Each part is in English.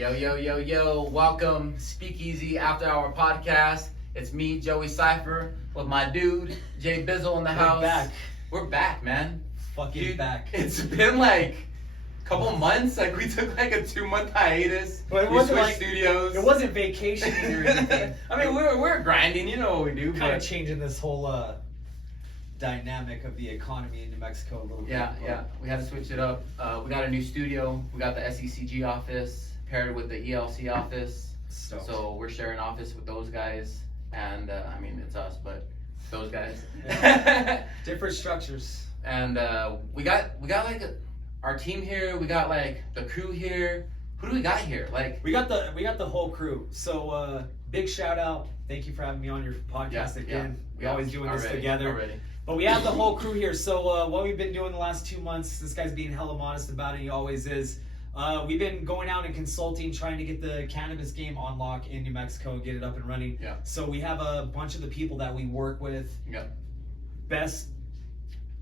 Yo. Welcome, SpeakEasy After Hour Podcast. It's me, Joey Sypher, with my dude, Jay Bizzle in the house. We're back, man. Fucking back. It's been like a couple months. Like, we took like a 2-month hiatus. But it we wasn't switched like studios. It wasn't vacationing or anything. I mean, we're grinding. You know what we do. Kind of changing this whole dynamic of the economy in New Mexico a little bit. Yeah. We had to switch it up. We got a new studio. We got the SECG office paired with the ELC office. So we're sharing office with those guys. And I mean, it's us, but those guys. Different structures. And we got like our team here. We got like the crew here. Who do we got here? Like we got the whole crew. So big shout out. Thank you for having me on your podcast again. We always doing this together. But we have the whole crew here. So what we've been doing the last 2 months, this guy's being hella modest about it. He always is. We've been going out and consulting, trying to get the cannabis game on lock in New Mexico, get it up and running. Yeah. So we have a bunch of the people that we work with. Yeah.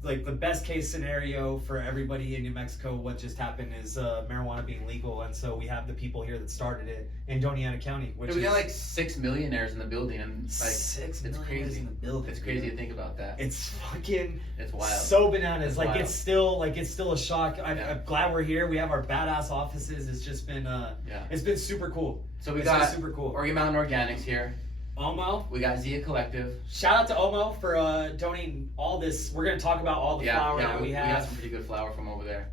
The best case scenario for everybody in New Mexico, what just happened is marijuana being legal, and so we have the people here that started it in Doñana County. We got like 6 millionaires in the building, and like 6 it's crazy. in the building. It's crazy to think about that. It's fucking. It's wild. So bananas. It's like wild. it's still a shock. I'm glad we're here. We have our badass offices. It's just been It's been super cool. So we got super cool. Oregon Mountain Organics here. Omo. We got Zia Collective. Shout out to Omo for donating all this. We're gonna talk about all the flour that we have. We got some pretty good flour from over there.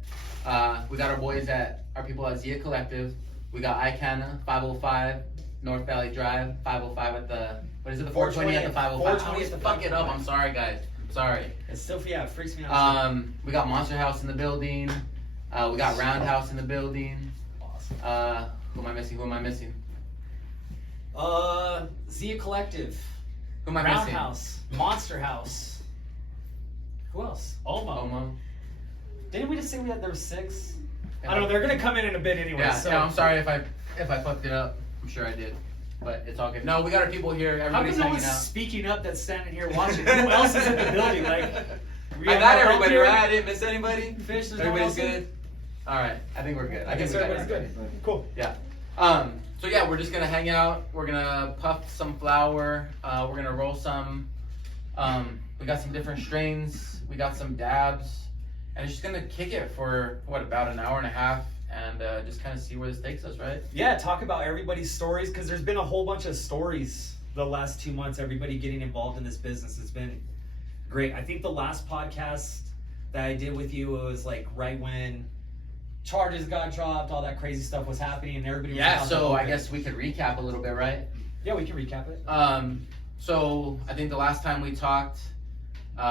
We got our people at Zia Collective. We got Icana, 505 North Valley Drive, 505 at the, what is it, the 420 at the 505. I always fuck it up. I'm sorry, guys. I'm sorry. It's still, it freaks me out. We got Monster House in the building. We got Roundhouse in the building. Awesome. Who am I missing? Zia Collective. Who am I missing? Roundhouse. Monster House. Who else? Omo. Didn't we just say there were 6? I don't know. They're gonna come in a bit anyway. Yeah. I'm sorry if I fucked it up. I'm sure I did, but it's all good. No, we got our people here. Everybody's hanging out. How come no one's speaking up that's standing here watching? Who else is in the building? Like, I got everybody right. I didn't miss anybody. Fish. Everybody's good. All right. I think we're good. I guess everybody's good. Cool. Yeah. So yeah, we're just gonna hang out. We're gonna puff some flour. We're gonna roll some. We got some different strains. We got some dabs, and it's just gonna kick it for about an hour and a half, and just kind of see where this takes us, right? Yeah, talk about everybody's stories, because there's been a whole bunch of stories the last 2 months. Everybody getting involved in this business. It's been great. I think the last podcast that I did with you, it was like right when charges got dropped, all that crazy stuff was happening, and everybody was out. So I guess we could recap a little bit, right? Yeah, we can recap it. So I think the last time we talked, we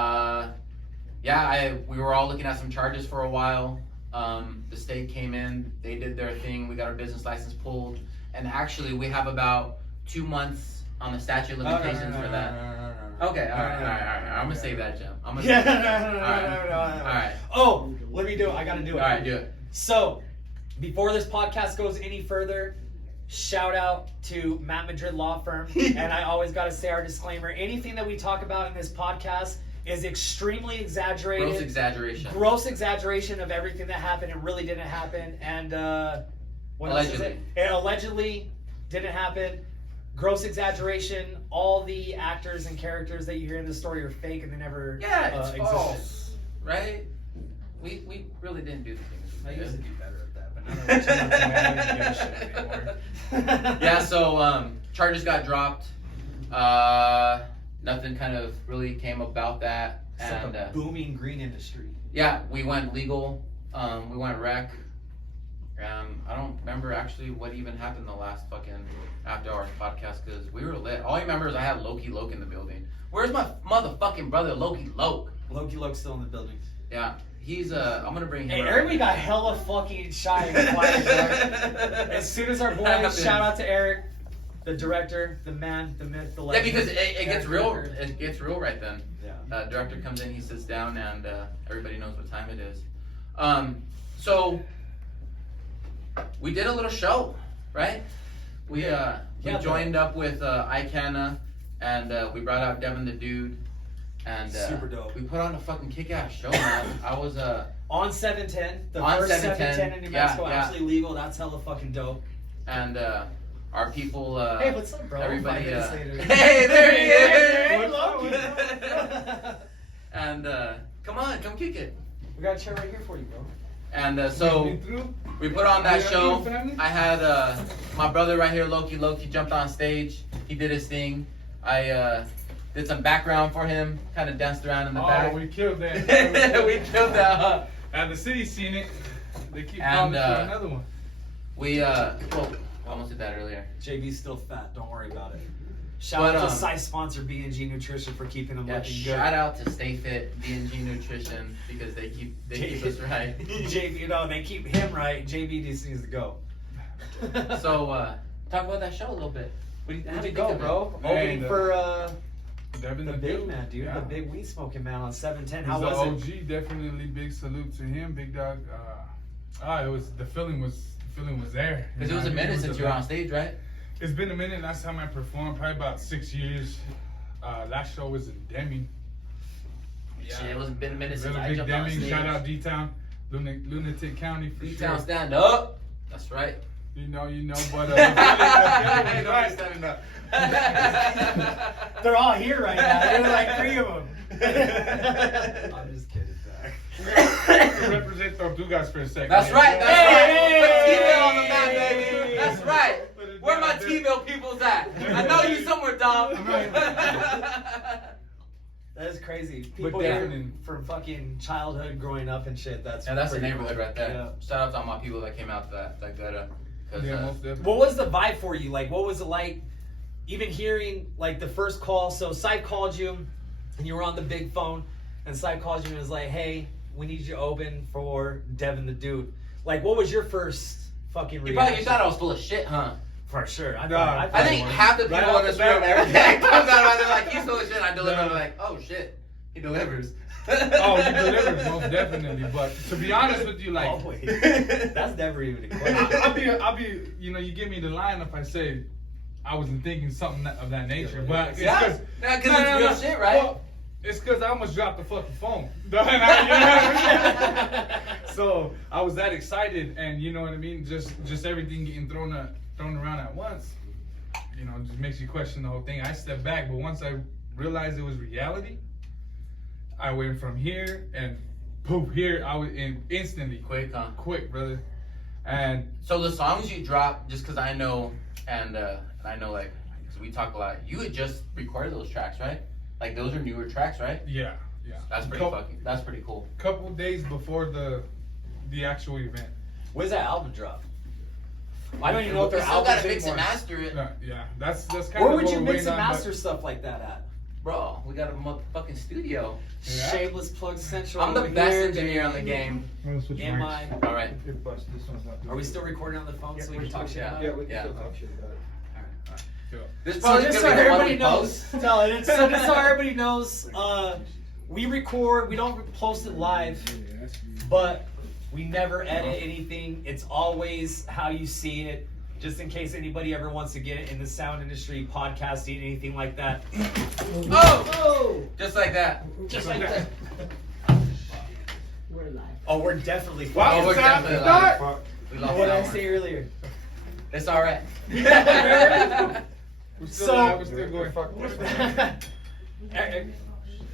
were all looking at some charges for a while. The state came in, they did their thing, we got our business license pulled, and actually we have about 2 months on the statute of limitations for that. Okay, all right. I'm gonna save that, Jim. All right. Oh, let me do it. I gotta do it. All right, do it. So, before this podcast goes any further, shout out to Matt Madrid Law Firm. And I always got to say our disclaimer. Anything that we talk about in this podcast is extremely exaggerated. Gross exaggeration of everything that happened. It really didn't happen. And what else is it? It allegedly didn't happen. Gross exaggeration. All the actors and characters that you hear in the story are fake and they never existed. False, right? We really didn't do the things. I used to do better at that, but now that I don't give a shit anymore. Yeah, so charges got dropped. Nothing kind of really came about that. It's like a booming green industry. Yeah, we went legal. We went rec. I don't remember actually what even happened the last fucking After Hours podcast, because we were lit. All I remember is I had Loki Loke in the building. Where's my motherfucking brother Loki Loke? Loki Loke's still in the building. Yeah. He's I'm gonna bring him. Hey, Eric got hella fucking shy and quiet. As soon as our boy, shout out to Eric, the director, the man, the myth, the legend. Yeah, because it gets real. It gets real right then. Yeah. Director comes in, he sits down, and everybody knows what time it is. So we did a little show, right? We joined up with Icana, and we brought out Devin the Dude. And super dope. We put on a fucking kick-ass show, man. I was on 710, the on first 710 in New Mexico, actually legal. That's hella fucking dope. and our people. Hey, what's up, bro? Everybody. 5 minutes later. Hey, there he Hey, is. Loki. And come on, come kick it. We got a chair right here for you, bro. And so we put on that show. I had my brother right here, Loki. Loki jumped on stage. He did his thing. I did some background for him. Kind of danced around in the back. Oh, we killed that. We killed that. Huh? And the city's seen it. They keep And, calling for another one. We well, I almost did that earlier. JB's still fat. Don't worry about it. Shout out to site sponsor B&G Nutrition for keeping him looking good. Shout out to Stay Fit, B&G Nutrition, because they keep us right. JB, you know, they keep him right. JB just needs to go. So talk about that show a little bit. How'd it go, bro? Man, Opening for Devin the the big Dude. man, dude. Yeah. The big weed smoking man on 710. He's How the was it? OG, definitely big salute to him, big dog. It was the feeling was there. Because it was a minute since you were on stage, right? It's been a minute. Last time I performed, probably about 6 years. Last show was in Deming. Shit, it was been a minute since Really I big jumped on Deming. stage. Shout out D-Town, Lunatic County for D-Town sure. stand up. That's right. You know, but I know right. he's standing up. They're all here right now. There's like 3 of them. I'm just kidding, Zach. Represent Tortugas for a second. That's right. That's Hey! right. Put T-Mill on the map, baby. That's right. Where my T-Mill people's at? I know you somewhere, Dom. That is crazy. But People here definitely- from fucking childhood growing up and shit. That's And that's the pretty neighborhood cool. right there. Yeah. Shout out to all my people that came out to that gutter. Yeah, most definitely. What was the vibe for you? Like, what was it like? Even hearing like the first call. So Sype called you, and you were on the big phone, and Sype called you and was like, "Hey, we need you to open for Devin the Dude." Like, what was your first fucking You reaction? thought I was full of shit, huh? For sure. I I think half the people Right off in this the bat. room, everything that comes out of it, like, he's full of shit. I deliver. I'm like, oh shit, he delivers. Oh, you delivered, most definitely. But to be honest with you, like, Always. That's never even a question. I'll be, you know, you give me the line if I say I wasn't thinking something of that nature. But it's Yeah, because because it's real shit, right? Well, it's because I almost dropped the fucking phone. So I was that excited, and you know what I mean. Just everything getting thrown around at once. You know, just makes you question the whole thing. I stepped back, but once I realized it was reality, I went from here and poof here. I was instantly Quick, huh? quick, brother. And So the songs you dropped, just because I know, and I know, like, because we talk a lot, you had just recorded those tracks, right? Like, those are newer tracks, right? yeah. That's pretty cool. Couple days before the actual event. When's that album drop? I don't even know if We their still albums gotta mix and anymore. master it. Yeah, that's kind Where of would what you we're mix waiting and on, master stuff like that at? Bro, we got a motherfucking studio. Yeah. Shameless plug central. I'm the over best here, engineer on the baby. game. Am I? All right. Are we still recording on the phone so we can talk shit about it? we can Yeah. still talk shit about it. This So probably just is so gonna be the one everybody we knows, post. so just so everybody knows, we record. We don't post it live, but we never edit anything. It's always how you see it. Just in case anybody ever wants to get it in the sound industry, podcasting, anything like that. Oh! Just like that. Just like that. We're live. Oh, we're definitely. Wow, Oh, we're it's time definitely to live. start. We What lost did I that say one. earlier? It's alright. We're still So- live, we're still going.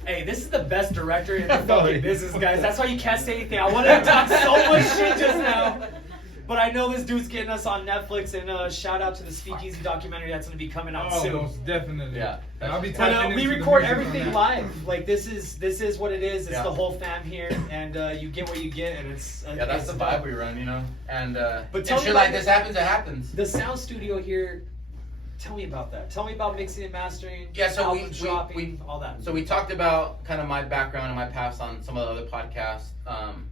Hey, this is the best director in the fucking business, guys. That's why you can't say anything. I wanted to talk so much shit just now. But I know this dude's getting us on Netflix, and shout out to the SpeakEasy documentary that's going to be coming out Oh, soon. most definitely. Yeah, And I'll be that's But typing we into the record music on everything that. live. Like this is what it is. It's Yeah. the whole fam here, and you get what you get, and it's Yeah, that's it's the vibe we run, you know? And But tell and me shit about like this happens, it happens. the sound studio here. Tell me about that. Tell me about mixing and mastering. Yeah, so album dropping, all that. So we talked about kind of my background and my past on some of the other podcasts.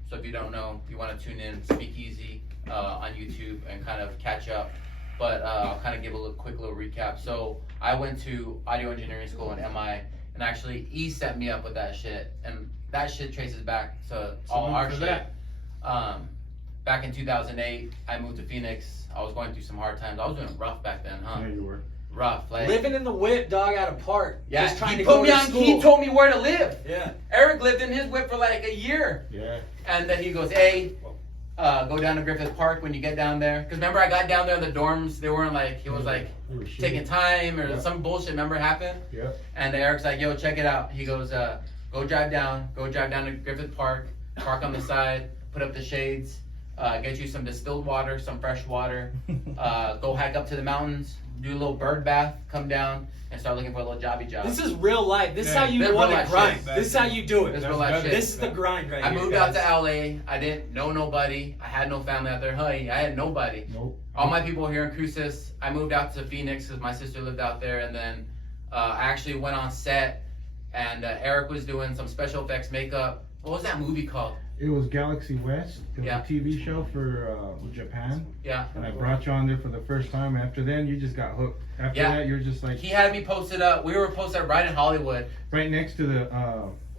So if you don't know, you want to tune in SpeakEasy on YouTube and kind of catch up. But I'll kind of give a quick little recap. So I went to audio engineering school in MI, and actually E set me up with that shit, and that shit traces back to all Salute our for shit. that. Back in 2008, I moved to Phoenix. I was going through some hard times. I was doing rough back then, huh? Yeah, you were. Rough, like Living in the whip, dog, out of park. yeah. Just trying He to put go me to on. school. He told me where to live. Yeah. Eric lived in his whip for like a year, Yeah. and then he goes, "Hey, Go down to Griffith Park when you get down there. Cause remember I got down there in the dorms. They weren't like it was like taking time or some bullshit. Remember happened? Yeah. And Eric's like, yo, check it out. He goes, go drive down to Griffith Park, park on the side, put up the shades, get you some distilled water, some fresh water. Go hike up to the mountains, do a little bird bath, come down, and start looking for a little jobby job. This is real life. This is Yeah, how you this want real to life grind. shit. This is how you do it. This real life shit. This is the grind right I here. moved out to LA. I didn't know nobody. I had no family out there. Hey, I had nobody. Nope. All my people were here in Cruces. I moved out to Phoenix because my sister lived out there, and then I actually went on set, and Eric was doing some special effects makeup. What was that movie called? It was Galaxy West. It was Yeah. a TV show for Japan. Yeah. And I brought you on there for the first time. After then, you just got hooked. After Yeah. that, you're just like He had me posted up. We were posted up right in Hollywood right next to the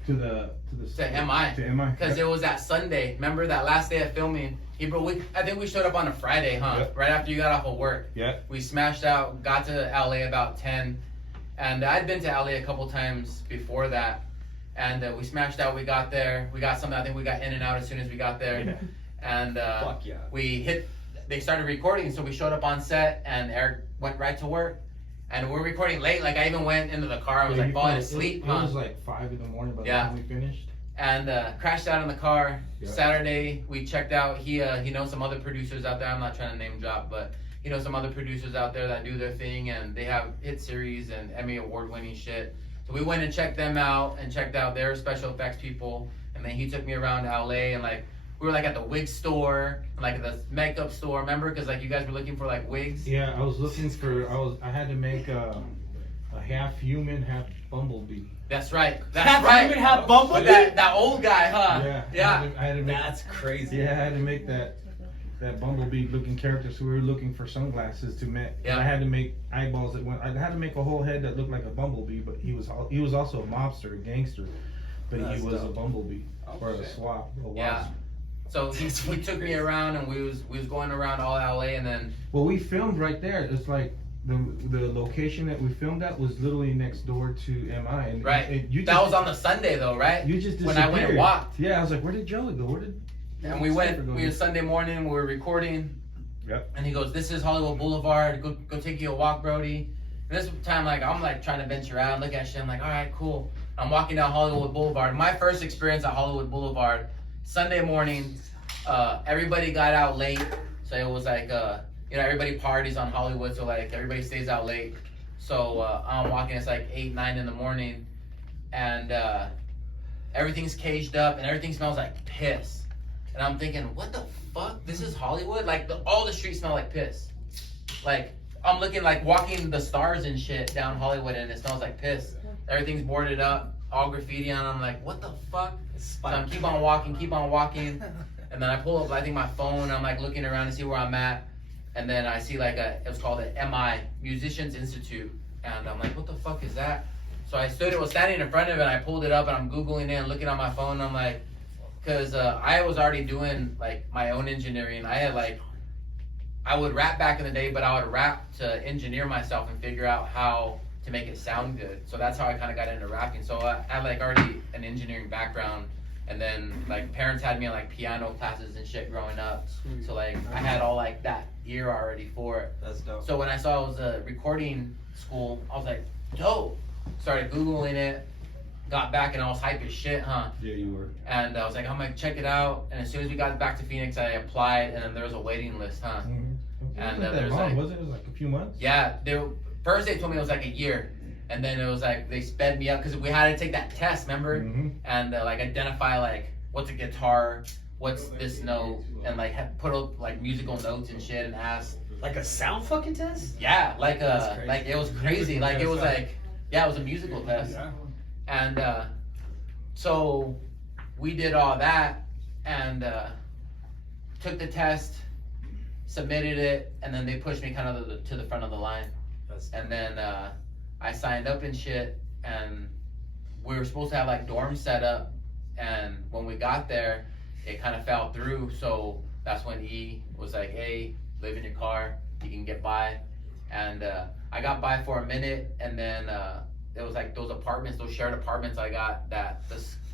to MI. To MI. Because it was that Sunday. Remember that last day of filming? I think we showed up on a Friday, huh? Yep. Right after you got off of work. Yeah. We smashed out, got to LA about 10. And I'd been to LA a couple times before that. And we smashed out, we got there. We got something, I think we got in and out as soon as we got there. Yeah. And Fuck yeah. they started recording, so we showed up on set and Eric went right to work. And we're recording late, like I even went into the car, I was like falling asleep. It was like 5 in the morning by the Yeah. time we finished. And crashed out in the car. Yeah. Saturday, we checked out. He knows some other producers out there. I'm not trying to name drop, but he knows some other producers out there that do their thing, and they have hit series and Emmy award-winning shit. So we went and checked them out and checked out their special effects people. And then he took me around LA, and like we were like at the wig store, and like at the makeup store. Remember? Because like you guys were looking for like wigs. Yeah, I was looking for. I had to make a half human, half bumblebee. That's right. That's Half right. human, half bumblebee? That old guy, huh? Yeah. Yeah. I had to make. That's crazy. Yeah, I had to make that bumblebee looking character. So we were looking for sunglasses to make. Yeah. I had to make eyeballs that went. I had to make a whole head that looked like a bumblebee, but he was also a mobster, a gangster, but That's he was dope. a bumblebee or a shit. swap, a wasp. Yeah. So he took me around, and we was going around all LA, and then Well, we filmed right there. It's like the location that we filmed at was literally next door to MI. And right. you That was on the Sunday though, right? You just when I went and disappeared. walked. Yeah, I was like, where did Joey go? Where did? And we were Sunday morning, we were recording. Yep. And he goes, this is Hollywood Boulevard, go take you a walk, Brody. And this time, like, I'm like trying to venture out, look at shit, I'm like, all right, cool. I'm walking down Hollywood Boulevard. My first experience at Hollywood Boulevard, Sunday morning, everybody got out late. So it was like, everybody parties on Hollywood, so like everybody stays out late. So I'm walking, it's like 8, 9 in the morning. And everything's caged up and everything smells like piss. And I'm thinking, what the fuck? This is Hollywood? Like, all the streets smell like piss. Like, I'm looking like walking the stars and shit down Hollywood and it smells like piss. Everything's boarded up, all graffiti on. I'm like, what the fuck? So I'm keep on walking. And then I pull up, I think my phone, I'm like looking around to see where I'm at. And then I see like it was called the MI, Musicians Institute. And I'm like, what the fuck is that? So I was standing in front of it and I pulled it up and I'm Googling it and looking on my phone and I'm like, because I was already doing like my own engineering. I would rap back in the day, but I would rap to engineer myself and figure out how to make it sound good. So that's how I kind of got into rapping. So I had like already an engineering background, and then like parents had me in like piano classes and shit growing up. So like I had all like that ear already for it. That's dope. So when I saw it was a recording school, I was like, dope. Started Googling it. Got back and I was hype as shit, huh? Yeah, you were. And I was like, I'm gonna check it out. And as soon as we got back to Phoenix, I applied, and then there was a waiting list, huh? Mm-hmm. And, It wasn't that there's long, like- was it? It was like a few months. Yeah, first they told me it was like a year, and then it was like they sped me up because we had to take that test, remember? Mm-hmm. And like identify like what's a guitar, what's this note, and like put up like musical notes and shit, and ask. Like a sound fucking test? Yeah, like That's crazy. like it was crazy. Like it was like it was a musical test. Yeah. And so we did all that and took the test, submitted it, and then they pushed me kind of to the front of the line. And then I signed up and shit, and we were supposed to have like dorms set up, and when we got there, it kind of fell through. So that's when he was like, hey, live in your car, you can get by. And I got by for a minute, and then it was like those shared apartments I got that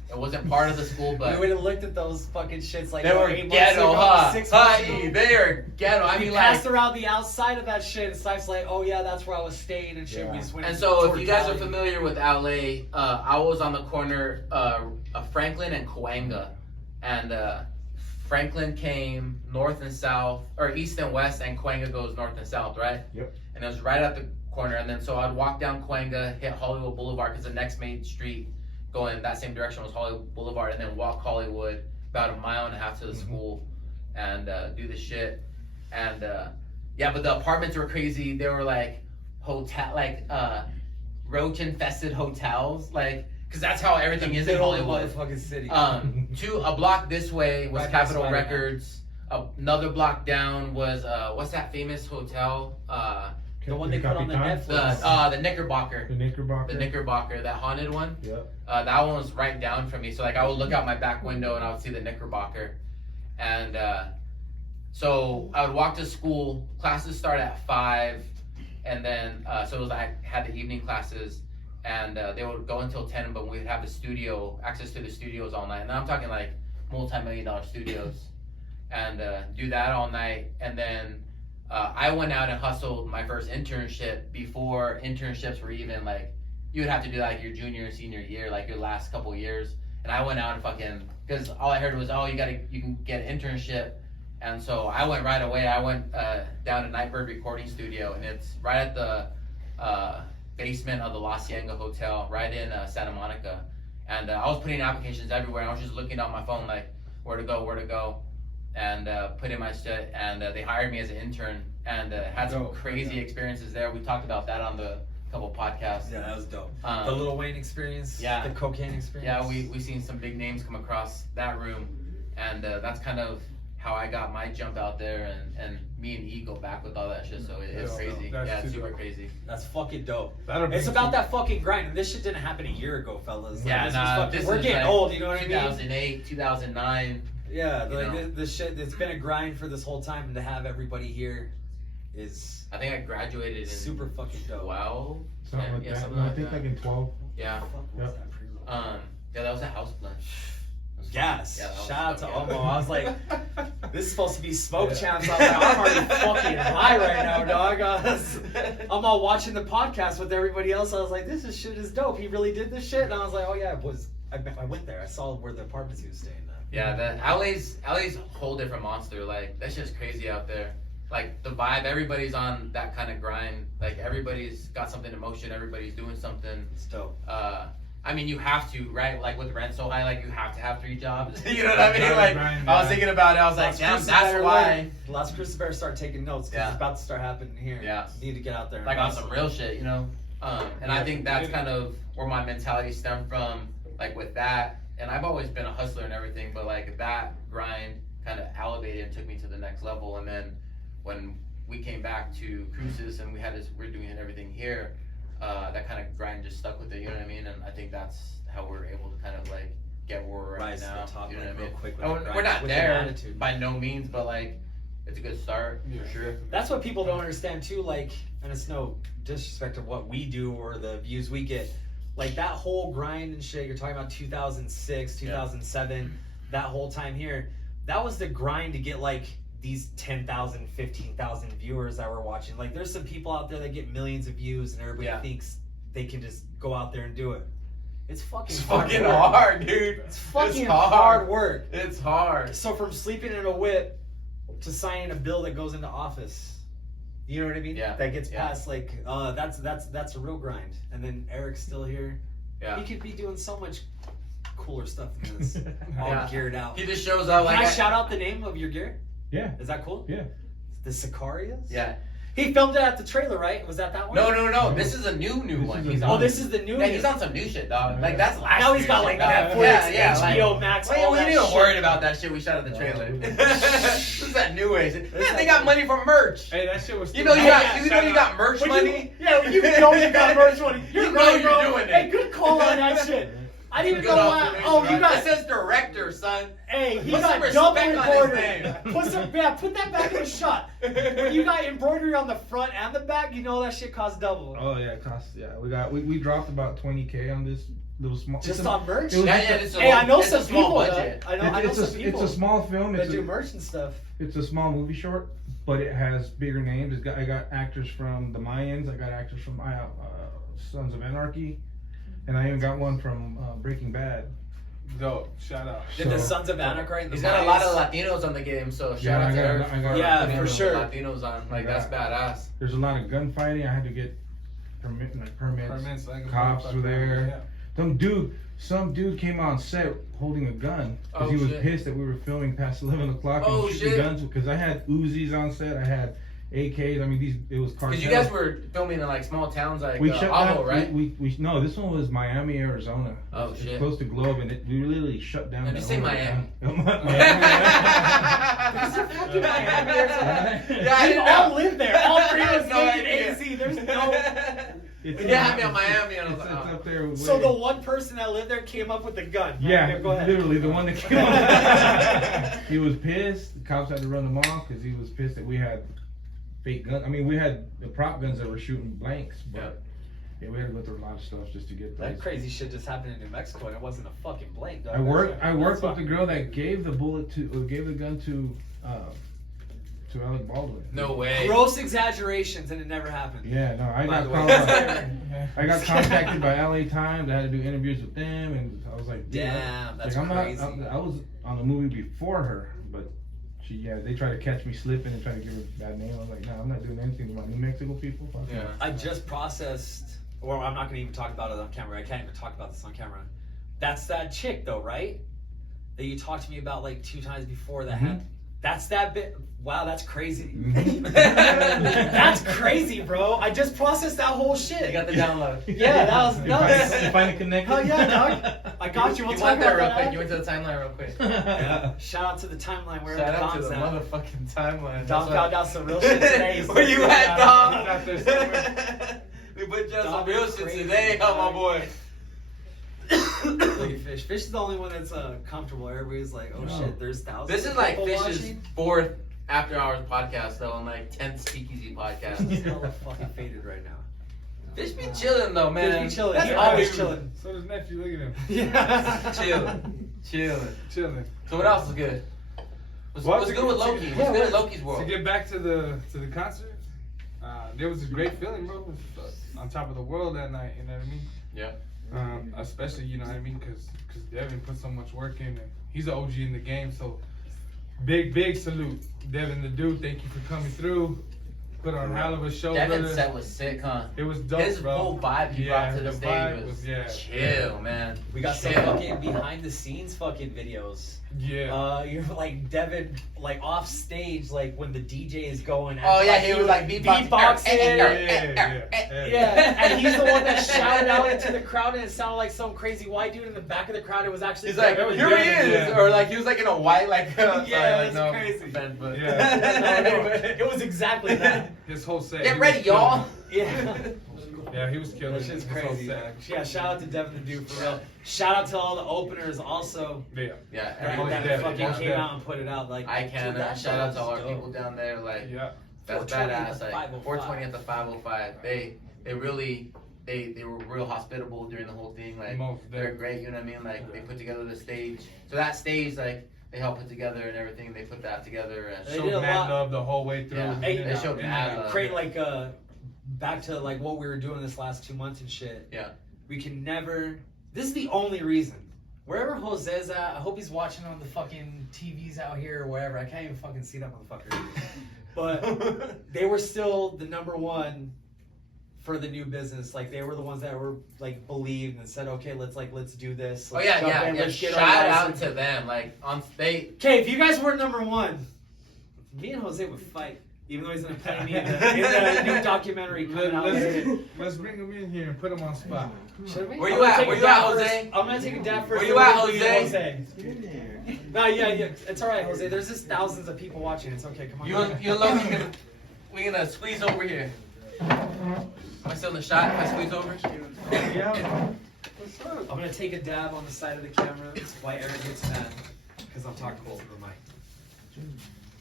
It wasn't part of the school, We but would have looked at those fucking shits like they were 8 months ghetto, ago, huh? 6 months Hey, ago. they are ghetto. I We mean, passed like, around the outside of that shit, and Stife's like, oh yeah, that's where I was staying and shit. Yeah. We just went and so if toward you guys are Cali. familiar with LA, I was on the corner of Franklin and Cahuenga, and Franklin came north and south, or east and west, and Cahuenga goes north and south, right? Yep. And it was right at the corner, and then so I'd walk down Cahuenga, hit Hollywood Boulevard, because the next main street going that same direction was Hollywood Boulevard, and then walk Hollywood about 1.5 miles to the school, and do the shit, and yeah, but the apartments were crazy. They were like hotel, like roach infested hotels, like, because that's how everything is in Middle of the Hollywood. motherfucking city. A block this way was Right by Capitol Spider-Man. Records. Another block down was what's that famous hotel? The one they put on the Capitan? Netflix. The Knickerbocker. The Knickerbocker. The Knickerbocker, that haunted one. Yep. That one was right down from me. So like I would look out my back window and I would see the Knickerbocker, and so I would walk to school. Classes start at 5, and then so it was I had the evening classes, and they would go until 10. But we'd have the studio access to the studios all night, and I'm talking like multi-million-dollar studios, and do that all night, and then. I went out and hustled my first internship before internships were even like, you would have to do like your junior and senior year, like your last couple years. And I went out and fucking, because all I heard was, oh, you can get an internship. And so I went right away. I went down to Nightbird Recording Studio, and it's right at the basement of the La Cienega Hotel, right in Santa Monica. And I was putting applications everywhere. I was just looking on my phone like, where to go. And put in my shit, and they hired me as an intern, and had some crazy experiences there. We talked about that on the couple podcasts. Yeah, that was dope. Um, The Lil Wayne experience. yeah. The cocaine experience. Yeah, we seen some big names come across that room, and that's kind of how I got my jump out there, and me and E go back with all that shit. So it's Yeah, crazy. that's Yeah, it's too super dope. crazy. That's fucking dope. That'll It's bring about you- that fucking grind. And this shit didn't happen a year ago, fellas. Like, Yeah, this nah, was fucking, this we're is getting like old. You know what I mean? 2008, 2009. Yeah, You like know. this shit. It's been a grind for this whole time, and to have everybody here is I think I graduated in super fucking dope. 12. Something like Yeah, that. something No, I like think that. like in 12. Yeah. Yep. Yeah, that was a house blend. Gas. Yeah, that was Shout out to dope, yeah. Omo. I was like, this is supposed to be smoke champs. I was like, I'm already fucking high right now, dog. I'm all watching the podcast with everybody else. I was like, this shit is dope. He really did this shit, and I was like, oh yeah, I went there. I saw where the apartments he was staying at. Yeah, LA's a whole different monster. Like, that's just crazy out there. Like, the vibe, everybody's on that kind of grind. Like, everybody's got something in motion. Everybody's doing something. It's dope. I mean, you have to, right? Like, with rent so high, like, you have to have 3 jobs. You know what I mean? Gotta Like, grind, I was yeah. thinking about it. I was like, Las damn, Cruces that's better why. learn. Las Cruces better start taking notes because Yeah. it's about to start happening here. Yeah. You need to get out there. And Like, on hustle. some real shit, you know? And I think that's kind of where my mentality stemmed from, like, with that. And I've always been a hustler and everything, but, like, that grind kind of elevated and took me to the next level. And then when we came back to Cruces and we're doing everything here, that kind of grind just stuck with it, you know what I mean? And I think that's how we're able to kind of like get where we're Rise at to now. the top, You know like, what I real mean? quick with And the we're grind, not with an there attitude. by no means, but like it's a good start Yeah, for sure. definitely. That's what people don't understand too, like, and it's no disrespect of what we do or the views we get. Like that whole grind and shit, you're talking about 2006, 2007, that whole time here, that was the grind to get like these 10,000, 15,000 viewers that were watching. Like there's some people out there that get millions of views and everybody Yeah. thinks they can just go out there and do it. It's fucking It's hard fucking work. hard, dude. It's fucking It's hard work. It's hard. So from sleeping in a whip to signing a bill that goes into office, you know what I mean? Yeah, That gets yeah. past like that's a real grind. And then Eric's still here. Yeah. He could be doing so much cooler stuff than this. All Yeah. geared out. He just shows up Can like I shout out the name of your gear? Yeah. Is that cool? Yeah. The Sicarias? Yeah. He filmed it at the trailer, right? Was that one? No. This is a new This one. is a He's new on. Oh, this is the new Yeah, one. he's on some new shit, dog. Like that's last. Now he's year's got shit, like dog. Netflix, Yeah, HBO like, Max, well, all we that ain't even shit. worried about that shit. We shot at the trailer. Yeah. This is that new age. Yeah, they got money from merch. Hey, that shit was. You know you still- got yeah, you know you got merch When money. Yeah, you know you got merch money. You're You know right, you're bro. doing it. Hey, good call on that shit. I didn't even Good know why. observation, Oh, you right? got. It says director, son. Hey, he Put some got double respect on his embroidery. name. Put that back in the shot. When you got embroidery on the front and the back, you know that shit costs double. Oh yeah, it costs. Yeah, we dropped about 20K on this little small. Just it's a- on merch? it was Yeah, just yeah, a- it's a Hey, I know it's a some small people. budget. I know some people. It's a small film. that It's do a, merch and stuff. it's a small movie short, but it has bigger names. I got actors from the Mayans. I got actors from Sons of Anarchy, and I even got one from Breaking Bad. Dope. Shout out. Did the So- Sons of Anarchy and the He's got a lot of Mayans- Latinos on the game, so Yeah, shout out I to got- her. I got- Yeah, putting for the sure. Latinos on, like that's badass. There's a lot of gunfighting. I had to get permits. Permits, like a Cops motherfucker. were there. Yeah. Some dude came on set holding a gun because Oh, he was shit. pissed that we were filming past 11 o'clock and Oh, shooting shit. guns. Because I had Uzis on set, I had AKs. I mean, it was cartel. Because you guys were filming in like small towns like we shut Ajo, down, right? we no, this one was Miami, Arizona. Oh, It's shit. close to Globe, and we literally shut down. Did you that say whole Miami? town. Miami. Yeah, I We didn't all know. live there. All three of us No live in idea. AZ. There's no. It's You had me on Miami, and I was It's, like, it's oh. up there. So way- the one person that lived there came up with a gun. Yeah, Go ahead. literally the one that came up. He was pissed. The cops had to run him off because he was pissed that we had fake guns. I mean, we had the prop guns that were shooting blanks, but yeah, we had to go through a lot of stuff just to get That those. crazy shit just happened in New Mexico, and it wasn't a fucking blank. Dog. I worked with the fucking girl that gave the bullet to, or gave the gun to Alec Baldwin. No way. Gross exaggerations, and it never happened. Yeah, no, I By got the called. way. I got contacted by LA Times. I had to do interviews with them, and I was like, dude, Damn, that's like, crazy. I was on the movie before her, but they tried to catch me slipping and try to give her a bad name. I was like, nah, I'm not doing anything to my New Mexico people. Fuck Yeah. no. I just processed, or I'm not gonna even talk about it on camera. I can't even talk about this on camera. That's that chick, though, right? That you talked to me about like 2 times before. That had. That's that bit. Wow, that's crazy. That's crazy, bro. I just processed that whole shit. You got the download. Yeah, that was nuts. You finally connected? Hell yeah, dog. I got you. We'll You talk went there about real that quick. after. You went to the timeline real quick. Yeah. Shout out to the timeline where Shout out to Dom's the at. motherfucking timeline. Dom That's found out some real shit today. Where you at, Dom? He's out there somewhere. We put you on some Dom real is shit crazy, today, dog. oh my boy. Look at Fish. Fish is the only one that's comfortable. Everybody's like, oh No. shit, there's thousands. This is of like people Fish's watching. 4th after hours podcast though, and like 10th SpeakEasy podcast. He's hella fucking faded right now. Fish be chilling though, man. Fish be chilling. That's He all always we- chilling. So does nephew. Look at him. Yeah. Chilling. Chilling. So what else is good? What's good with Loki? What's good at Loki's To world? get back to the concert, there was a great feeling, bro. On top of the world that night, you know what I mean? Yeah. Especially, you know what I mean, because Devin put so much work in, and he's an OG in the game. So big salute, Devin the dude. Thank you for coming through. Put on a hell of a show, Devin's brother. set was sick, huh? It was dope, His bro. whole vibe he brought to the vibe stage was yeah. chill, man. We got some Chill. fucking behind the scenes fucking videos. Yeah. You're like Devin, like off stage, like when the DJ is going. Oh yeah, he was like beatboxing. Yeah, and he's the one that shouted out into the crowd, and it sounded like some crazy white dude in the back of the crowd. It was actually He's like, Devin. here he is, Yeah. or like he was like in a white like. Yeah, sorry, that's no crazy. offense, but It was exactly that. His whole set. Get he ready, was y'all. Yeah. Yeah, he was killing. That shit's his whole crazy, set. man. Yeah, shout out to Devin the Dude for real. Shout out to all the openers also Yeah. Yeah, that, Most that definitely, fucking most came definitely. out and put it out. Like I can dude, that shout out to shit all our was people dope. down there. Like Yeah. that's 420 badass. at the Like 505. 420 at the 505. They really they were real hospitable during the whole thing. Like Most they're definitely. great. You know what I mean? Like they put together the stage. So that stage like they helped put together and everything. They put that together and They Showed did a mad lot. love the whole way through. Yeah. in Hey, and they out, showed in and mad out. love. Create like back to like what we were doing this last 2 months and shit. Yeah. We can never. This is the only reason. Wherever Jose's at, I hope he's watching on the fucking TVs out here or wherever. I can't even fucking see that motherfucker. But they were still the #1 for the new business. Like they were the ones that were like believed and said, okay, let's do this. Oh Let's yeah, jump yeah, in, yeah. let's get Shout our out license. to them. Like on they. Okay, if you guys were #1, me and Jose would fight. Even though he's gonna play me in the new documentary coming out later. Let's bring him in here and put him on spot. Should we? Where I'm you gonna at? take Where a you at, dab first. Jose? I'm gonna take a dab first. Where you at, and then Jose? No, yeah, it's alright, Jose. There's just thousands of people watching. It's okay. Come on. You and Loki gonna we gonna squeeze over here. Am I still in the shot? Can I squeeze over? Yeah. I'm gonna take a dab on the side of the camera. That's why Eric gets mad because I'm talking close to the mic.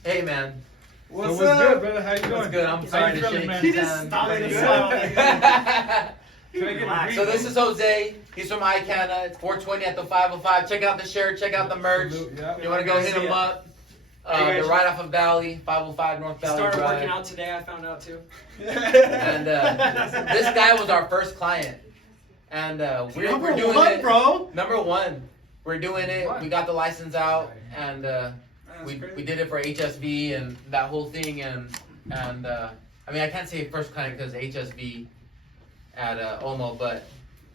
Hey man. So what's good, brother? How you doing? What's good? I'm How sorry you to feeling, shake man? He his just hand. stopped Pretty and good. smiled. Can I get a Relax. So brief? this is Jose. He's from Icana. It's 420 at the 505. Check out the shirt. Check out the merch. Yeah. You want to go hit him up? They're right off of Valley, 505 North Valley Started Drive. working out today, I found out too. And this guy was our first client. And we're doing it. bro. Number one. We're doing it. We got the license out. And we did it for HSV and that whole thing. And I mean, I can't say first client because HSV at Omo, but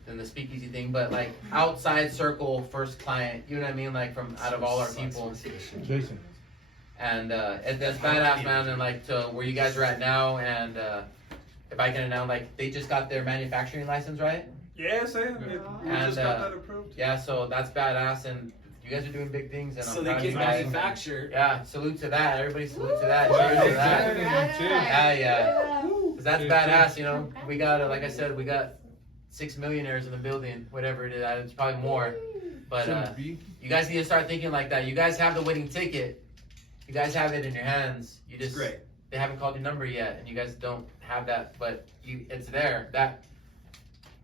then the SpeakEasy thing. But like outside circle, first client. You know what I mean? Like from out of all our people. Jason. And that's badass, man. And like to where you guys are at now, and if I can announce, like they just got their manufacturing license, right? Yes, we just got that approved. Yeah, so that's badass, and you guys are doing big things. And So I'm they proud of can you guys. manufacture. Yeah, salute to that. Everybody salute to that. Cheers to that. Yeah. 'Cause that's badass. You know, we got like I said, we got 6 millionaires in the building, whatever it is. It's probably more, but you guys need to start thinking like that. You guys have the winning ticket. You guys have it in your hands. You just Great. They haven't called your number yet, and you guys don't have that, but it's there. That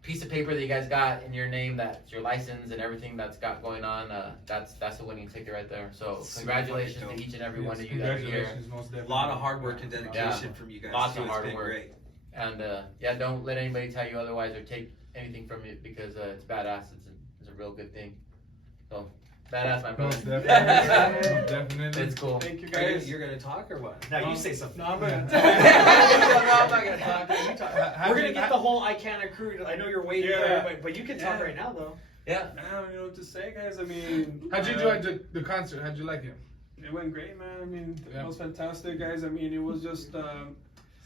piece of paper that you guys got in your name, that's your license and everything that's got going on. That's a winning ticket right there. So congratulations to each and every one of you that are here. Congratulations, most A definitely. lot of hard work and dedication from you guys. Lots too. of It's hard been work. Great. And yeah, don't let anybody tell you otherwise or take anything from it because it's badass. It's a real good thing. So badass, my brother. Most definitely. Most definitely. It's cool. Thank you Are you, guys. you're gonna talk or what? No, you say something. No, I'm gonna. No, I'm not gonna talk. You talk. We're gonna get the whole Icana crew. I know you're waiting Yeah. for it, but you can talk right now though. Yeah. I don't know what to say, guys. I mean, How'd you enjoy the concert? How'd you like it? it went great, man. I mean, Yeah. it was fantastic, guys. I mean, it was just.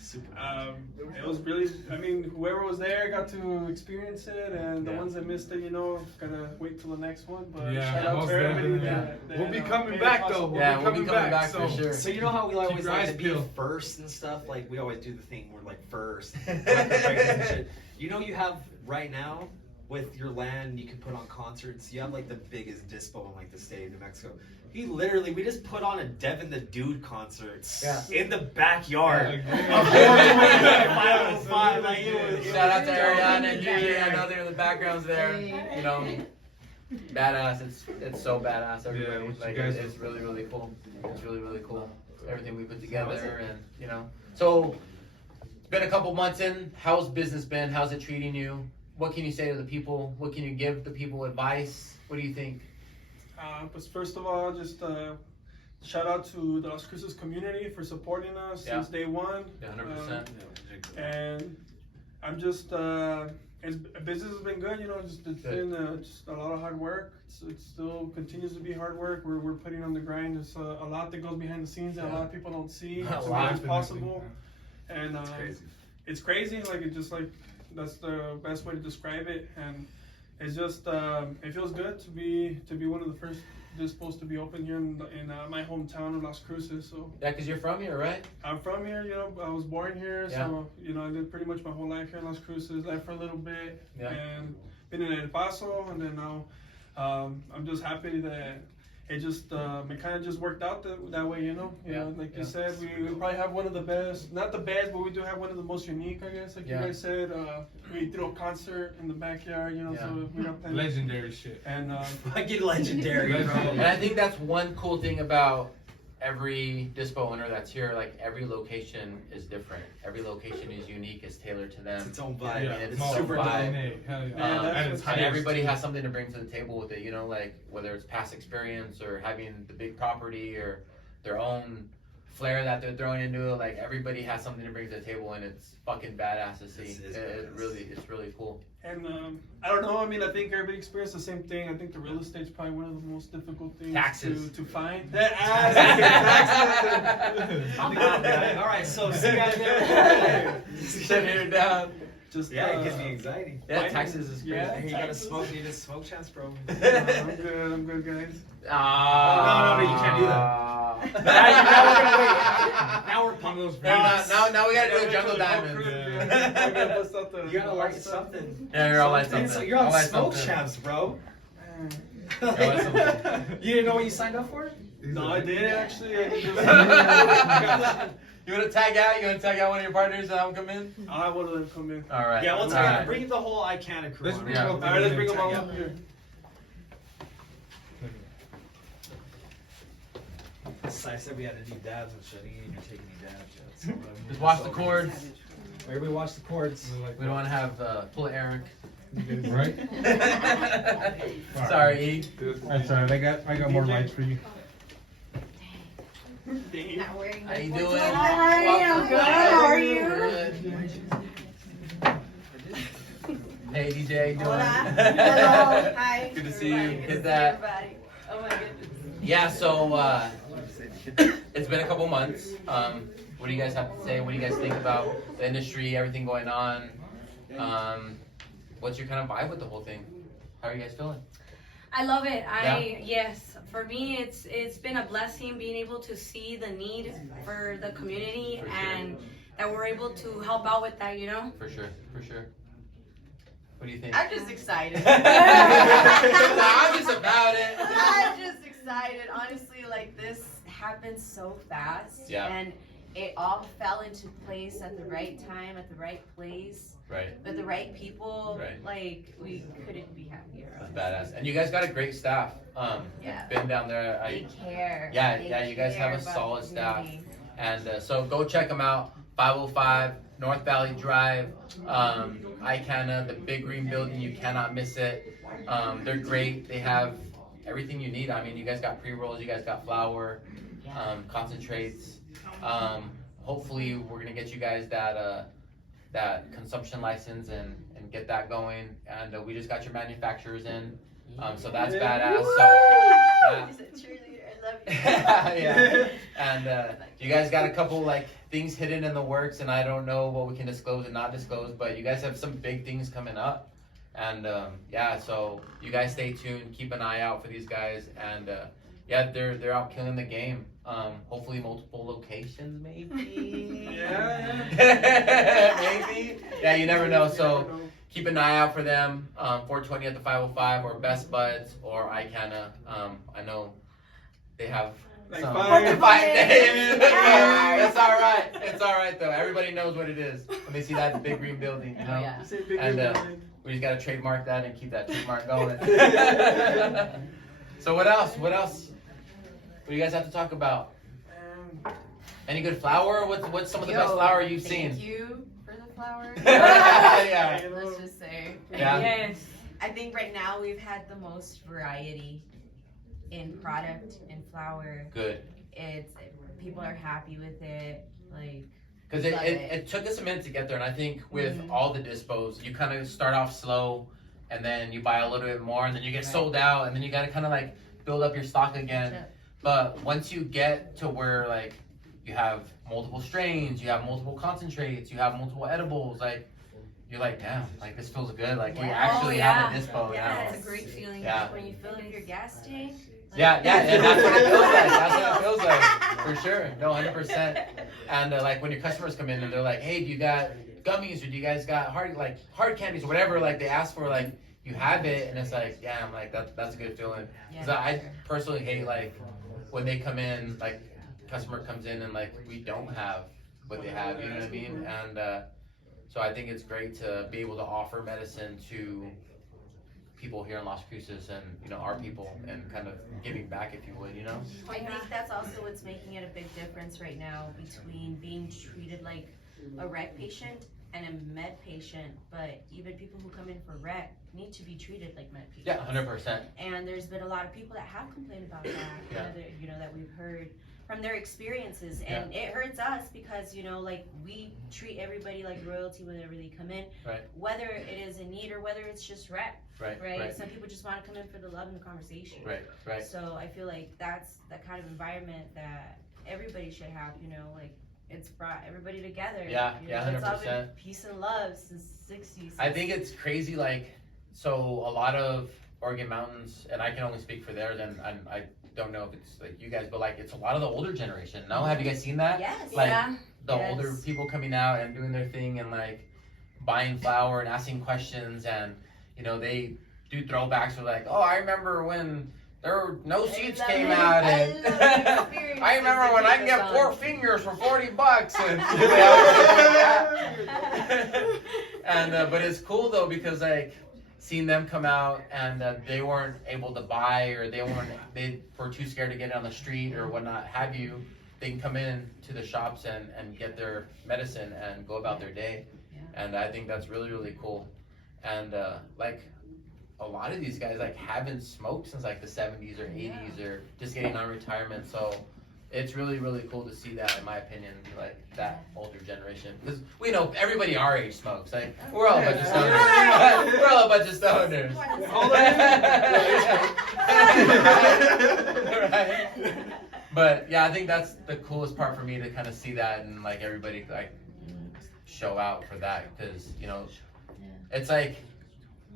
Super. It was really. I mean, whoever was there got to experience it, and the Yeah. ones that missed it, you know, gotta wait till the next one. But Yeah, shout out most to everybody definitely. that We'll be made coming it back, possible. though. Yeah, we'll be coming back so- for sure. So you know how we always your like eyes to be peeled. first and stuff? Like we always do the thing, we're like first. and shit. You know you have right now with your land, you can put on concerts. You have like the biggest dispo in like the state of New Mexico. We just put on a Devin the Dude concert in the backyard. Yeah. Of 505, like, it was- Shout out to Ariana and Gigi. I know they're in the backgrounds there. You know, badass. It's so badass. Everybody. Yeah, what you like guys it's do. really really cool. It's really cool. Everything we put together and you know. So it's been a couple months in. How's business been? How's it treating you? What can you say to the people? What can you give the people advice? What do you think? But first of all, just shout out to the Las Cruces community for supporting us since day one. Yeah, 100%. And I'm just, business has been good, you know, it's been just a lot of hard work. It still continues to be hard work. We're putting on the grind. There's a lot that goes behind the scenes that a lot of people don't see. A To lot. make it possible. And crazy. it's crazy, like it just like, that's the best way to describe it. And it's just, it feels good to be one of the first dispos to be open here in my hometown of Las Cruces. So Yeah, cause you're from here, right? I'm from here, you know, I was born here, so, you know, I did pretty much my whole life here in Las Cruces, left for a little bit, and been in El Paso, and then now, I'm just happy that it just, it kind of just worked out that way, you know? You know, like you said, we probably have one of the best, not the best, but we do have one of the most unique, I guess, like you guys said. We threw a concert in the backyard, you know, so we got plenty. Legendary shit. And, Fucking legendary, bro. And I think that's one cool thing about every dispo owner that's here. Like every location is different. Every location is unique. It's tailored to them. It's its own vibe. Yeah, it's small super vibe. DNA. Hell yeah. Yeah, that's And it's what's And highest, everybody too. has something to bring to the table with it, you know, like whether it's past experience or having the big property or their own flair that they're throwing into it. Like everybody has something to bring to the table, and it's fucking badass to see. It's really cool. And I don't know. I mean, I think everybody experienced the same thing. I think the real estate's probably one of the most difficult things Taxes. to find. I'm out, man. All right, so see you guys there. Shut it down. Just Yeah, it gives me anxiety. Yeah, Texas is crazy. Yeah. Hey, you gotta smoke. You need a smoke chance, bro. I'm good, guys. No, you can't do that. now we're gonna wait. Now we're pumped. Now we gotta do a jungle diamond. You gotta like something. Yeah, you're all like something. So you're on All like smoke something. champs, bro. You're all like something. You didn't know what you signed up for? No, I didn't actually. I just, You want to tag out? You want to tag out one of your partners and have them come in? I'll have one of them come in. All right. Yeah, let's All right. bring the whole Icana crew Let's on. bring Yeah. both All of right, them let's in. bring them all Yeah. up here. I said we had to do dabs and shit. You ain't taking any dabs yet. So Just watch the cords. Everybody watch the cords. We don't want to have pull Eric. Right? Sorry, E. That's all right. I got more lights for you. Not wearing How you the- doing? Hi, I'm good. How are you? Good. Hey DJ, how you doing? Hola. Hello. Hi. Good to see you. Everybody. Hit Good to that. see everybody. Oh my goodness. Yeah, so it's been a couple months. What do you guys have to say? What do you guys think about the industry, everything going on? What's your kind of vibe with the whole thing? How are you guys feeling? I love it. Yes, for me it's been a blessing being able to see the need for the community For sure. and that we're able to help out with that, you know? For sure, for sure. What do you think? I'm just excited. I'm just about it. I'm just excited. Honestly, like this happened so fast. Yeah. And it all fell into place at the right time, at the right place, Right, with the right people. Right. Like we couldn't be happier. that's badass. And you guys got a great staff. Yeah. Been down there. They care. Yeah, They yeah, you guys care have a about solid the staff. community. And so go check them out. 505 North Valley Drive, Icana, the big green building. You cannot miss it. They're great. They have everything you need. I mean, you guys got pre-rolls. You guys got flour, concentrates. Hopefully, we're gonna get you guys that consumption license and get that going. And we just got your manufacturers in. So that's badass. So yeah. She's a cheerleader. I love you. Yeah. And you guys got a couple like things hidden in the works, and I don't know what we can disclose and not disclose, but you guys have some big things coming up. And yeah, so you guys stay tuned, keep an eye out for these guys, and yeah, they're out killing the game. Hopefully multiple locations, maybe. Maybe. Yeah, you never know. So keep an eye out for them. 420 at the 505 or Best Buds or Icana. I know they have Like some 5 days. That's all right. It's all right though. Everybody knows what it is when they see that big green building, you know. Oh, yeah. Say big And building. we just gotta trademark that and keep that trademark going. So what else? What else? What do you guys have to talk about? Any good flour? What's some of the best flour you've Thank seen? you for the flowers. Yeah. Let's just say. Yeah. Yes. I think right now we've had the most variety in product and flour. Good. People are happy with it. Like Because Love it took us a minute to get there, and I think with Mhm. all the dispos, you kind of start off slow, and then you buy a little bit more, and then you get Right. sold out, and then you got to kind of like build up your stock again. Sure. But once you get to where like you have multiple strains, you have multiple concentrates, you have multiple edibles, like you're like, damn, like this feels good. Like we Yeah. actually Oh, have a yeah. dispo now. Yes. It's a great feeling. Yeah. when you fill up your gas tank. like- Yeah, and that's what it feels like. That's what it feels like, for sure. No, 100%. And like when your customers come in and they're like, hey, do you got gummies or do you guys got hard candies or whatever? Like they ask for, like you have it, and it's like, yeah, I'm like that's a good feeling. Yeah, Because I sure. personally hate like when they come in, like customer comes in and like we don't have what they have. You know what I mean? And so I think it's great to be able to offer medicine to people here in Las Cruces and, you know, our people, and kind of giving back, if you would, you know? I think that's also what's making it a big difference right now between being treated like a rec patient and a med patient, but even people who come in for rec need to be treated like med patients. Yeah, 100%. And there's been a lot of people that have complained about that, Yeah. you know, that we've heard from their experiences, and it hurts us because, you know, like we treat everybody like royalty whenever they come in, Right. whether it is a need or whether it's just rec, Right, right? right, Some people just want to come in for the love and the conversation. right, right. So I feel like that's the kind of environment that everybody should have, you know, like it's brought everybody together. Yeah, you yeah, know, it's all been 100%. peace and love since the 60s. I think it's crazy, like, so a lot of Oregon Mountains, and I can only speak for theirs, and I don't know if it's like you guys, but like it's a lot of the older generation. No, have you guys seen that? Yes. Like Yeah. the Yes. older people coming out and doing their thing and like buying flour and asking questions, and you know they do throwbacks. Or like, oh, I remember when there were no seats love came it. out, I and love the experiences I remember that when I keep can us get 4 on. fingers for $40, and and but it's cool though because like seeing them come out and they weren't able to buy or they were too scared to get it on the street or whatnot have you. They can come in to the shops and get their medicine and go about their day, and I think that's really really cool. And like a lot of these guys like haven't smoked since like the 70s or 80s or just getting on retirement, so it's really really cool to see that, in my opinion, like that older generation, because we know everybody our age smokes. Like we're all a bunch of stoners. We're all a bunch of stoners. Right? But yeah, I think that's the coolest part for me to kind of see that and like everybody like show out for that, because you know it's like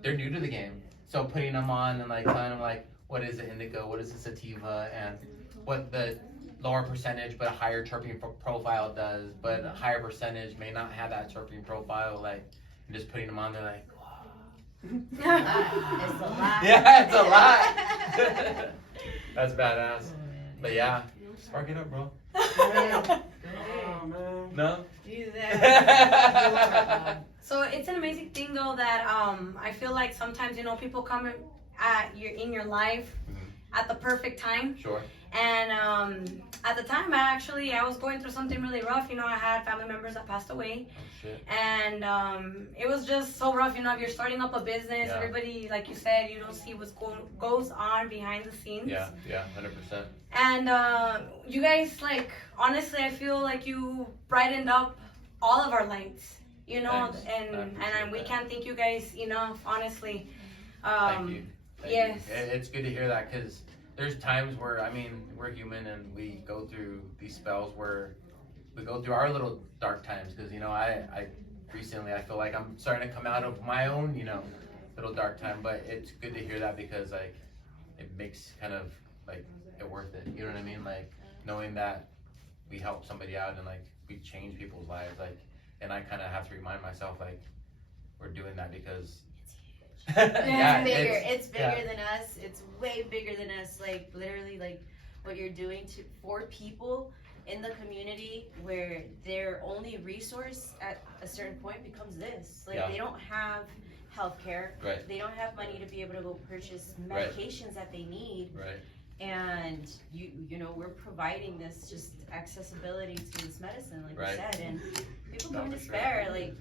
they're new to the game, so putting them on and like telling them like what is an indica, what is a sativa, and what the lower percentage but a higher terpene profile does, but a higher percentage may not have that terpene profile, like and just putting them on, they're like, It's a lot. yeah, it's a lot. That's badass. But yeah, spark it up, bro. Oh, man. No? So it's an amazing thing though that I feel like sometimes, you know, people come in your life at the perfect time. Sure. And at the time, I was going through something really rough. You know, I had family members that passed away. Oh shit. And it was just so rough. You know, if you're starting up a business, Yeah. everybody, like you said, you don't see what goes on behind the scenes. Yeah, 100%. And you guys, like, honestly, I feel like you brightened up all of our lights. You know, Thanks. I and appreciate we that. can't thank you guys enough, honestly. Thank you. Thank yes. you. It's good to hear that, because there's times where, I mean, we're human and we go through these spells where we go through our little dark times, because, you know, I recently, I feel like I'm starting to come out of my own, you know, little dark time, but it's good to hear that, because, like, it makes kind of, like, it worth it, you know what I mean? Like, knowing that we help somebody out and, like, we change people's lives, like, and I kind of have to remind myself, like, we're doing that because Yeah, it's bigger yeah. than us. It's way bigger than us. Like literally, like what you're doing for people in the community, where their only resource at a certain point becomes this. Like Yeah. they don't have healthcare. Right. They don't have money to be able to go purchase Right. medications that they need. Right. And you know, we're providing this just accessibility to this medicine, like Right. you said, and people No, come in for despair. Like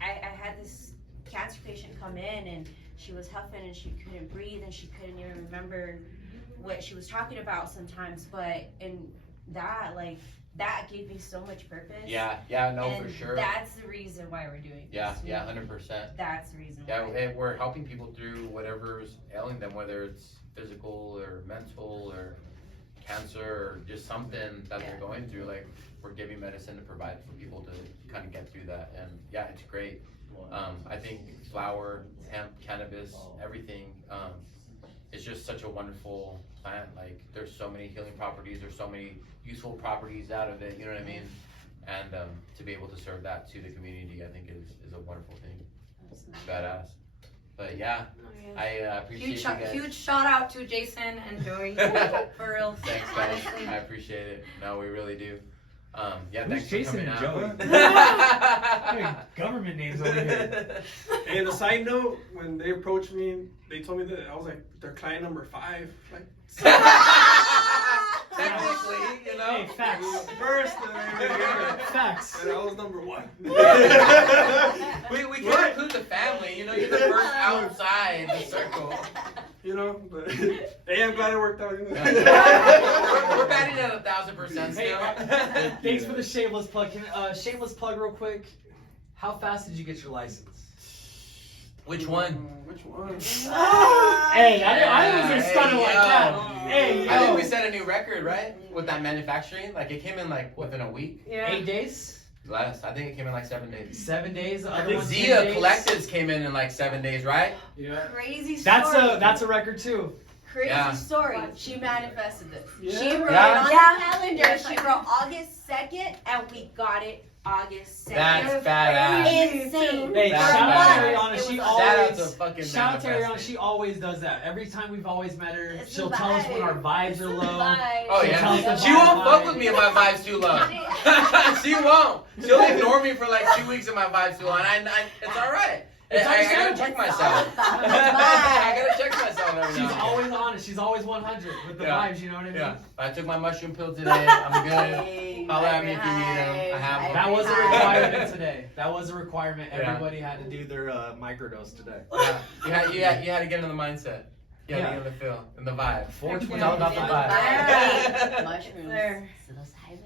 I had this cancer patient come in and she was huffing and she couldn't breathe and she couldn't even remember what she was talking about sometimes, but in that, like, that gave me so much purpose. Yeah, no, and for sure. that's the reason why we're doing Yeah, this. 100%. That's the reason Yeah, why. we're helping people through whatever's ailing them, whether it's physical or mental or cancer or just something that they're going through. Like, we're giving medicine to provide for people to kind of get through that, and yeah, it's great. I think flower, hemp, cannabis, everything, it's just such a wonderful plant. Like, there's so many healing properties, there's so many useful properties out of it, you know what I mean? And to be able to serve that to the community, I think is a wonderful thing. It's badass. But yeah, I appreciate you guys. Huge shout out to Jason and Joey, for real. Thanks, guys. Honestly. I appreciate it. No, we really do. Yeah, Who's thanks Jason for coming and out. Joey? Government names over here. And a side note, when they approached me, they told me that I was like their client number 5. Like, Technically, you know. Hey, facts. first, and Facts. I was number 1. We can't include the family, you know, you're the first outside the circle. You know, but hey, I'm glad it worked out. We're batting at 1,000% still. Hey, thanks for the shameless plug. Shameless plug real quick. How fast did you get your license? Which one? Which one? Hey, I wasn't stunning like that. Hey, I think yo. we set a new record, right? With that manufacturing. Like, it came in like within a week. Yeah. 8 days? Less. I think it came in like 7 days. 7 days? The I other think one's 10 Zia days? Collectives came in like 7 days, right? Yeah. Crazy story. That's a record too. Crazy Yeah. story. She manifested this. Yeah. She wrote Yeah. it on Yeah. the calendar. Yes, She I wrote August 2nd, and we got it August 2nd. That's badass. Insane. Hey, That's shout out bad. to Ariana. It She was Shout out always. to fucking Shout out to Ariana. manifesting. She always does that. Every time we've always met her, It's she'll the tell us when our vibe. vibes It's are the low. vibe. Oh She'll tell us yeah. the She vibe. won't fuck with me if my vibe's too low. She won't. She'll ignore me for like 2 weeks if my vibe's too low, and I it's all right. It's I gotta understandable. check myself. I gotta check myself every now She's and then. always honest. She's always 100 with the Yeah. vibes. You know what I mean? Yeah. I took my mushroom pill today. I'm good. Hey, Holla at me if you need high, 'em. I have 'em. That was a high. requirement today. That was a requirement. Yeah. Everybody had to do their microdose today. Yeah. You had to get in the mindset. You had to get in the feel and the vibe. 420 is all about the vibe. Yeah. Mushrooms. There.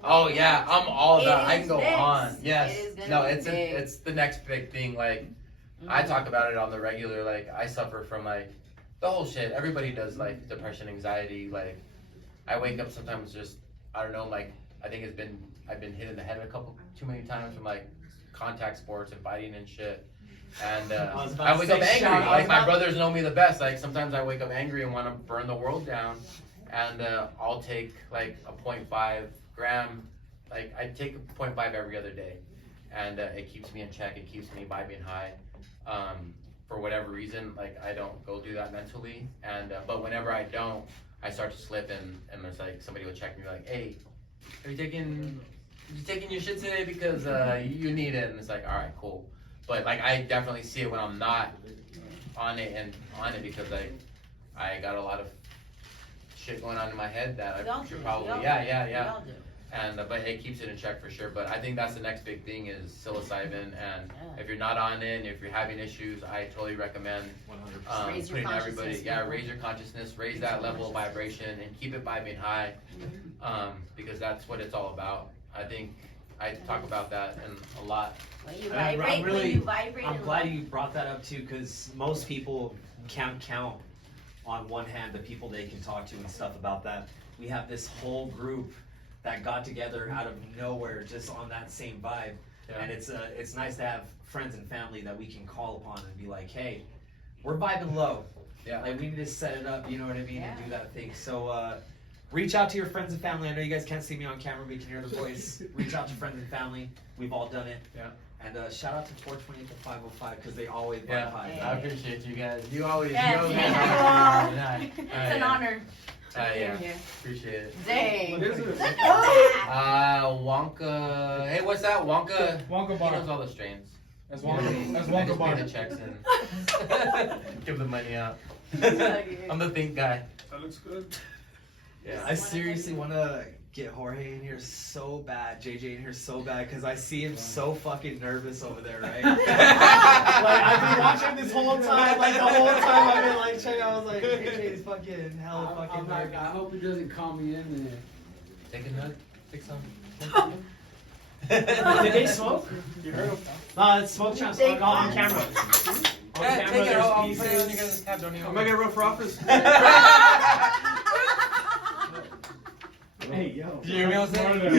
Oh yeah, I'm all about. It I is can go next. on. Yes. It is gonna No, be it's big. it's the next big thing. Like I talk about it on the regular. Like I suffer from like the whole shit. Everybody does like depression, anxiety. Like I wake up sometimes just I don't know. Like I think I've been hit in the head too many times from like contact sports and fighting and shit. And was about I to wake say, up angry. shout out. Like my brothers know me the best. Like sometimes I wake up angry and want to burn the world down. And I'll take like a 0.5 gram. Like I take a 0.5 every other day, and it keeps me in check. It keeps me vibing high. For whatever reason, like I don't go do that mentally. And but whenever I don't, I start to slip, and it's like somebody will check me like, "Hey, are you taking your shit today because you need it?" And it's like, all right, cool. But like I definitely see it when I'm not on it because I got a lot of shit going on in my head that We all I should do. probably We all yeah. We all do. And but it keeps it in check for sure. But I think that's the next big thing is psilocybin. And if you're not on it, and if you're having issues, I totally recommend 100%. Raise your putting everybody, consciousness. raise your consciousness, raise that level of vibration, and keep it vibing high, because that's what it's all about. I think I talk about that in a lot. When you I'm vibrate, really- when you vibrate I'm in glad love. you brought that up too, because most people can't count on one hand the people they can talk to and stuff about that. We have this whole group that got together out of nowhere just on that same vibe, Yeah. and it's nice to have friends and family that we can call upon and be like, hey, we're vibing low. Yeah. Like we need to set it up, you know what I mean, Yeah. and do that thing. So reach out to your friends and family. I know you guys can't see me on camera, but you can hear the voice. Reach out to friends and family. We've all done it. Yeah. And shout out to 420 to 505 because they always vibe Yeah, high. I appreciate you guys. You always, Yes, you always thank have you. It's an honor. Yeah, Yeah. appreciate it. Dang. What is it? Wonka. Hey, what's that? Wonka. Wonka He bar. knows all the strains. That's I Wonka. That's just Wonka pay bar. the checks and give the money out. I'm the think guy. That looks good. Yeah. I seriously want to get Jorge in here so bad, JJ in here so bad, because I see him so fucking nervous over there, right? Like, I've been watching this whole time, like the whole time I've been like checking, I was like, JJ's fucking hella fucking I'm like, I nervous. hope he doesn't call me in there. Take a nut. Take some. Did they smoke? You heard him. It's smoke champs on camera. On Yeah, camera, take it. there's I'll put it on pieces. your guys' tab. Don't even. I'm gonna get run for office. Hey, yo. You hear me? I was saying? Yeah. I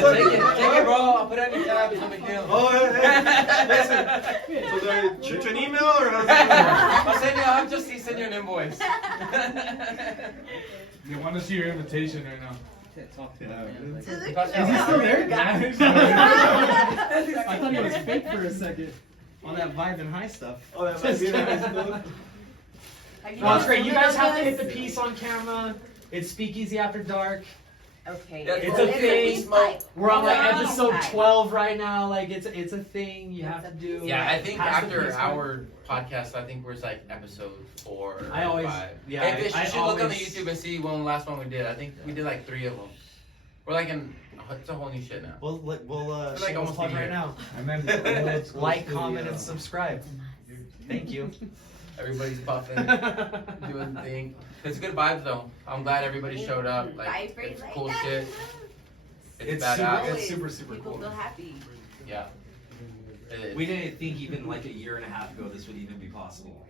said, take it, bro. I'll put it on your tab. It's no big deal. Oh, hey. So do I shoot you an email or how's it I'll send you. I'll just send you an invoice. They want to see your invitation right now. Is he still there? I thought he was fake for a second. On that vibe and high stuff. Oh, that might be nice. No, it's great. You guys have to hit the piece on camera. It's Speakeasy After Dark. Okay. Yeah, It's a thing. Fight. We're on like Wow. episode 12 right now. Like it's a thing you have to do. Yeah, I think Pass the after piece, our podcast, I think we're like episode 4 I always- or 5. yeah, Hey, bitch, I you should look on the always- YouTube and see when the last one we did. I think we did like 3 of them. We're like in, it's a whole new shit now. We'll Like shameless almost plug a year. right now. And then old school Like, studio. comment, and subscribe. Thank you. Everybody's puffing, doing the thing. It's good vibes though. I'm glad everybody showed up. Like, Vibrate it's like cool that. shit. It's It's badass. super- it's super, super People cool. feel happy. Yeah. It- We didn't think even like a year and a half ago this would even be possible.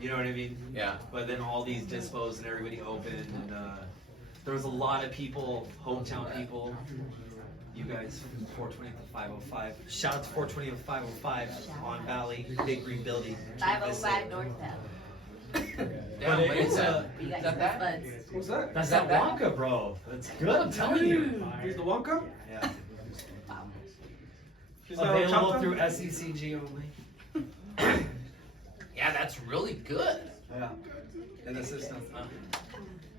You know what I mean? Yeah. But then all these dispos and everybody opened, and there was a lot of people, hometown people. You guys, 420 to 505. Shout out to 420 to 505 on Valley, Big Green Building. 505 North Valley. Damn, what is that? You Is got that that? buds. What's that? That's Is that that Wonka, bro. That's good. I'm telling you. Here's the Wonka. Yeah. Is that Available horchata? through SECG only. Yeah, that's really good. Yeah. In the system.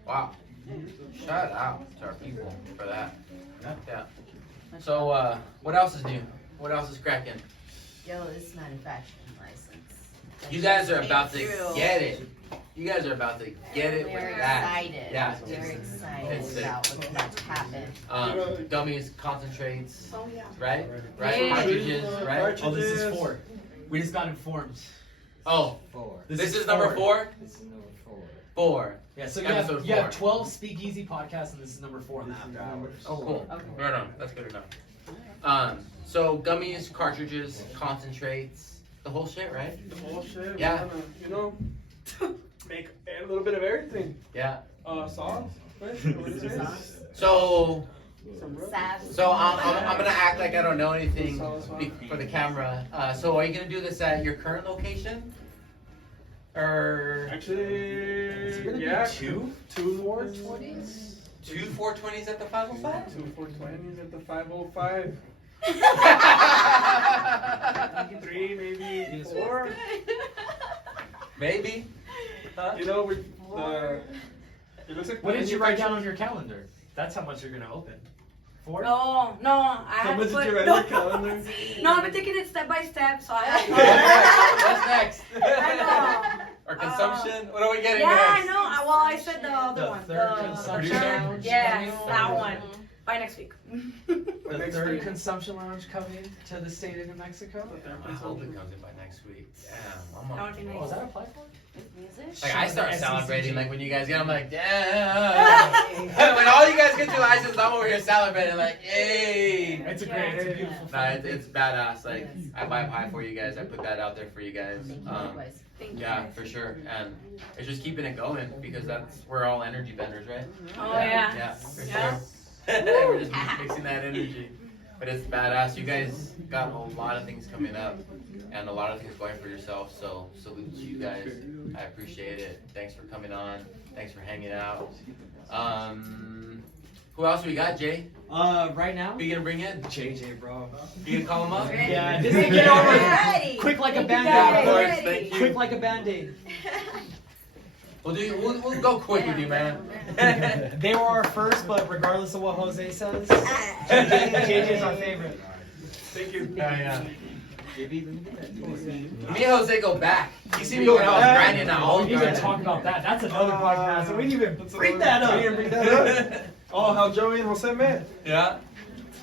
Wow. Shout out to our people for that. Yeah. So, what else is new? What else is cracking? Yo, this manufacturing license. You guys are about to Came through. get it. You guys are about to get it with We're that. excited. Yeah. We're excited It's sick. about what's about to happen. Gummies, concentrates, Oh yeah. right? Right? Yeah. Cartridges, right? Oh, this is 4. We just got informed. Oh, 4. this is number 4? This is number 4. 4. Yeah, so Episode you have 4. 12 SpeakEasy podcasts, and this is number 4 in the after hours. Oh, cool. Okay. Right on. That's good enough. So gummies, cartridges, concentrates, the whole shit, right? The whole shit. Yeah. We're gonna, make a little bit of everything. Yeah. Sauce. Right? What is it? So, Some rub. Savs. I'm gonna act like I don't know anything for the camera. So are you gonna do this at your current location? Or Actually, yeah. 2? 2 420s. 2 420s at the 505? 2 420s at the 505. 3, maybe 4. Maybe. You know, it looks like. What did you write down on your calendar? That's how much you're going to open. 4? No, I had to How much put. did you write no, on your calendar? no, I've been taking it step by step, so I had What's next? I know. Or consumption? What are we getting Yeah, next? I know. Well, I said the other The one. third the consumption third- lounge Yeah, coming? that one. By next week. The Next 3rd week. consumption lounge coming to the state of New Mexico? I hope it comes in by next week. Damn, I'm That on. would be Oh, is nice. that applied for? With music? Like I start SECG. celebrating like when you guys get, I'm like, damn. When all you guys get your license, I'm over here celebrating like, yay. It's a great, it's a beautiful Nah, thing. it's badass. Like I buy a pie for you guys. I put that out there for you guys. Thank you, likewise. Thank you. Yeah, for sure. And it's just keeping it going because we're all energy benders, right? Oh yeah. Yeah, for Yeah. sure. We're just mixing that energy. But it's badass. You guys got a lot of things coming up and a lot of things going for yourself. So salute to you guys. I appreciate it. Thanks for coming on. Thanks for hanging out. Who else we got, Jay? Right now? Who you gonna bring in? JJ, bro. You gonna call him up? Yeah, just to get over Ready. it. Quick like a Thank you, band-aid. guys. Of course, Ready. thank you. Quick like a band-aid. We'll go quick with you, man. They were our first, but regardless of what Jose says, JJ is our favorite. Thank you. Yeah. JB, let me get that toy. Me and Jose go back. You see me when I was grinding that Oh, whole we didn't even talk about that. That's another podcast. So we didn't even bring that We didn't bring up. that up. Oh, how Joey and Jose met. Yeah.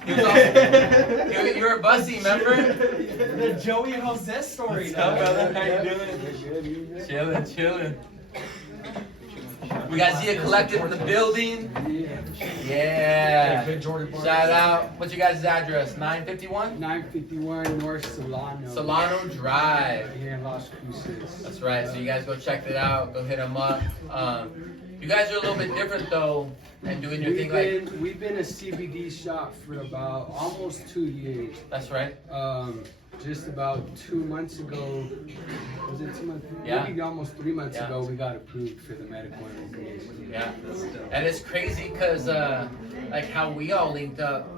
He was awesome. You were bussy, remember? The Joey and Jose story. What's up, brother? How you Good, doing? Chilling. We got Zia Collective in the building. Yeah. Big Jordan Bar. Shout out. What's your guys' address? 951? 951 North Solano. Solano Drive. Here in Las Cruces. That's right. So you guys go check it out. Go hit them up. You guys are a little bit different though, and doing your thing like. We've been a CBD shop for about almost 2 years. That's right. Just about 2 months ago, was it 2 months? Yeah. Maybe almost 3 months Yeah. ago, we got approved for the medical and recreational. Yeah. And it's crazy because like how we all linked up.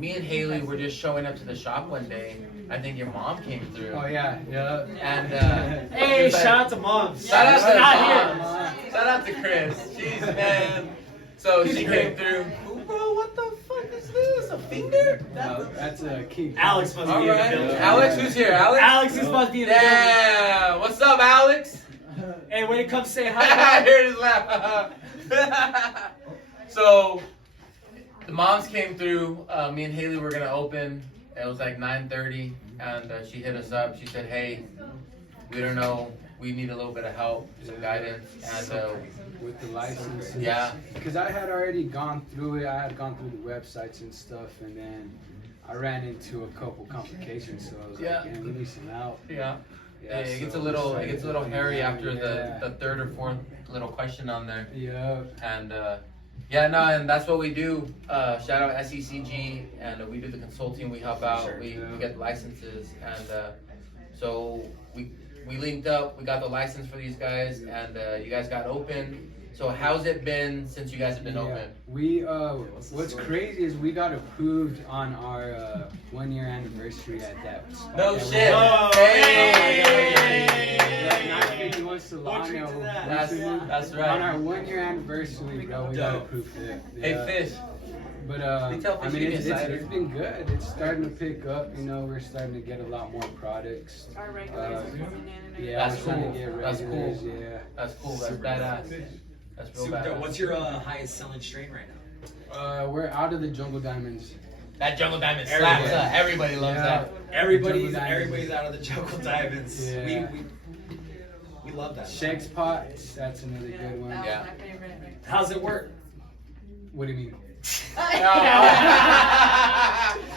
Me and Haley were just showing up to the shop one day. I think your mom came through. Oh yeah, yeah. And Hey, shout out to moms. Shout out to Not mom. Shout out to Chris. Jeez, man. So she came through. Ooh, bro, what the fuck is this? A finger? That's a key. Alex must All be in the right. building. Alex, who's here? Alex? Alex is supposed to be in the building. Damn. What's up, Alex? Hey, when it comes, say I hi. heard his laugh. So the moms came through. Me and Haley were gonna open. It was like 9:30, and she hit us up. She said, "Hey, we don't know. We need a little bit of help, some guidance." And with the license. yeah, Because I had already gone through it. I had gone through the websites and stuff, and then I ran into a couple complications. So I was Yeah. like, "Man, we need some help." yeah. Yeah, It gets so a little, we it gets a started little looking hairy at after it, the third or fourth little question on there. Yeah. And yeah, no, and that's what we do. Shout out SECG, and we do the consulting. We help out. Sure, we yeah. get licenses, and so we we linked up, we got the license for these guys, and you guys got open. So how's it been since you guys have been open? We what's crazy is we got approved on our 1 year anniversary at that. No that shit. That's right. On our 1 year anniversary, bro, we got approved there. Hey, Fish. But tell I Fish mean, to it's get cider. been good. It's starting to pick up. You know, we're starting to get a lot more products. Our regulars are coming in and Yeah, That's we're starting cool. to get That's regulars. cool. Yeah. That's cool. That's badass. That's real badass. What's your highest selling strain right now? We're out of the Jungle Diamonds. That Jungle Diamond slaps. Yeah. Everybody loves that. Everybody's Jungle Diamonds. everybody's out of the Jungle Diamonds. Yeah. We love that. Sex Pots, that's another good one. that Yeah. was my favorite. How's it work? What do you mean?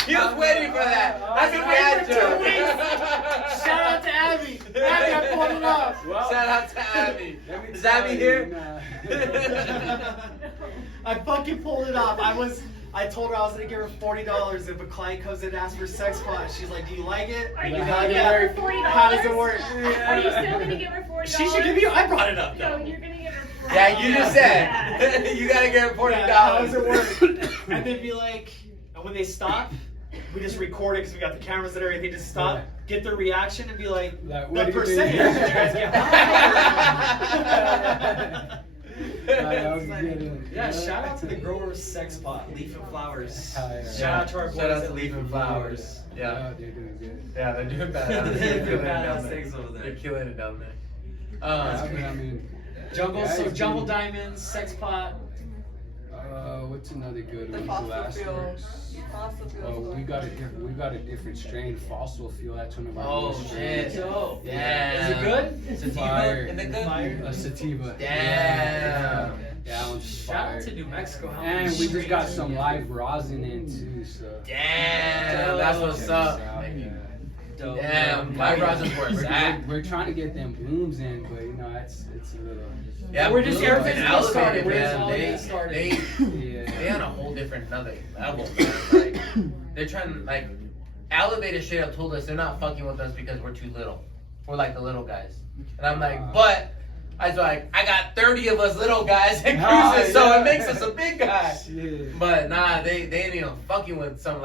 He was waiting for that. That's what we had to. Shout out to Abby. Abby, I pulled it off. Shout out to Abby. Let me Is tell Abby you, here? I fucking pulled it off. I told her I was gonna give her $40 if a client comes in and asks for sex pot. She's like, "Do you like it? Are you How gonna does give it her work? $40? How does it work?" Are you still gonna give her $40? She should give you. I brought it up. No, Though. you're gonna give her $40. Yeah, you just Yeah. said. You gotta give her $40. Yeah, how does it work? And then be like, and when they stop, we just record it because we got the cameras and everything. Just stop, get their reaction, and be like, Like, the what do you percentage. think? You guys get That was good. Yeah, shout out to the growers Sex Pot, Leaf and Flowers. Hell yeah. Shout out to our boys Shout out to at Leaf and Flowers. Yeah. They're doing good. Yeah, they're doing badass. They're They're killing it badass down there. things over there. They're killing it down there. I mean, Jungle, Yeah, so it's Jungle been- Diamonds, Sex Pot. what's another good The one? fossil fuel. Glassworks. Fossil fuel. Oh, we got a different strain, fossil fuel. That's one of our Oh, newest strains. shit. Dope. Damn. Is it good? Sativa? Fire. Isn't it good? Fire. A sativa. Damn. Yeah, that one's Shout fire. out to New Mexico. How And many we just got strains some you live rosin in too, so. Damn, that's what's Check up. this out, yeah. Dope. Damn, live rosin's where it's at. We're trying to get them blooms in, but you know, it's a little. Yeah, We're just Blue everything's and getting started. Elevated, We're just man. all getting started. They on a whole different another level, man. Like, they're trying, like, Elevated straight up told us they're not fucking with us because we're too little. We're like the little guys. And I'm like, but I was like, I got 30 of us little guys at Cruces, so yeah. it makes us a big guy. Shit. But nah, they ain't even fucking with some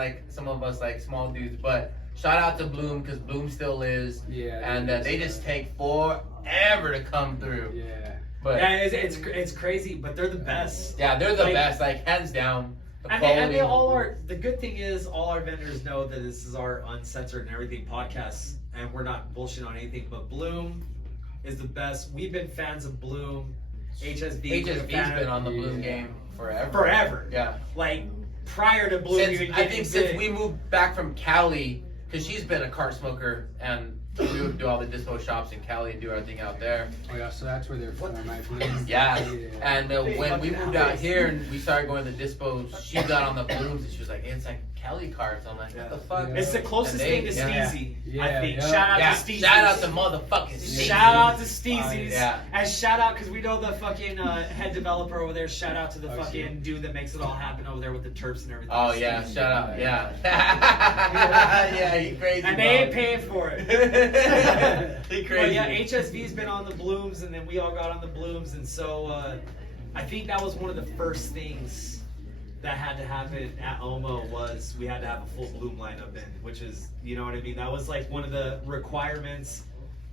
of us like small dudes. But shout out to Bloom because Bloom still is, Yeah. and they just take forever to come through. Yeah. But Yeah, it's crazy, but they're the best. yeah, they're the Like- best, like hands down. The And they all are. The good thing is, all our vendors know that this is our uncensored and everything podcast, and we're not bullshitting on anything. But Bloom is the best. We've been fans of Bloom. HSV. HSV's been on the Bloom game forever. Forever. Yeah. Like prior to Bloom Since, even I getting think since big. we moved back from Cali, because she's been a cart smoker, and we would do all the dispo shops in Cali and do everything out there. Oh yeah, so that's where they're from, right? Yeah, and when we moved out here and we started going to dispos, she got on the Blooms and she was like, hey, it's like Cali carts. I'm like, what the fuck? Yeah. It's the closest And they- thing to yeah. Steezy. Yeah, I think. yeah. Shout out Yeah, to Steezy. shout out to motherfucking Steezy. Shout out to Steezy's. Yeah. And shout out, because we know the fucking head developer over there. Shout out to the Oh, fucking shit. dude that makes it all happen over there with the Terps and everything. Oh yeah, Steezy. shout out, yeah. Yeah, he crazy. And they ain't paying for it. He But crazy. yeah, HSV's been on the Blooms, and then we all got on the Blooms, and so I think that was one of the first things that had to happen at OMO was we had to have a full Bloom lineup in, which is, you know what I mean? That was like one of the requirements.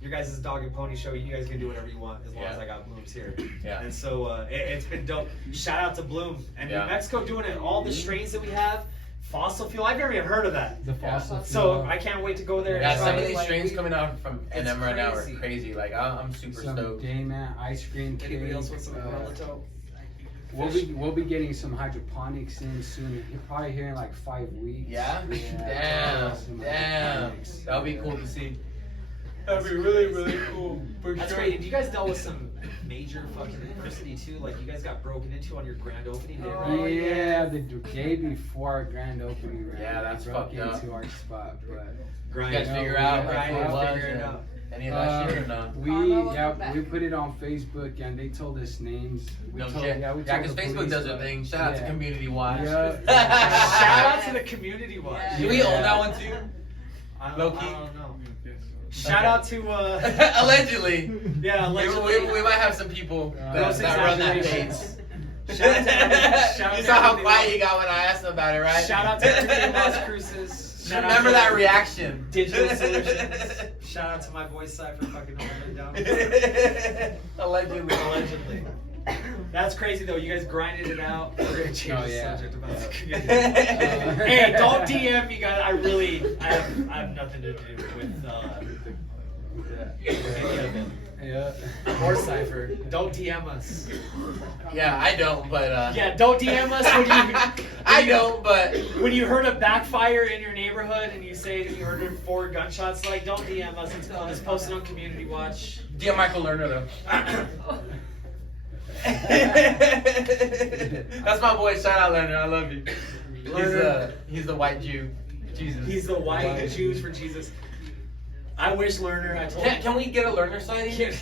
Your guys' dog and pony show, you guys can do whatever you want as long Yeah. as I got Blooms here. Yeah. And so it's been dope. Shout out to Bloom. And Yeah. New Mexico doing it, all the strains that we have, fossil fuel, I've never even heard of that. The fossil So fuel. I can't wait to go there. Yeah, and some try of it. these Like, strains we- coming out from It's NM right now are crazy. crazy. Like I'm super Some stoked. Dayman ice cream cake. Anybody else want some Morello? We'll be getting some hydroponics in soon. You're probably here in like 5 weeks. Yeah? Some Damn. hydroponics. That'll be cool to see. That'd be really, really cool. For That's sure. great. And you guys dealt with some major fucking adversity too. Like you guys got broken into on your grand opening day, right? Oh, yeah, the day before our grand opening, right? Yeah, that's They broke fucked up. into our spot, but You Grind. guys Yeah, figure we out gotta like who it was figure it and out. any of that shit or no? we Oh, no, back. we put it on Facebook and they told us names. We No told, shit. Yeah, we Yeah, told because the Facebook police, does their but- thing. Shout out to yeah. Community Watch. Yeah. Shout out to the community watch. Do we own that one too? I Low don't, key? I don't know. Shout out to Allegedly. yeah, allegedly. We might have some people Gross that run that page. exaggerations. Shout out to shout out You to saw how everything quiet Las- you got when I asked him about it, right? Shout out to everything Las Cruces. Shout out Remember to that reaction. Digital Solutions. Shout out to my voice Sypher fucking holding it down. Allegedly. That's crazy though. You guys grinded it out. We're gonna change Oh, the yeah. subject about the community. Hey, don't DM me, guys. I have nothing to do with any of it. Yeah. Or Sypher. Don't DM us. Yeah, I don't, but Yeah, don't DM us I don't, but when you heard a backfire in your neighborhood and you say that you heard 4 gunshots. Like, don't DM us. It's cool. Just post it on Community Watch. DM Michael Lerner though. That's my boy. Shout out Lerner. I love you. He's the white Jew. Jesus. He's the white Jews for Jesus. I wish Lerner. I told him. Can we get a Lerner sighting?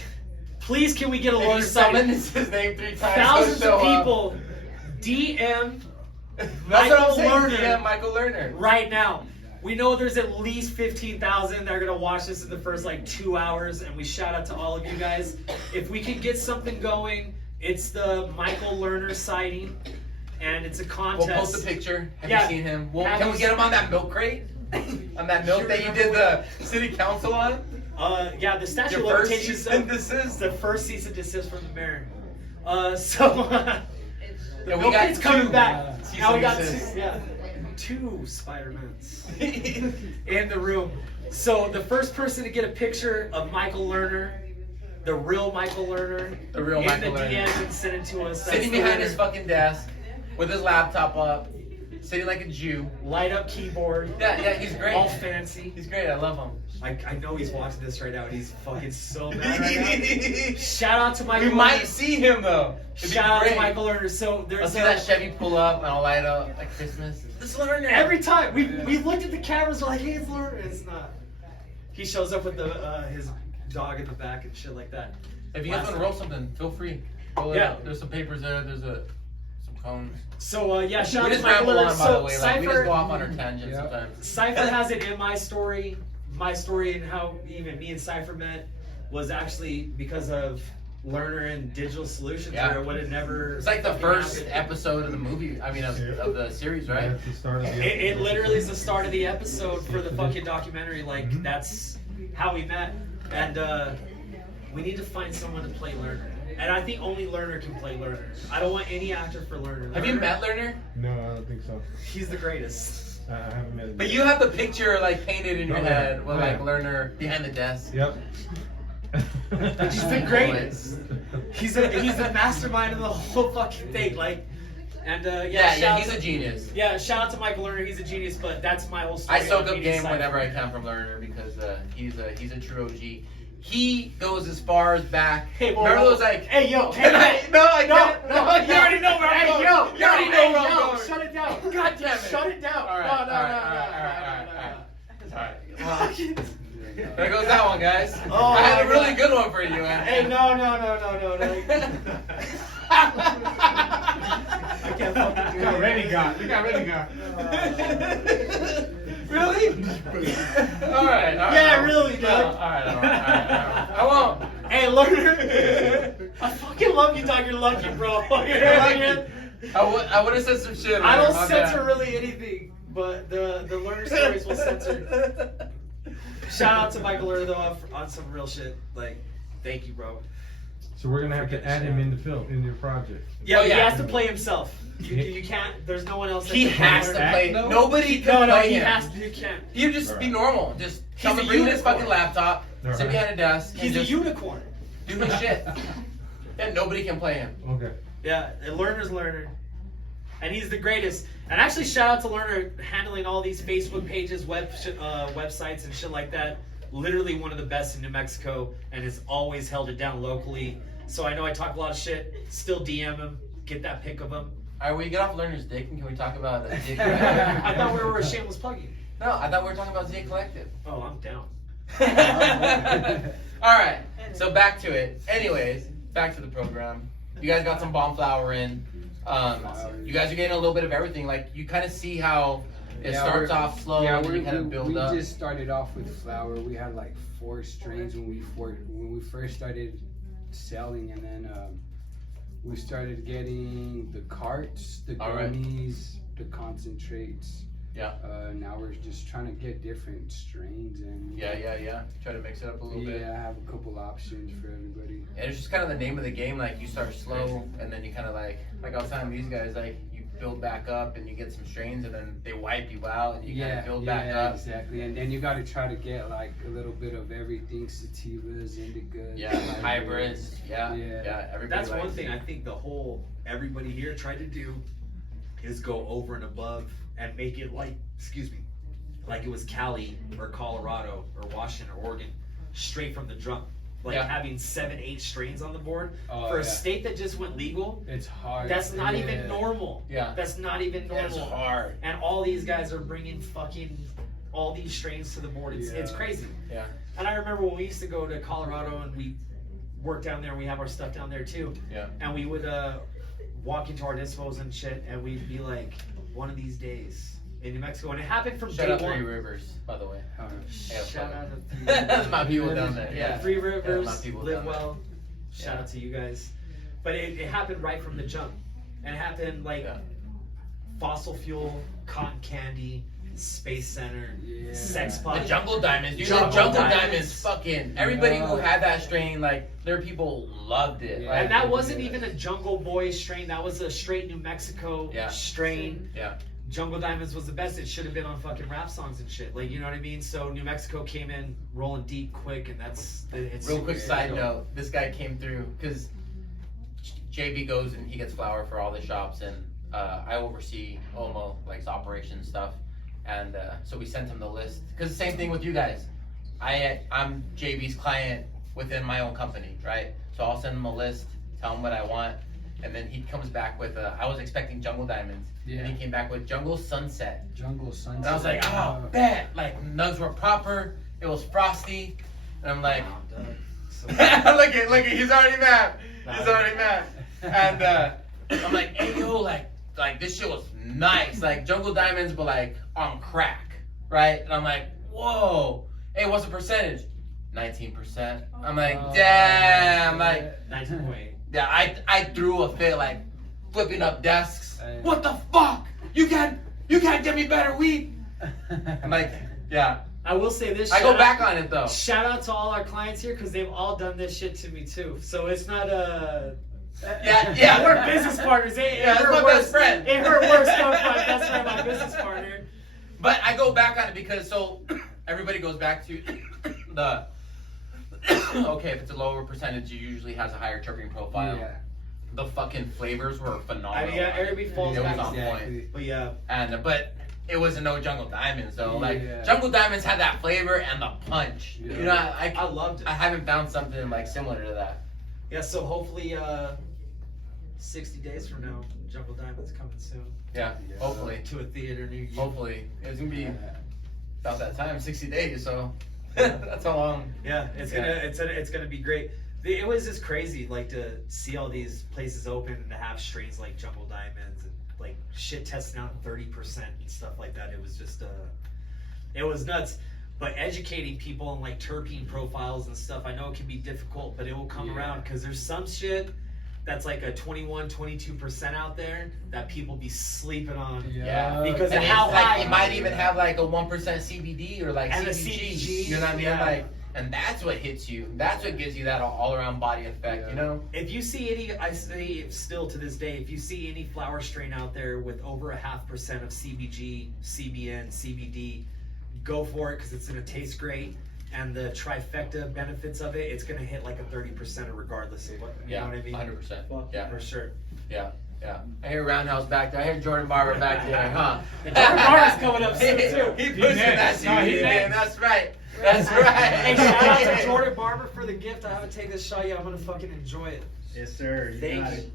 Please, can we get a If you Lerner summon sighting? his name 3 times. Thousands he'll of show up. people DM That's what I'm Michael saying. Lerner. DM Michael Lerner. right now. We know there's at least 15,000 that are gonna watch this in the first like 2 hours, and we shout out to all of you guys. If we can get something going, it's the Michael Lerner sighting, and it's a contest. We'll post a picture. Have Yeah. you seen him? Have Can you we get him on that milk crate? On that milk that you did the city council on? Yeah, the statute Your of first limitations. cease and desist? The first cease and desist from the mayor. So the Yeah, we milk got crate's coming 2 back. cease Now we and got desist. 2 Spider-Mans in the room. So the first person to get a picture of Michael Lerner, the real Michael Lerner, The real in Michael the Lerner. DMs and send it to us. Sitting That's the behind his winner. fucking desk with his laptop up, sitting like a Jew. Light up keyboard. Yeah, he's great. All fancy. He's great. I love him. I know he's watching this right now and he's fucking so mad right now. Shout out to Michael We Lerner. might see him though. It'd be Shout out great. to Michael Lerner. So I'll there's see that Chevy pull up and I'll light up like Christmas. This Lerner. every time we looked at the cameras, we're like, hey, it's Lerner. It's not. He shows up with the his dog in the back and shit like that. If you guys want to roll something, feel free. Roll it Yeah. out. There's some papers there. There's some cones. So yeah, shout We out to just Michael ramble Lerner. on, by the So way. Like, we just Sypher, go off on our tangents Yeah. sometimes. Cypher has it in my story and how even me and Cypher met was actually because of Lerner and Digital Solutions, Yeah. or it would have never. It's like the fucking first happened. episode of the movie. I mean, of the series, right? That's the start of the It literally is the start of the episode for the fucking documentary. Like that's how we met, and we need to find someone to play Lerner. And I think only Lerner can play Lerner. I don't want any actor for Lerner. Have you Lerner- met Lerner? No, I don't think so. He's the greatest. I haven't met him. But you have the picture like painted in your Oh, yeah. head with Oh, like yeah. Lerner behind the desk. Yep. He's the greatest. He's the mastermind of the whole fucking thing. Like, and Yeah, shout he's out a genius. Yeah, shout out to Michael Lerner. He's a genius. But that's my whole story. I soak on up meeting game Cypher. whenever I can from Lerner because he's a true OG. He goes as far as back. Hey, remember those like? Hey, yo, Can I? No, I can't. No, you already know where I'm Hey, going. yo, you already know where I'm going. Shut it down. God damn it. Shut it down. All right, No, all right. There goes that one, guys. Oh, I had a my really God. good one for you, man. Hey, no. I can't fucking do You got it. ready, got. You got ready, got. Really? All right. Yeah, really, dude. No, all right. I won't. Hey, Lerner. I fucking love you, dog. You're lucky, bro. You're lucky. I would have said some shit. I don't my censor bad. really anything, but the Lerner stories will censor. Shout out to Michael Lerner though on some real shit. Like, thank you, bro. So we're gonna have to add him in the film, in your project. Yeah, Oh, but yeah. he has to play himself. You can't. There's no one else. That He can has to Lerner. play. No. Nobody can No, play he him. has to. You can't. You just be normal. Just tell He's him a to bring his unicorn. fucking laptop, sit Alright. behind a desk, and He's a just unicorn. do his shit. Yeah, nobody can play him. Okay. Yeah, and Lerner's Lerner. And he's the greatest. And actually, shout out to Lerner handling all these Facebook pages, websites, and shit like that. Literally one of the best in New Mexico, and has always held it down locally. So I know I talk a lot of shit. Still DM him, get that pic of him. Alright, we get off Lerner's dick, and can we talk about Zia I Collective? thought we were a shameless plugging. No, I thought we were talking about Zia Collective. Oh, I'm down. Alright, so back to it. Anyways, back to the program. You guys got some bomb flower in. You guys are getting a little bit of everything. Like, you kind of see how It starts off slow, Yeah, and you kind of build we up. just started off with flower. We had like 4 strains when we first started selling, and then we started getting the carts, the Alright. gummies, the concentrates. Yeah. Now we're just trying to get different strains and Yeah. Try to mix it up a little bit. I have a couple options for everybody. And it's just kind of the name of the game. Like you start slow, and then you kind of like I was telling these guys, like you build back up, and you get some strains, and then they wipe you out, and you kind of build back up. Exactly. And then you got to try to get like a little bit of everything: sativas, indicas, Yeah, hybrids. Yeah. Everybody That's likes one thing I think everybody here tried to do is go over and above and make it like it was Cali or Colorado or Washington or Oregon, straight from the drum. Like having 7-8 strains on the board. For a state that just went legal, it's hard. That's not even normal. Yeah. That's not even normal. It's hard. And all these guys are bringing fucking all these strains to the board. It's crazy. Yeah. And I remember when we used to go to Colorado and we worked down there and we have our stuff down there too. Yeah. And we would walk into our dispos and shit and we'd be like, one of these days in New Mexico. And it happened from Shout day out one. Three Rivers, by the way. Shout out to Three That's my people down there. Yeah, Yeah. Three Yeah, Rivers, my people live down there. well. Shout out to you guys. But it happened right from the jump. And it happened like fossil fuel, cotton candy, Space Center, Sex The Pot. Jungle Diamonds, dude. Jungle The Jungle Diamonds. Diamonds, fucking everybody who had that strain, like their people loved it. Yeah. Like, And that wasn't even a Jungle Boy strain. That was a straight New Mexico Yeah. strain. Yeah. Jungle Diamonds was the best. It should have been on fucking rap songs and shit. Like, you know what I mean? So New Mexico came in rolling deep quick, and it's Real quick side note, this guy came through because JB goes and he gets flour for all the shops, and I oversee Omo, like operations stuff, and so we sent him the list because the same thing with you guys. I'm JB's client within my own company, right? So I'll send him a list, tell him what I want, and then he comes back with I was expecting Jungle Diamonds, and he came back with Jungle Sunset. Jungle Sunset. And I was like, oh, bet. Like, nugs were proper. It was frosty. And I'm like, look at, he's already mad. He's already mad. And I'm like, hey, yo, like this shit was nice. Like, Jungle Diamonds, but like on crack, right? And I'm like, whoa. Hey, what's the percentage? 19%. I'm like, damn. Like, 19.8. yeah, I threw a fit, like, flipping up desks. What the fuck? You can't get me better weed. I'm like, yeah. I will say this. I go back on it though. Shout out to all our clients here because they've all done this shit to me too. So it's not Yeah. We're business partners. Yeah, that's my best friend. It hurt worse coming from my best friend, my business partner. But I go back on it because everybody goes back to the okay, if it's a lower percentage, it usually has a higher terpene profile. Yeah. The fucking flavors were phenomenal. Yeah, everybody falls It was back. on point. But yeah. But it wasn't no Jungle Diamonds though. Like Yeah. Jungle Diamonds had that flavor and the punch. Yeah. You know, I loved it. I haven't found something like similar to that. Yeah, so hopefully 60 days from now, Jungle Diamonds coming soon Yeah, hopefully. to a theater near you. Hopefully. It's gonna be about that time, 60 days, so that's how long. Yeah, it's gonna be great. It was just crazy, like to see all these places open and to have strains like Jungle Diamonds and like shit testing out 30% and stuff like that. It was just it was nuts. But educating people on like terpene profiles and stuff, I know it can be difficult, but it will come around because there's some shit that's like a 21-22% out there that people be sleeping on. Yeah. Because And of it's how like, high it might even have like a 1% CBD or like And a CBG. CBG, You know what I mean? yeah. Like, and that's what hits you. That's what gives you that all-around body effect. You know? If you see any, I say still to this day, if you see any flower strain out there with over 0.5% of CBG, CBN, CBD, go for it because it's gonna taste great. And the trifecta benefits of it, it's gonna hit like a 30% regardless of what, you know what I mean? 100%. Yeah. For sure. Yeah. I hear Roundhouse back there. I hear Jordan Barber back there, huh? Jordan Barber's coming up soon too. He pushing that next. No, CBD, he man. next. That's right. That's right. Hey, shout out to Jordan Barber for the gift. I haven't taken this shot yet. I'm gonna fucking enjoy it. Yes, sir. You Thank got you. it.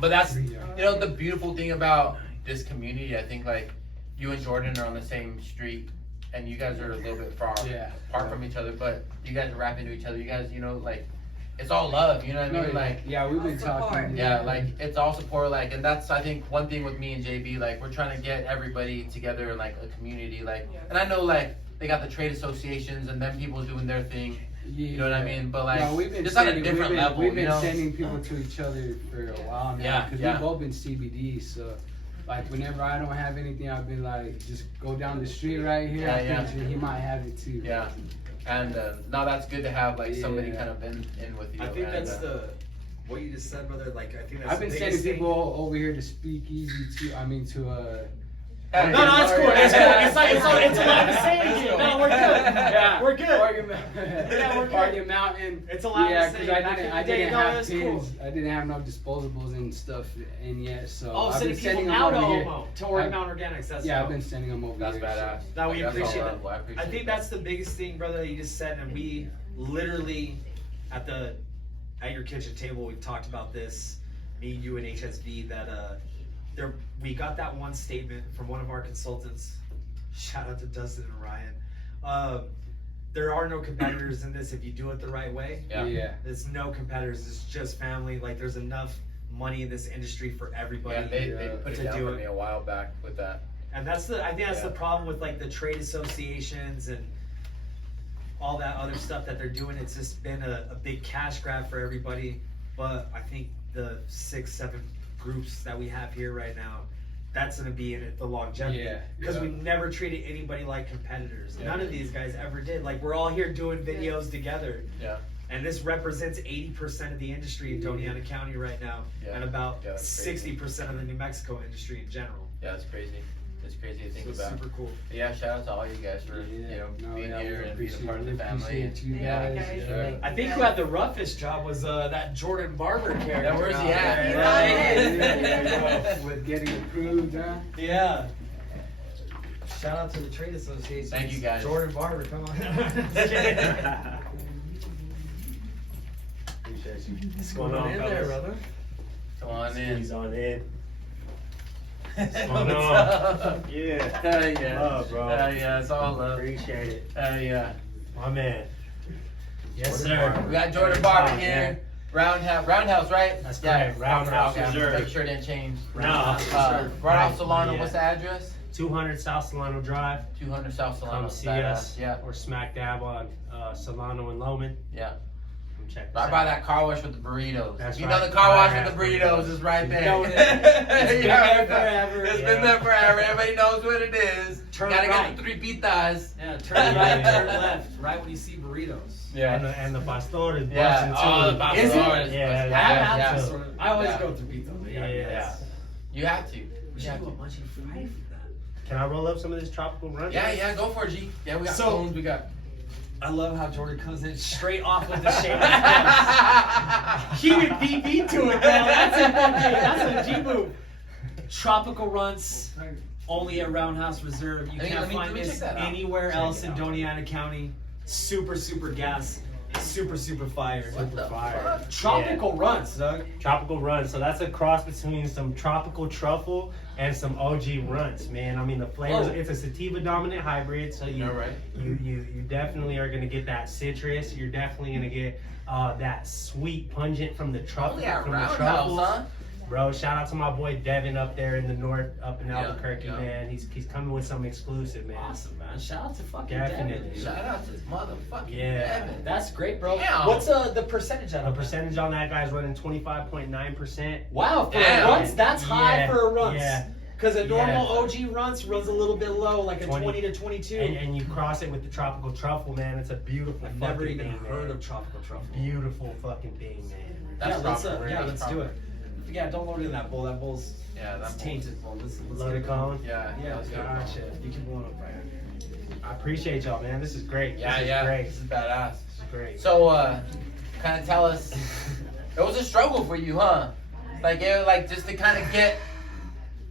But that's, you know, the beautiful thing about this community. I think like you and Jordan are on the same street, and you guys are a little bit far apart from each other, but you guys are rapping to each other. You guys, you know, like it's all love, you know what I No, mean? Like, yeah, we've been Support. talking. yeah, like it's all support, like, and that's I think one thing with me and JB, like we're trying to get everybody together in like a community, like, and I know like they got the trade associations and them people doing their thing, you know what I mean? But like, No, we've been just on a sending- different we've been, level, We've been you know? sending people to each other for a while now Yeah, because yeah. we've both been CBD. So, like, whenever I don't have anything, I've been like, just go down the street right here. Yeah, I yeah. think he might have it too. Yeah, and now that's good to have like somebody Yeah. kind of in with you. I think and, that's what you just said, brother. Like, I think that's I've been the sending biggest thing. people over here to SpeakEasy too. I mean, to No, it's cool. It's allowed to say it. No, we're good. Yeah, We're good. Oregon, Yeah, we're good. Oregon Mountain. It's allowed Yeah, to say because it. I Back in didn't the day, no, have that's pins. cool. I didn't have no disposables and stuff in yet. So Oh, I've sending been people sending them now to over here. Omo, to Oregon Mountain Organics. That's Yeah, I've dope. been sending them over That's here. badass. Now we That's appreciate all that. level. I appreciate I think that's the biggest thing, brother, that you just said, and we literally at your kitchen table we've talked about this, me, you, and HSV, that we got that one statement from one of our consultants. Shout out to Dustin and Ryan. There are no competitors in this if you do it the right way. Yeah. There's no competitors. It's just family. Like, there's enough money in this industry for everybody. Yeah, they put it to down do for it. me a while back with that. And I think that's Yeah. the problem with like the trade associations and all that other stuff that they're doing. It's just been a big cash grab for everybody. But I think the 6-7 groups that we have here right now, that's gonna be in it, the longevity. Yeah, Because yeah. we never treated anybody like competitors. Yeah. None of these guys ever did. Like, we're all here doing videos together. Yeah. And this represents 80% of the industry in Doñana County right now, Yeah. and about Yeah, that's crazy. 60% of the New Mexico industry in general. Yeah, it's crazy. It's crazy to think So it's about. super cool. Yeah, shout out to all you guys for being here we and being a appreciate- part of the we family. appreciate you Yeah, guys. sure. I think who had the roughest job was that Jordan Barber character. Yeah, where's he out at? there. With getting approved, huh? Yeah. Shout out to the trade association. Thank you, guys. Jordan Barber, come on. Appreciate you. What's going on, in fellas? there, brother? Come on in. Squeeze on in. What's going on? up? Yeah. Hell yeah. Love, bro. Hell yeah, it's all love. Appreciate it. Hell yeah. My man. Yes, Jordan sir. Barber. We got Jordan Barber Time, here. man. Roundhouse, right? That's yeah, correct. Roundhouse okay. Reserve. Make sure it didn't change. No. Right off Solano, Yeah. what's the address? 200 South Solano Drive. 200 South Solano. Come see Badass. us. Yeah, Or smack dab on Solano and Loman. yeah. Come check us Right out. by that car wash with the burritos. That's You right. know the car wash I with the have burritos is right there. know it. It's been there forever. It's Yeah. been there forever. Everybody knows what it is. Turn Gotta right. get the 3 pitas. Yeah, turn right, turn left, right when you see burritos. And the pastor is Yeah. busting too. Oh, the pastor Is it? is Yeah, busting. I have Yeah. had to. I always Yeah. go through pizza. Yeah. You have to. We You should have do a to. bunch of Friday for that. Can I roll up some of this tropical run? Yeah, go for it, G. Yeah, we got So- phones. We got. I love how Jordan comes in straight off with the shade. He did BB to it, man. That's a G move. Tropical runts, only at Roundhouse Reserve. You Let me- can't let me find check this that out. anywhere Check else it in out. Doñana County. Super gas. Super fire. What the fire. fuck? Tropical runts, Doug. Tropical run. So that's a cross between some tropical truffle and some OG runts, man. I mean the flavors. Oh. It's a sativa dominant hybrid, so you All right. you definitely are gonna get that citrus. You're definitely gonna get that sweet pungent from the truffle. Oh yeah, from the Roundhouse, truffles. huh? Bro, shout out to my boy Devin up there in the north, up in Yeah, Albuquerque, yeah. man. He's coming with some exclusive, man. Awesome, man. Shout out to fucking Definitely. Devin. Shout out to this motherfucking Yeah. Devin. That's great, bro. Damn. What's the percentage out The of that? percentage on that guy's running 25.9%. Wow, for Damn. a runts, that's high Yeah, for a runts. yeah. Because a normal Yeah. OG runts runs a little bit low, like a 20 to 22. And you cross it with the tropical truffle, man. It's a beautiful I've fucking never even thing, heard man. of tropical truffle. Beautiful fucking thing, man. That's let's proper, right? let's That's do proper. it. Yeah, don't load it in that bowl. That bowl's Yeah, it's that's tainted. Bowl. Let's Load get it, Colin. Yeah, Yeah, let's go. Gotcha. You can blow it up right here. I appreciate y'all, man. This is great. Yeah, this is yeah. great. This is badass. This is great. So, kind of tell us, it was a struggle for you, huh? Like just to kind of get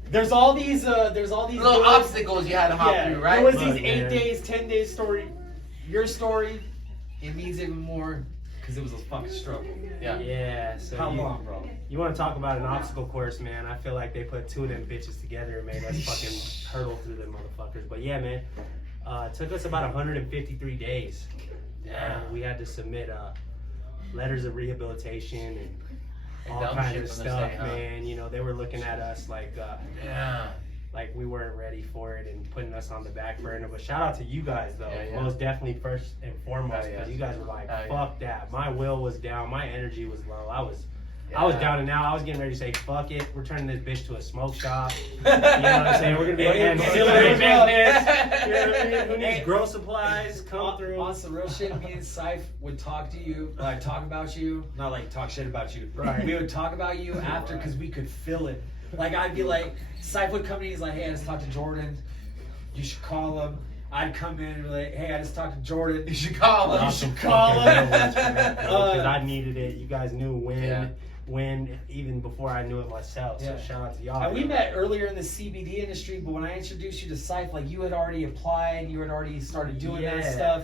There's all these little days- obstacles you had to hop Yeah, through, right? there was Look, these 8 man. days, 10 days story. Your story, it means even more because it was a fucking struggle. Yeah. Yeah. So How you, long, bro? You want to talk about an obstacle course, man? I feel like they put 2 of them bitches together and made us fucking hurdle through them motherfuckers. But yeah, man. It took us about 153 days. Yeah. We had to submit letters of rehabilitation and all dumb kinds shit of from the stuff, state, huh? man. You know, they were looking at us like Yeah. like we weren't ready for it and putting us on the back burner. But shout out to you guys though, Yeah, yeah. most definitely first and foremost, Oh, yeah. because you guys were like, Oh, yeah. fuck that. My will was down, my energy was low. I was Yeah. down and out. I was getting ready to say, fuck it. We're turning this bitch to a smoke shop. You know what I'm saying? We're gonna be an ancillary business. You know what I mean? Who needs grow supplies? Come through. On some real shit, me and Syph would talk to you, like talk about you. Not like talk shit about you. Right. We would talk about you after because we could feel it. Like I'd be like, Syph would come in, he's like, hey, I just talked to Jordan. You should call him. I'd come in and be like, hey, I just talked to Jordan. You should call him. You should call him. Because I needed it. You guys knew Yeah. when even before I knew it myself. So Yeah. shout out to y'all. And we met earlier in the CBD industry, but when I introduced you to Syph, like you had already applied, you had already started doing that Yeah. stuff.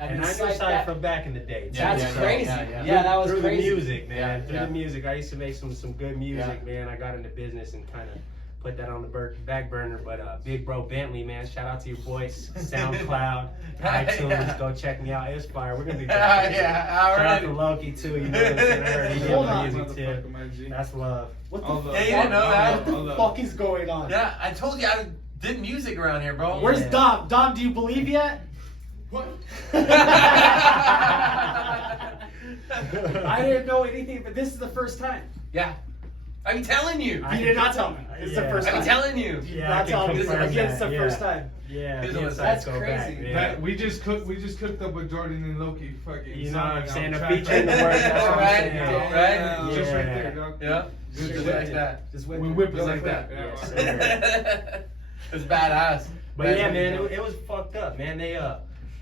And then I knew Syph, Syph that- from back in the day. too. Yeah, That's yeah, crazy. yeah. Yeah, that was through crazy. the music, man. Yeah, Through yeah. the music. I used to make some good music, man. I got into business and kind of put that on the back burner. But Big Bro Bentley, man, shout out to your boys. SoundCloud, iTunes, Yeah. go check me out. It's fire. We're gonna be Yeah, back. yeah, Shout out to already. Loki too. You know what I'm saying? I heard he did Hold my on. music too. Motherfucker, my G. That's love. What the All fuck? the- Yeah, you didn't know that? all What the the- fuck is going on? Yeah, I told you I did music around here, bro. Where's Yeah. Dom? Dom, do you believe yet? What? I didn't know anything, but this is the first time. Yeah. I'm telling you. I You did not tell me. This is the Yeah. first I'm time. telling you. Yeah, I Not can telling me. confirm Again, it's the that, first yeah. time. Yeah, Here's the what- insides that's go crazy. back, man. That, we just cooked up with Jordan and Loki. Fucking. You know what I'm song saying? on A track feature in the right work. there. That's what I'm Right, saying. right. Just right Yeah. there, dog. Yeah. Just Just like like that. Just We wait. whip it Just like like that. Yes, Yeah. sir. It's badass. But That's yeah, what man, you do. it was fucked up, man.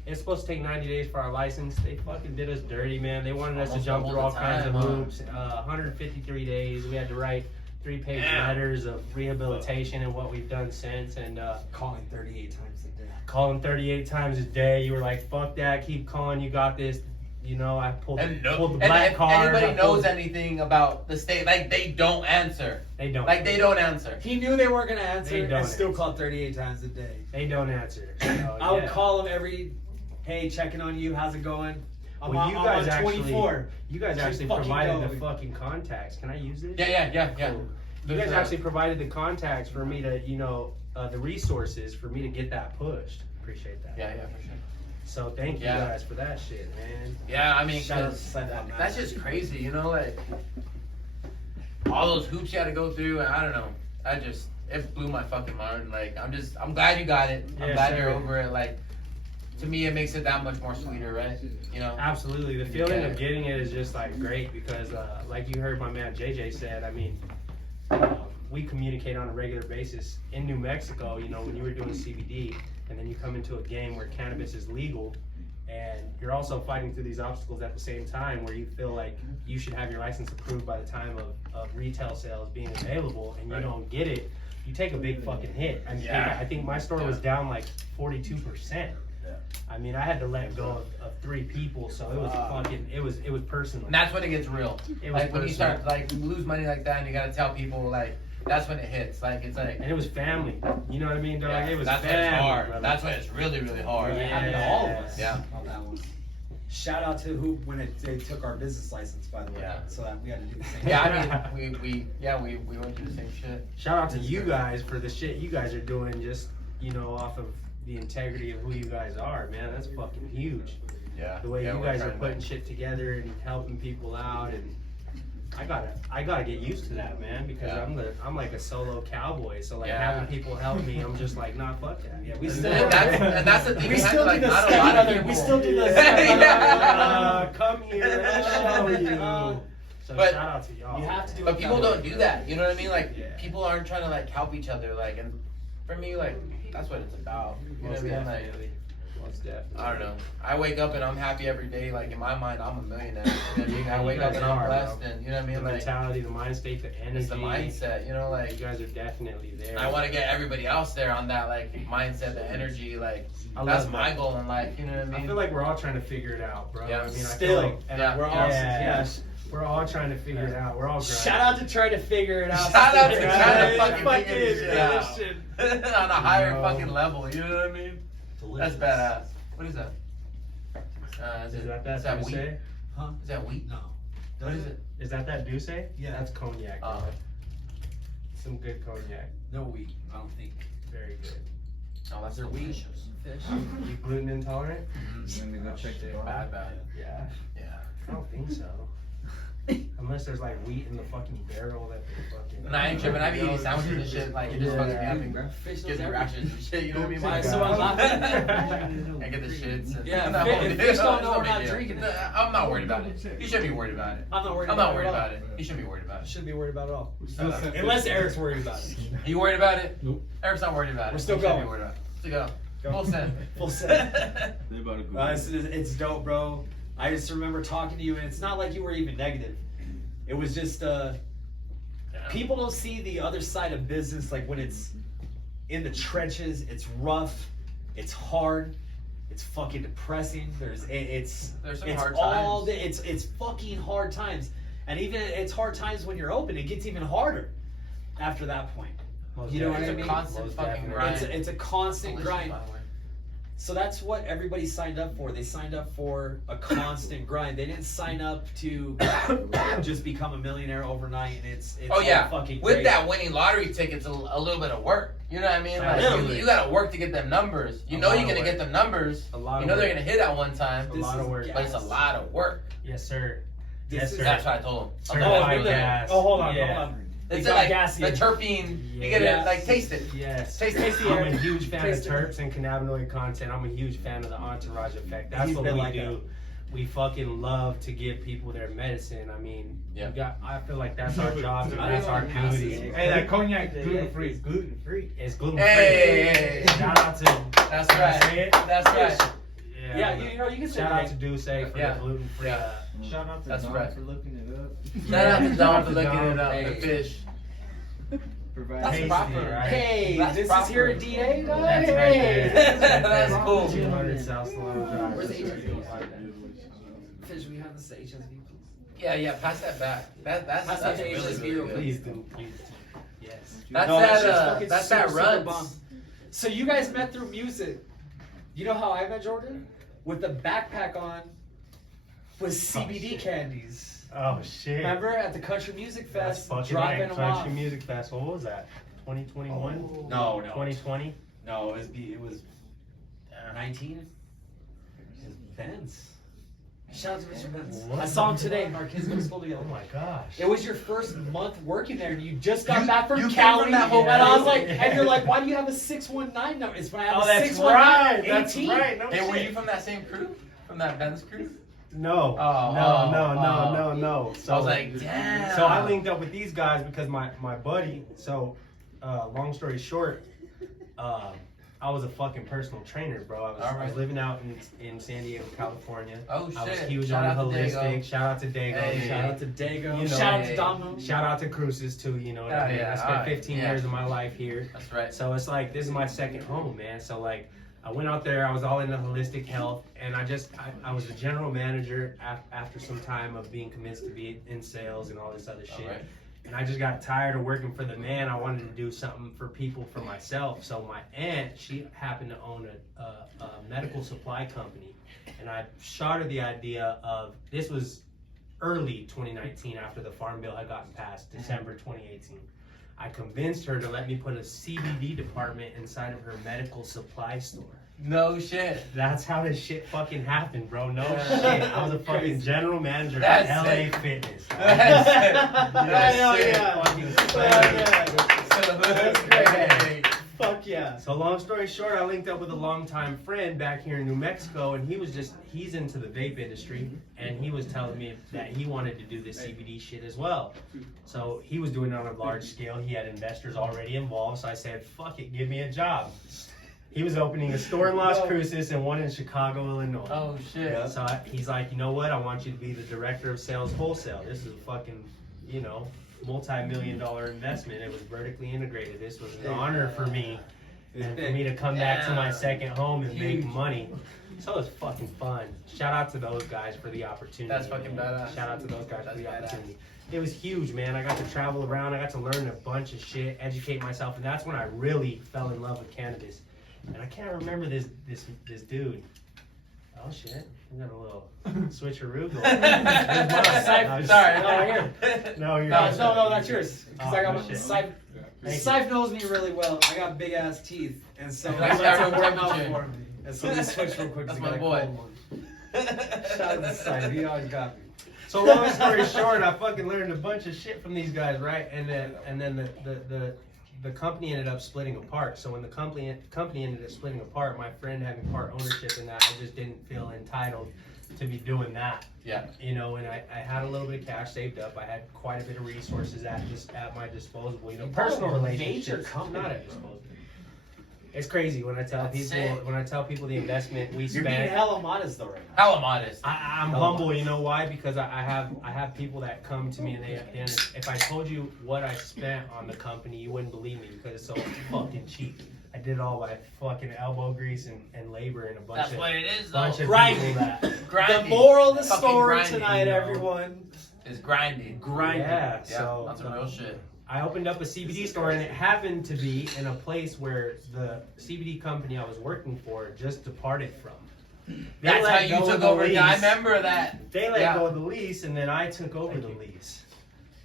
It's supposed to take 90 days for our license. They fucking did us dirty, man. They wanted us to Almost jump double through all the kinds of time, huh? hoops. 153 days. We had to write 3-page Damn. letters of rehabilitation and what we've done since, and Calling 38 times a day. calling 38 times a day. You were like, fuck that, keep calling, you got this. You know, I pulled And, the and black if card. anybody I pulled- knows anything about the state, like they don't answer. They don't. Like they don't answer. He knew they weren't gonna answer, They and don't still answer. called 38 times a day. They don't answer. So, I would yeah. call him every, hey, checking on you, how's it going? I'm Well, on, you I'm guys on actually, 24. you guys She's actually fucking provided the going. fucking contacts. Can I use this? Yeah. Cool. You guys actually provided the contacts for me to, the resources for me to get that pushed. Appreciate that. Yeah, for sure. So thank you Yeah. guys for that shit, man. Yeah, I mean, Shout out 'cause to Syph on that. that's just crazy, like all those hoops you had to go through, and I don't know. It blew my fucking mind. Like, I'm glad you got it. I'm Yeah, glad sure. you're over it. Like, to me, it makes it that much more sweeter, right? Absolutely. The You feeling get of it. getting it is just like great because, like you heard my man JJ said, I mean, we communicate on a regular basis in New Mexico. When you were doing CBD, and then you come into a game where cannabis is legal, and you're also fighting through these obstacles at the same time, where you feel like you should have your license approved by the time of retail sales being available, and you Right. don't get it. You take a big fucking hit. I think my store was down like 42%. I mean, I had to let go of 3 people, so it was fucking, it was personal. And that's when it gets real. It was Like when you personal. start like lose money like that, and you gotta tell people like that's when it hits. Like it's like And it was family. You know what I mean, dog? yeah, It was that's when family. it's hard. brother. That's when it's really really hard. It happened to all of us. Yeah. On that one. Shout out to who when they took our business license, by the way. Yeah. So that we had to do the same. Yeah, I mean, we went through the same shit. Shout out to you guys for the shit you guys are doing, just off of the integrity of who you guys are, man. That's fucking huge. Yeah. The way Yeah, you we're guys are trying putting to- shit together and helping people out, and I gotta get used to that, man, because Yeah. I'm like a solo cowboy, so like Yeah. having people help me, I'm just like, nah, fuck that. Yeah, we And still that's the thing. We have still to, like, do the not a step lot of brother. people. We still do the Yeah. Come here, let me show you. So But shout out to y'all. you have to do But it people that way. don't do that. You know what I mean? Like Yeah. people aren't trying to like help each other. Like, and for me, like that's what it's about. You know what I Most mean? Like, definitely. Most definitely. I don't know. I wake up and I'm happy every day. Like in my mind, I'm a millionaire. You know what I mean? I wake up and I'm blessed, and you know what I The mean? Like mentality, the mind state, the energy. it's the mindset. You know, You like guys are definitely there. and I want to get everybody else there on that like mindset, the energy. Like that's love my that. goal in life. You know what I mean? I feel like we're all trying to figure it out, bro. Yeah. I mean, I Still. feel like, and Yeah. we're all, Yeah. yes, we're all trying to figure it out. We're all grinding. Shout out to try to figure it out. Shout out to Guys, trying to fucking fucking figure this shit out. shit. on a higher No. fucking level. You know what I mean? That's badass. What is that? Is that is that for to weed? say? Huh? Is that wheat? No. What is it? Is that Douce? Yeah. That's cognac. Oh. bro. Some good cognac. No wheat, I don't think. Very good. Oh, that's their wheat. Fish. You gluten intolerant? Let me go check the Bad, bad. Yeah. Yeah. I don't think so. Unless there's like wheat in the fucking barrel that they fucking. Nah, I ain't tripping. I be eating sandwiches and shit. Like, it just fucks me up and Fish gives me rashes and shit. You know what I mean? Why, Like, so I'm laughing. I get the shits. And Yeah, no, if dude, fish don't it's know no we're big not deal. drinking it. Nah, I'm not worried about it. You shouldn't be worried about it. I'm not worried I'm about not it worried at all. about it. You shouldn't be worried about it. Shouldn't be worried about it at all. We still said Unless 50. Eric's worried about it. Are you worried about it? Nope. Eric's not worried about it. We're still You shouldn't going. be worried about it. Let's go. Go. Full send. Full set. They about to go. It's dope, bro. I just remember talking to you, and it's not like you were even negative. It was just people don't see the other side of business, like when it's in the trenches. It's rough, it's hard, it's fucking depressing. There's some it's hard all times. it's fucking hard times, and even it's hard times when you're open. It gets even harder after that point. Most You know what It's I a mean? constant Most fucking definitely. grind. It's a constant Delicious, grind. by the way. So that's what everybody signed up for. They signed up for a constant grind. They didn't sign up to just become a millionaire overnight. And it's Oh yeah, all fucking with great. that winning lottery ticket's a little bit of work. You know what I mean? A Like, little you, bit. you gotta work to get them numbers. You A know lot you're of gonna work. get them numbers. A lot You of know work. they're gonna hit at one time. A lot of work. But it's a lot of work. Yes, sir. This Yes, is- sir. That's what I told him. Certified really? gas. Oh, hold on, Yeah. hold on. It's got like gassy. the terpene. You gotta Yeah. like taste it. Yes. Taste I'm it. a huge fan Taste of it. terps and cannabinoid content. I'm a huge fan of the entourage effect. That's He's what been we like do. We fucking love to give people their medicine. I mean, Yeah. I feel like that's our job and I that's don't our know what passes duty. is. Hey, that cognac gluten free. It's gluten free. It's gluten free. Hey. Shout out to. That's Can I say right. it? That's right. Yeah, you know, you can say Shout out that. to Douce for Yeah. the gluten free. Yeah. Shout out to That's Dom right. for looking it up. Shout out to Dom for looking Dom. it up. Hey. The fish. Provide That's Tasty, proper. right? Hey, That's this proper. is here at DA, guys. That's right there. That's cool. 200 South Salon Drive. Where's the That's HSV? right. Fish, we have this HSV, please. Yeah, pass that back. That's Pass that to really, HSV really real good. Please do. Please. Yes. That's No, that shit's that. fucking That's super, that super runs. bomb. So you guys met through music. You know how I met Jordan? With the backpack on with CBD shit. candies. Oh shit. Remember at the Country Music That's Fest, fucking dropping right. them Country off. Music Festival. What was that? 2021? No, 2020? No, it was 19. It was Benz. Shout out to Mr. Benz. What? I saw him today. Our kids go to school Oh together. my gosh. It was your first month working there, and you just got You- back from you came Cali. from that whole and I was place? like, and you're like, why do you have a 619 number? It's when I have Oh, a that's 619. right. That's 18. right. No Hey, were shit. you from that same crew? From that Ben's crew? No. Oh, No. So I was like, damn. So I linked up with these guys because my buddy, long story short, I was a fucking personal trainer, bro. I was Alright. living out in San Diego, California. Oh, I was shit. huge Shout on out to holistic. Dago. Shout out to Dago. Hey. Shout out to Dago. You know, Shout out to hey. Damo. Shout out to Cruces too, you know what I mean? Yeah, I spent alright, 15 yeah. years of my life here. That's right. So it's like, this is my second home, man. So like, I went out there, I was all into holistic health, and I was the general manager after some time of being convinced to be in sales and all this other shit. Alright. And I just got tired of working for the man. I wanted to do something for people, for myself. So my aunt, she happened to own a medical supply company. And I shot her the idea of, this was early 2019 after the Farm Bill had gotten passed, December 2018. I convinced her to let me put a CBD department inside of her medical supply store. No shit. That's how this shit fucking happened, bro. No Yeah. shit. I was a fucking general manager That's at LA sick. Fitness. That's it. Hell sick. yeah. Fucking That's great. Fuck yeah. So long story short, I linked up with a longtime friend back here in New Mexico, and he's into the vape industry, and he was telling me that he wanted to do this CBD shit as well. So he was doing it on a large scale. He had investors already involved, so I said, fuck it, give me a job. He was opening a store in Las Cruces and one in Chicago, Illinois. Oh shit. So he's like, you know what? I want you to be the director of sales wholesale. This is a fucking, multi-million-dollar investment. It was vertically integrated. This was an honor for me, and for me to come back to my second home and make money. So it was fucking fun. Shout out to those guys for the opportunity. That's fucking badass. Shout out to those guys for the That's badass. opportunity. It was huge, man. I got to travel around. I got to learn a bunch of shit, educate myself, and that's when I really fell in love with cannabis. And I can't remember this dude. Oh shit, we got a little switcheroo going. Sorry, No, you're no, that's yours. Because I got shit. Sypher. Sypher knows me really well. I got big ass teeth, and so That's that's our what work out temperature. for me. And so we switch real quick. That's 'cause I my got a boy. cold one. Shout out to Sypher. He always got me. So long story short, I fucking learned a bunch of shit from these guys, right? And then the company ended up splitting apart. So when the company ended up splitting apart, my friend having part ownership in that, I just didn't feel entitled to be doing that. Yeah. You know, and I had a little bit of cash saved up. I had quite a bit of resources at my disposal. You know, personal relationships, not at disposal. It's crazy when I tell That's people sick. the investment we You're being spent. hella modest though, right now. Hella modest. I'm humble, you know why? Because I have people that come to me and if I told you what I spent on the company, you wouldn't believe me because it's so fucking cheap. I did all by fucking elbow grease and labor and a bunch That's of what it is, though. bunch of Grinding. people that The Grinding. moral of the Fucking story grinding, tonight, you know. everyone. Is grinding. Grinding. yeah. Yeah, So that's some real shit. I opened up a CBD store and it happened to be in a place where the CBD company I was working for just departed from. They That's let how you go of took the over. Yeah, I lease. remember that. They let Yeah. go of the lease and then I took over the lease.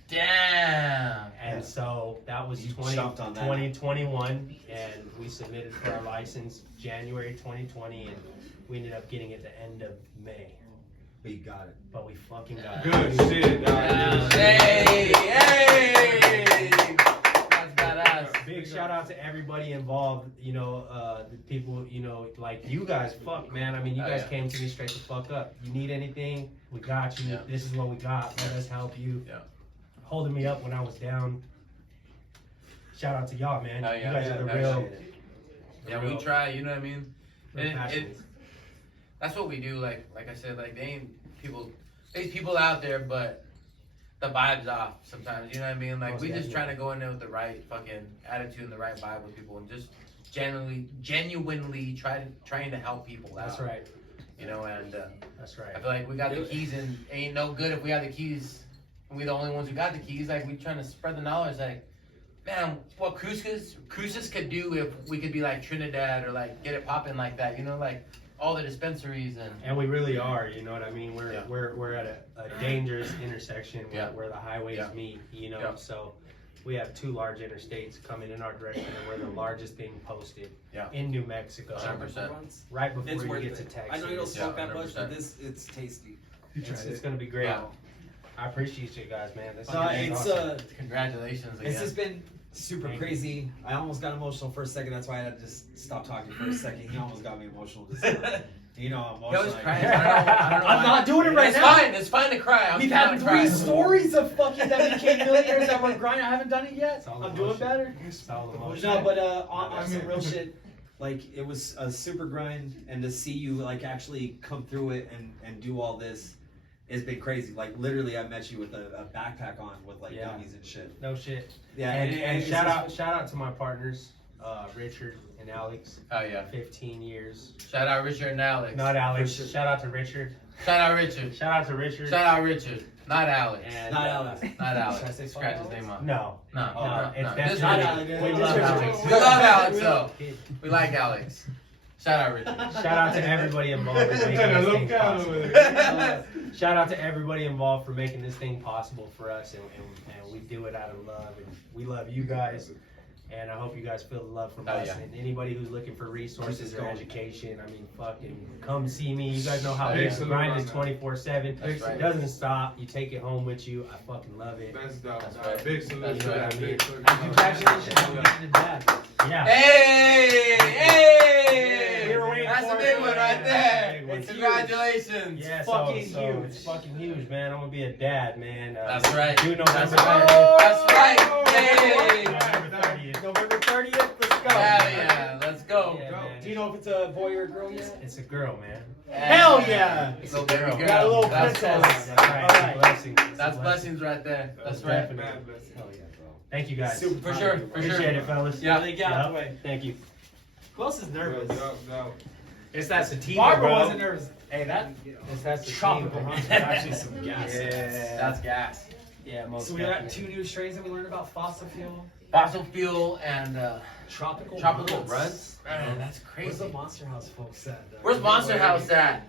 Damn. And so that was You 20, jumped on that. 2021 and we submitted for our license January 2020 and we ended up getting it the end of May. But you got it. But we fucking got Good it. shit, dog. Yeah. Hey, hey. That's badass. Big shout out to everybody involved, you know, the people, you know, like you guys, fuck man. I mean, you Oh, guys yeah. came to me straight the fuck up. You need anything, we got you. Yeah. This is what we got. Let us help you. Yeah. Holding me up when I was down. Shout out to y'all, man. Oh, yeah. You guys Yeah, are the yeah, real. Yeah, we try. You know what I mean? real It- passionate. That's what we do. Like I said, like they ain't people. There's people out there, but the vibe's off sometimes. You know what I mean? Like Most we just definitely. trying to go in there with the right fucking attitude and the right vibe with people, and just genuinely trying to help people out. That's right. You know, and That's I right. feel like we got the keys, and ain't no good if we have the keys. And we the only ones who got the keys. Like we trying to spread the knowledge. Like, man, what Cruces could do if we could be like Trinidad or like get it popping like that. You know, like all the dispensaries and. And we really are, you know what I mean? We're Yeah. we're at a dangerous intersection Yeah. where the highways Yeah. meet, you know. Yeah. So we have two large interstates coming in our direction, and we're the largest being posted Yeah. in New Mexico, 100%. right before It's you worth get to it. Texas. I know you don't Yeah, smoke that much, 100%. but it's tasty. It's gonna be great. Yeah. I appreciate you guys, man. This No, is it's awesome. Congratulations again. It's just been super Thank you. crazy. I almost got emotional for a second. That's why I had to just stop talking for a second. He almost got me emotional. Just, you know, I'm He emotional. always cries. I don't know I'm why. not doing it right It's now. fine. It's fine to cry. I'm We've not had 3 crying. stories of fucking that became millionaires that were grinding. I haven't done it yet. It's all I'm doing emotion. better. It's all emotion. No, but on some real shit, like it was a super grind, and to see you like actually come through it and do all this, it's been crazy. Like literally, I met you with a backpack on with like Yeah. gummies and shit. No shit. Yeah, And it's shout just- out to my partners, Richard and Alex. Oh yeah. 15 years. Shout out Richard and Alex. Not Alex. For sure. Shout out to Richard. Shout out Richard. Shout out to Richard. Shout out Richard. Not Alex. And, Not Alex. Not Alex. Should I say Scratch his Alex? name off. No. No. No, No. it's No. definitely Just Not Richard. Alex. We We love love Alex. We love Alex though. We like Alex. Shout out Richard. Shout out to everybody involved in making Kinda this look thing down possible. over there. Shout out to everybody involved for making this thing possible for us, and we do it out of love, and we love you guys, and I hope you guys feel the love from Oh, us. yeah. And anybody who's looking for resources or going. education, I mean, fucking come see me. You guys know how Big it is. salute Grind on is that. 24/7. That's right. It doesn't stop. You take it home with you. I fucking love it. That's dope. That's dog. right. Big salute That's to right. that. I mean, Big salute. Congratulations on being a dad. Yeah. Hey! Hey! We were waiting That's a for big it. one right Big there. one. Congratulations. Yeah, fucking so huge. it's fucking huge, man. I'm gonna be a dad, man. That's right. Due That's November right. 30th. That's right. Hey! November 30th. November 30th, let's go. Hell yeah. Let's go. Yeah, man. Do you know if it's a boy or a girl yet? It's a girl, man. Hell yeah! So there we go. Got a little That's princess. blessings. That's right. All right. Blessings. That's blessings right there. That's right. Definitely. Mad blessing. Hell yeah, bro. Thank you guys. Super For sure. For Appreciate sure. it, fellas. Yeah. They got out the way. Thank you. Who else is nervous? Dope, dope. It's that sativa, Barbara bro. wasn't nervous. Hey, that It's that sativa. tropical. bro. There's actually some gas. Yeah. That's gas. Yeah, most So we got definitely. 2 new strains that we learned about: fossil fuel. Fossil fuel and Tropical Runs? Man, that's Where's crazy. the Monster House folks at? Where's Monster House at?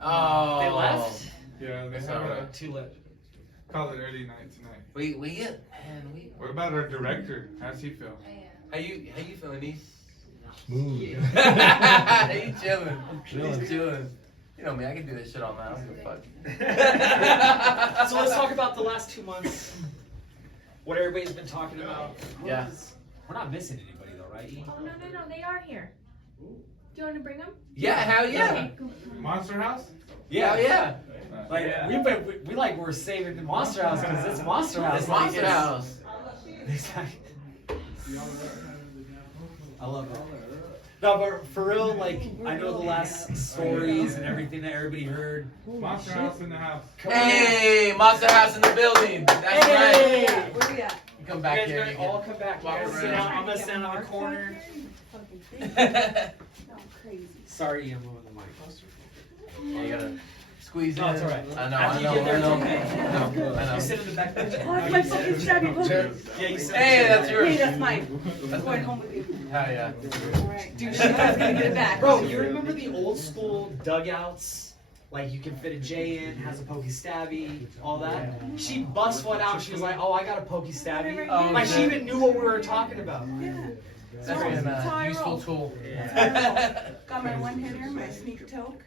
Oh. They left? Yeah, they It's have alright. a Too late. call it early night tonight. We get, man, we. What about our director? How's he feel? How you feeling, niece? Smooth. How you chilling? Chilling. He's chilling. You know me, I can do this shit all night. I don't give a fuck. So let's talk about the last 2 months. What everybody's been talking about. Yeah. We're not missing anybody though, right? E? Oh, no, they are here. Do you want to bring them? Yeah, hell yeah. Monster House? Hell yeah. Like we like we're saving the Monster House because it's Monster House. It's Monster House. I love it. No, but for real, like I know the last stories and everything that everybody heard. Monster House in the house. Hey, Monster House in the building. That's Hey! right. Where we at? You come You back guys here. gotta all come back. You Walk guys sit around. down. I'm gonna stand on the corner. Crazy. Sorry, I'm moving the mic. Yeah, you gotta squeeze in. No, it's all right. I know, After I you know, get there, I know. it's okay. I know. You sit in the back bench. Oh, it's my fucking shabby book. Yeah, you sit. Hey, that's yours. Hey, that's mine. I'm going home with you. Hell yeah. Alright. Dude, she was gonna get it back. Bro, you remember the old school dugouts? Like you can fit a J in, has a pokey stabby, all that. She busts one out. She was like, "Oh, I got a pokey stabby." Oh, Like she even knew what we were talking about. Yeah. That's a useful tool. Got my one hitter, my sneak toke.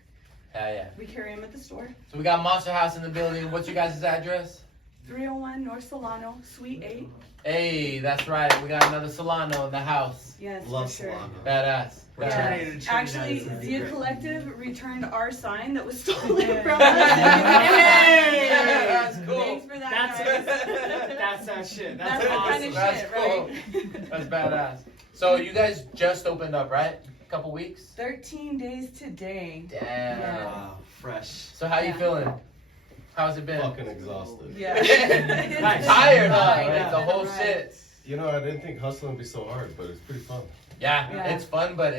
Hell yeah. We carry them at the store. So we got Monster House in the building. What's your guys' address? 301 North Solano, Suite 8. Hey, that's right. We got another Solano in the house. Yes, Love for sure. Solano. Badass. Yeah. Returning and Actually, Trinidad is Zia great. Collective returned our sign that was stolen from us. Hey! That's cool. Thanks for that, That's guys. That's that shit. That's That's the awesome. kind of That's shit, cool. right? That's badass. So you guys just opened up, right? A couple weeks? 13 days today. Damn. Yeah. Wow, fresh. So how you Yeah. feeling? How's it been? Fucking exhausted. Yeah. Tired, huh? Right, Like the whole right. shit. You know, I didn't think hustling would be so hard, but it's pretty fun. Yeah, Yeah. it's fun, but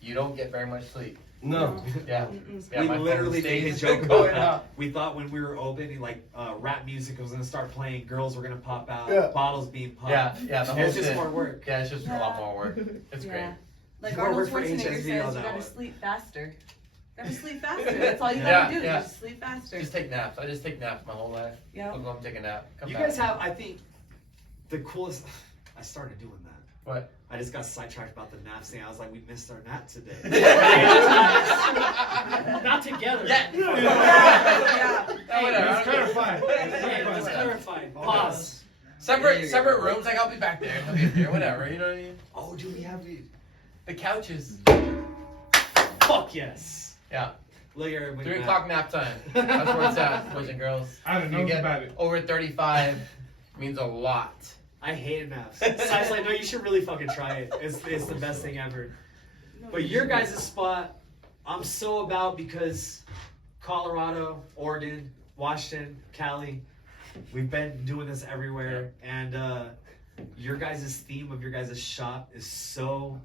you don't get very much sleep. No. Yeah. Mm-mm. Yeah, We my phone literally made a stays joke about going that. out. We thought when we were opening, like rap music was gonna start playing, girls were gonna pop out, Yeah. bottles being popped. Yeah, the whole It's just shit. more work. Yeah, it's just a lot more work. It's Yeah. great. Like More Arnold work for Schwarzenegger HSV says, on you that gotta one. sleep faster. Gotta sleep faster. That's all you Yeah, gotta do. yeah. Just sleep faster. Just take naps. I just take naps my whole life. Yep. I'll go home, take a nap. Come You back. guys have, I think, the coolest. I started doing that. What? I just got sidetracked about the naps thing. I was like, we missed our nap today. Not together. Yeah. Yeah. Whatever. Let's clarify. Hey, let's clarify. Pause. Separate rooms. Like I'll be back there. I'll be here. Whatever. You know what I mean? Oh, do we have the? The couches. Fuck yes. Yeah. Look at everybody. 3 o'clock nap time. That's where it's at, boys and girls. I don't You know get about it. over 35 means a lot. I hated naps. So I was like, no, you should really fucking try it. It's the best thing ever. But your guys' spot, I'm so about because Colorado, Oregon, Washington, Cali, we've been doing this everywhere, and your guys' theme of your guys' shop is so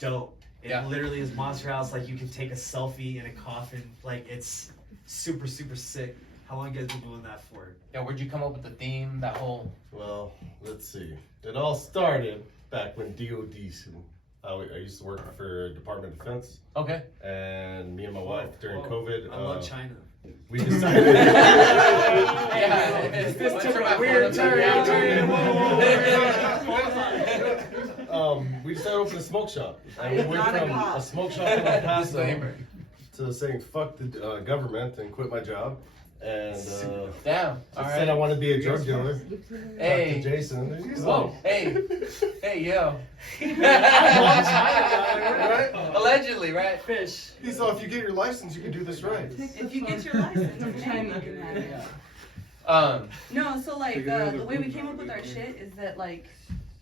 dope. It Yeah. literally is Monster House. Like you can take a selfie in a coffin. Like it's super super sick. How long you guys been doing that for? Yeah, where'd you come up with the theme? That whole. Well, let's see. It all started back when DOD. I used to work for Department of Defense, Okay. and me and my wife during Whoa. COVID. I love China. We decided. Yeah. This took a weird turn. We decided to open a smoke shop. And we went Not a from cop. a smoke shop in El Paso Disclaimer. to saying fuck the government and quit my job. And Damn. All said I right. want to be a drug dealer. Hey. Talked to Jason. He's Whoa. like, Hey, yo. right? Allegedly, right? Fish. He said, if you get your license, you can do this right. If you get your license, then you can have it. No, so like the way we came up with our shit is that like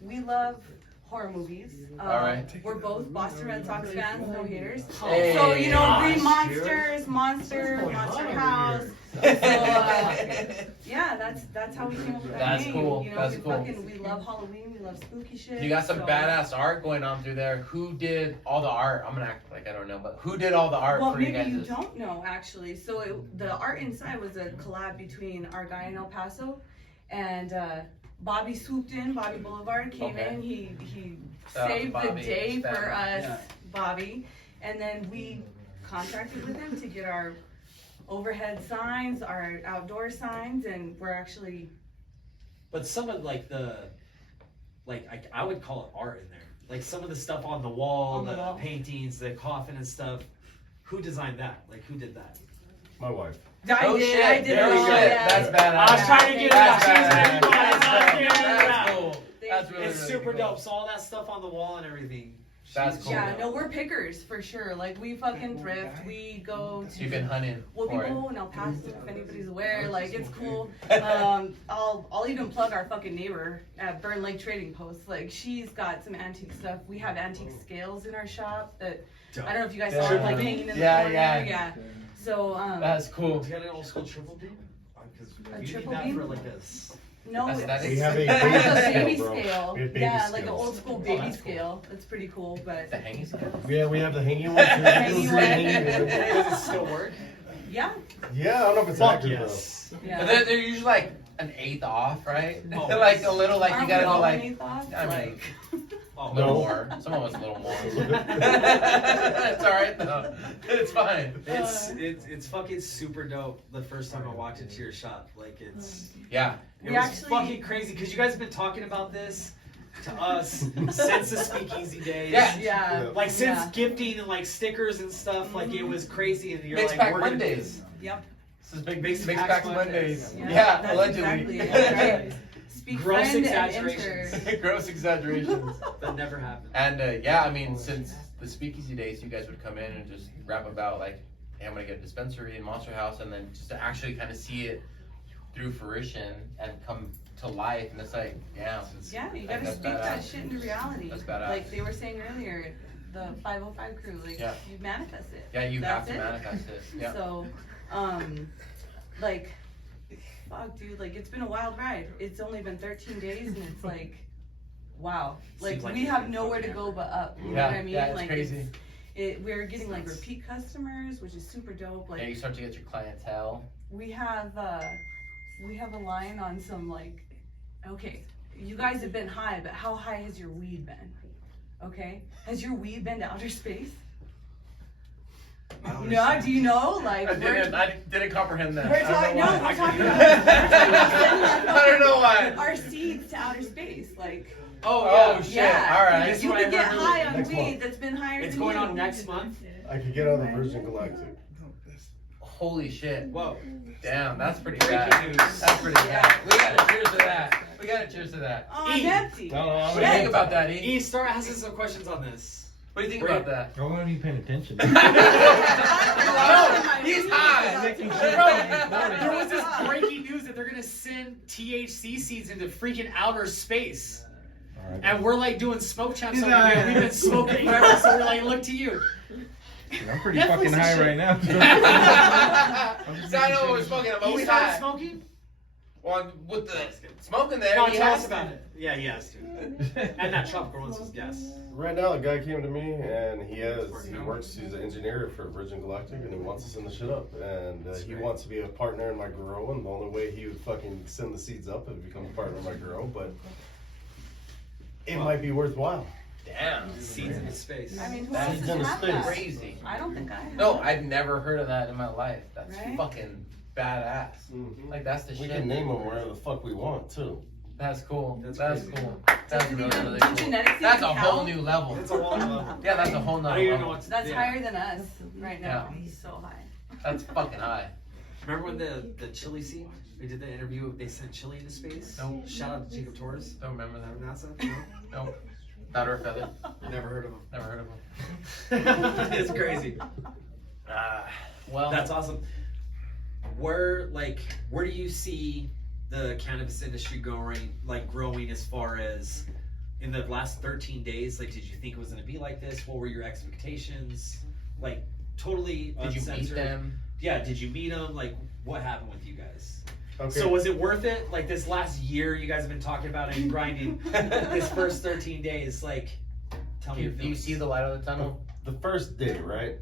we love horror movies. Alright. We're both Boston Red Sox fans, no haters. Hey. So you know, Gosh, Green Monsters, Monster House. So yeah, that's how we came up with that That's name. cool. You know, That's we cool. we love Halloween, we love spooky shit. You got some so- badass art going on through there. Who did all the art? I'm gonna act like I don't know, but who did all the art Well, for you maybe guys? you don't know actually. So the art inside was a collab between our guy in El Paso and Bobby swooped in. Bobby Boulevard came Okay. in. He Shout out to saved the Bobby. day Respect. for us, Yeah. Bobby. And then we contracted with him to get our overhead signs, our outdoor signs, and we're actually. But some of like I would call it art in there. Like some of the stuff on the wall, On the wall. paintings, the coffin and stuff. Who designed that? Like who did that? My wife. Oh, shit. I did There it we all. go. Yeah. That's badass. I was trying to get it out. That's She was badass. like, That's "Yeah, That's yeah." cool. That's really, It's really super cool. dope. So all that stuff on the wall and everything. That's she's- cool. Yeah, no, we're pickers for sure. Like we fucking thrift. We go So you've to been hunting for it. Whoopie in El Paso, if anybody's aware. Like it's cool. I'll even plug our fucking neighbor at Burn Lake Trading Post. Like she's got some antique stuff. We have antique scales in our shop that I don't know if you guys saw Yeah. like hanging in the Yeah, corner. yeah. Yeah. So That's cool. You got an old school triple beam? Because A you triple need that beam? for like no, That's it's that We have a a baby baby scale, bro. scale. We have baby Yeah, like an scales. old school Oh, baby that's cool. scale. That's pretty cool. But The hanging scale. Yeah, we have the hanging one too. Hanging one. Does it still work? yeah, Yeah, I don't know if it's Fuck accurate yes. yeah. But they're usually like an eighth off, right? Oh, like a little, like Aren't you gotta we go all like. an eighth off? I mean, Like, Oh, a little No. more. Some of us a little more. It's alright though. It's fine. It's fucking super dope. The first time I walked into your shop, like Yeah. it We was actually- fucking crazy because you guys have been talking about this to us since the SpeakEasy days. Yeah. yeah. Like since Yeah. gifting and like stickers and stuff, like it was crazy. And you're Mixed like, Pack we're gonna do Mondays. this. Yep. This is big Mixed Mixed Packs Packs Mondays. Mondays. Yeah, that's allegedly. exactly it. Speak Gross friend and exaggerations. enter. Gross exaggerations. That never happened. And yeah, I mean, since the SpeakEasy days, you guys would come in and just rap about like, hey, I'm gonna get a dispensary in Monster House, and then just to actually kind of see it through fruition and come to life, and it's like, damn. Yeah, you Like, gotta that's speak that badass. shit into reality. That's badass. Like they were saying earlier, the 505 crew, like Yeah. you manifest it. Yeah, you That's have to it. manifest it. Yeah. So, like, fuck, dude, like it's been a wild ride. It's only been 13 days, and it's like, wow. Like, Seems like we it's have been nowhere to fucking go but up. You know Yeah, what I mean? yeah, it's like crazy. we're getting like repeat customers, which is super dope. Like Yeah, you start to get your clientele. we have a line on some like, okay, you guys have been high, but how high has your weed been? Okay, has your weed been to outer space? No, do you know? Like I didn't comprehend that. we're I talking. don't No, know why. we're talking about. I don't know why. Our seeds to outer space, like. Oh shit! Yeah. All right. This You is what can I get heard high on next weed month. that's been higher It's than going you. on next month. I could get on the Virgin Galactic. Holy shit! Whoa. Damn, that's pretty Breaking bad. news. That's pretty bad. We gotta cheers to that. We gotta cheers to that. Oh, I'm empty. No, What do you think about that, E? E, start asking some questions on this. What do you think about that? I wasn't even paying attention. No, he's high. Bro, there was this breaking news that they're gonna send THC seeds into freaking outer space. All right. And we're like doing smoke champs He's over high. here. We've been smoking forever, so we're like, look to you. I'm pretty Netflix fucking and high shit. right now. So I know what we're smoking about. You We started high. smoking? Well, with the smoking there, No, he tell has us to. about it. Yeah, yes, dude. And that tropical one's his guess. Right now, a guy came to me and he works, he's an engineer for Virgin Galactic and he wants to send the shit up. And he wants to be a partner in my grow, and the only way he would fucking send the seeds up is become a partner in my grow, but it might be worthwhile. Damn. Seeds into space. I mean, who That else is has had that? crazy. I don't think I have. No, I've never heard of that in my life. That's Right? fucking badass. Like that's the We shit. can name them wherever the fuck we want too. That's cool. That's That's crazy. cool. That's Does it really, even- really do cool. genetics That's even a whole count? new level. That's a whole level. Yeah, that's a whole I nother don't even know level. what's That's yeah. higher than us right now. He's so high. That's fucking high. Remember when the chili seed? We did the interview. They sent chili into space. Nope. Shout out to Jacob Torres. Don't remember that. Remember NASA? No? Nope. Powder feather. Never heard of him. Never heard of him. It's crazy. Well, That's awesome. Where do you see the cannabis industry growing as far as in the last 13 days? Like, did you think it was gonna be like this? What were your expectations? Like, totally did you meet uncensored. them? Yeah, did you meet them? Like, what happened with you guys? Okay. So was it worth it? Like this last year you guys have been talking about and grinding this first 13 days, like tell me your Do you feelings. see the light of the tunnel? The first day, right?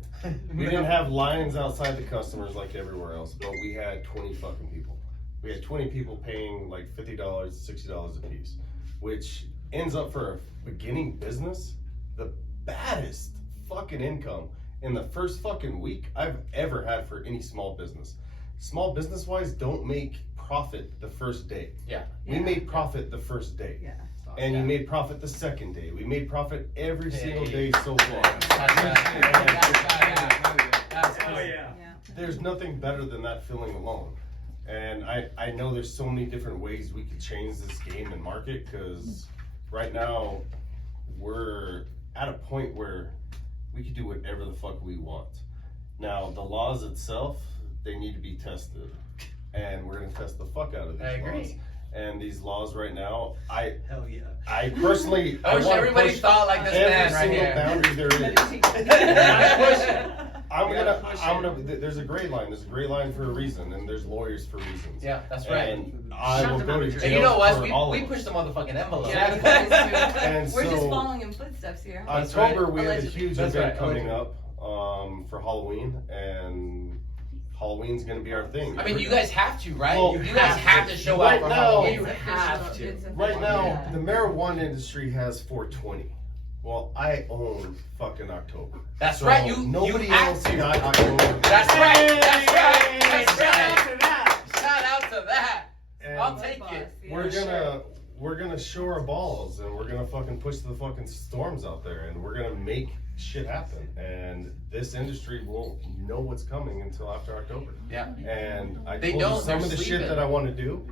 We didn't have lines outside the customers like everywhere else, but we had 20 fucking people. we had 20 people paying like $50, $60 a piece, which ends up for a beginning business the baddest fucking income in the first fucking week I've ever had for any small business. Small business wise, don't make profit the first day. Yeah. We made profit the first day. Yeah. And you made profit the second day. We made profit every single day so far. There's nothing better than that feeling alone. And I know there's so many different ways we could change this game and market, because right now we're at a point where we could do whatever the fuck we want. Now, the laws itself, they need to be tested. And we're gonna test the fuck out of these laws. And these laws right now, I personally, I wish everybody thought like this man right here. Boundary there is. There's a gray line. There's a gray line for a reason, and there's lawyers for reasons. Yeah, that's right. And I will go to jail. And you know what? We push the motherfucking envelope. Yeah, and we're so, just following in footsteps here. October, we have a Allegedly. huge event coming up for Halloween, and Halloween's gonna be our thing. I mean, you guys have to, right? Well, you guys have to show right up for now, Halloween. you have to. Right now, the marijuana industry has 420. Well, I own fucking October. That's So right. You nobody have else to. got October. That's right. That's right. That's Shout right. out to that. Shout out to that. And I'll take it. We're gonna show our balls, and we're gonna fucking push the fucking storms out there, and we're gonna make shit happen. And this industry won't know what's coming until after October. Yeah. And I They told don't, you some they're of the shit sleeping. that I want to do,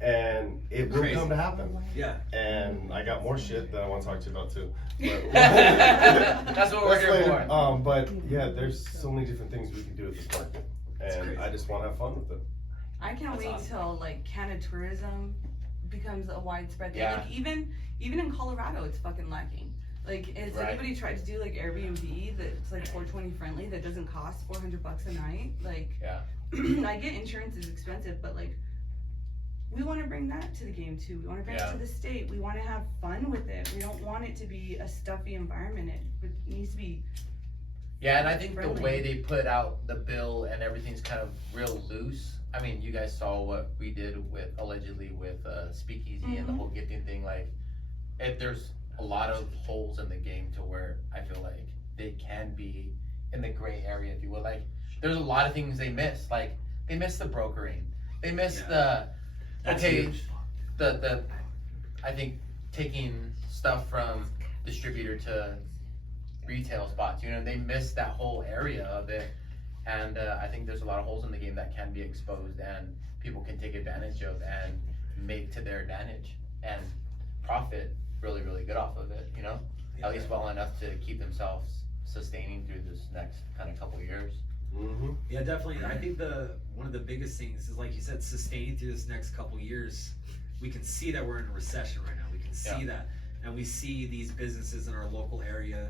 and it will Crazy. come to happen. Yeah. And I got more shit that I want to talk to you about too. That's what we're here for. But yeah, there's so many different things we can do with this market, and crazy. I just want to have fun with it. I can't wait till like Canada tourism becomes a widespread thing. Yeah. Like even in Colorado, it's fucking lacking. Like, has Right. anybody tried to do like Airbnb that's like 420 friendly that doesn't cost $400 a night? Like, Yeah. I get insurance is expensive, but like, we want to bring that to the game too. We want to bring it to the state. We want to have fun with it. We don't want it to be a stuffy environment. It needs to be. Yeah, and I think friendly. the way they put out the bill and everything's kind of real loose. I mean, you guys saw what we did with allegedly with SpeakEasy and the whole gifting thing. Like, there's a lot of holes in the game to where I feel like they can be in the gray area, if you will. Like, there's a lot of things they miss. Like, they miss the brokering. They miss the I think taking stuff from distributor to retail spots. You know, they miss that whole area of it. And I think there's a lot of holes in the game that can be exposed and people can take advantage of and make to their advantage and profit really, really good off of it, you know? At least well enough to keep themselves sustaining through this next kind of couple years. Mm-hmm. Yeah, definitely. I think one of the biggest things is, like you said, sustaining through this next couple years. We can see that we're in a recession right now. We can see that. And we see these businesses in our local area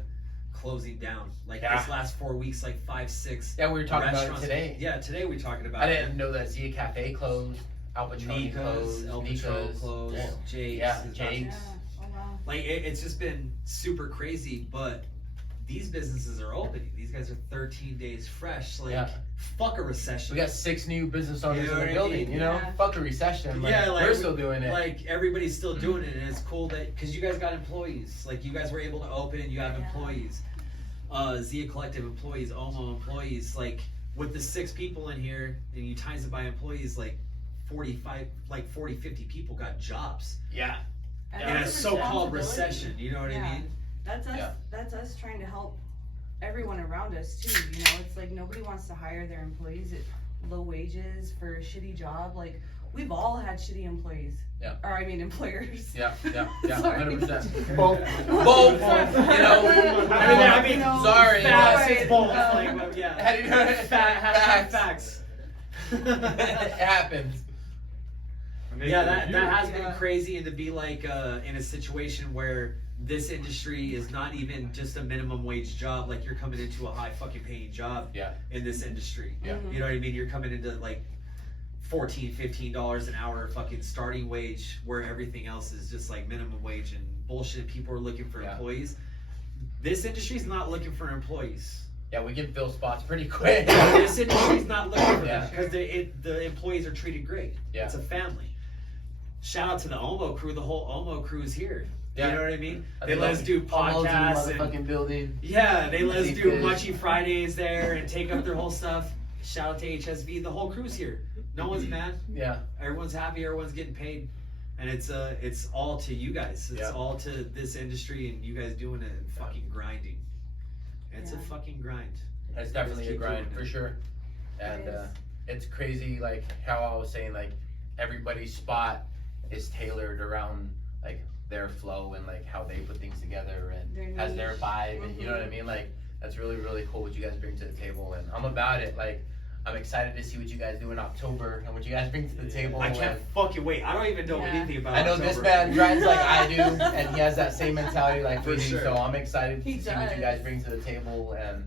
closing down. Like this last 4 weeks, like 5, 6. Yeah, we were talking about it today. Yeah, today we were talking about I didn't know that Zia Cafe closed, Al Patroni Nika's, closed, El Nika's Patron closed, Jake's. Yeah, is Jake's. Oh wow. Like it's just been super crazy, but these businesses are opening. These guys are 13 days fresh. Like, fuck a recession. We got 6 new business owners You know in what the I building, mean? you know? Yeah. Fuck a recession. Like, like we're still doing it. Like everybody's still doing it, and it's cool that because you guys got employees. Like you guys were able to open. You have employees. Zia Collective employees, Omo employees. Like with the 6 people in here, and you times it by employees, like 45, like 40, 50 people got jobs. Yeah. And In a that's so-called responsibility. recession. You know what I mean? That's us. That's us trying to help everyone around us too. You know, it's like nobody wants to hire their employees at low wages for a shitty job. Like we've all had shitty employees. Yeah. Or I mean employers. Yeah, Sorry. 100%. Both. Both, you know? I mean, sorry. Facts, Sorry. it's both. Like, yeah. Facts. It happens. Yeah, that has been crazy, and to be like in a situation where this industry is not even just a minimum wage job, like you're coming into a high fucking paying job in this industry. Yeah. You know what I mean? You're coming into like $14, $15 an hour fucking starting wage, where everything else is just like minimum wage and bullshit. People are looking for employees. This industry is not looking for employees. Yeah, we can fill spots pretty quick. This industry's not looking for Yeah. because the employees are treated great. Yeah. It's a family. Shout out to the Omo crew. The whole Omo crew is here. Yeah. You know what I mean? I They think let us do almost in the podcasts. And, motherfucking building. yeah, they let us Eat do fish. Munchy Fridays there and take up their whole stuff. Shout out to HSV. The whole crew's here. No one's mad. Yeah. Everyone's happy. Everyone's getting paid. And it's all to you guys. It's Yeah. all to this industry and you guys doing it and fucking grinding. It's a fucking grind. It's definitely a keep grind doing for it. sure. And It is. it's crazy, like how I was saying, like everybody's spot is tailored around like their flow and like how they put things together and Their has their niche. vibe and you know what I mean. Like that's really really cool what you guys bring to the table, and I'm about it. Like I'm excited to see what you guys do in October and what you guys bring to the table. I can't and fucking wait. I don't even know Yeah. anything about I know this October. man grinds like I do, and he has that same mentality like we For do. sure. So I'm excited He to see what you does. guys bring to the table and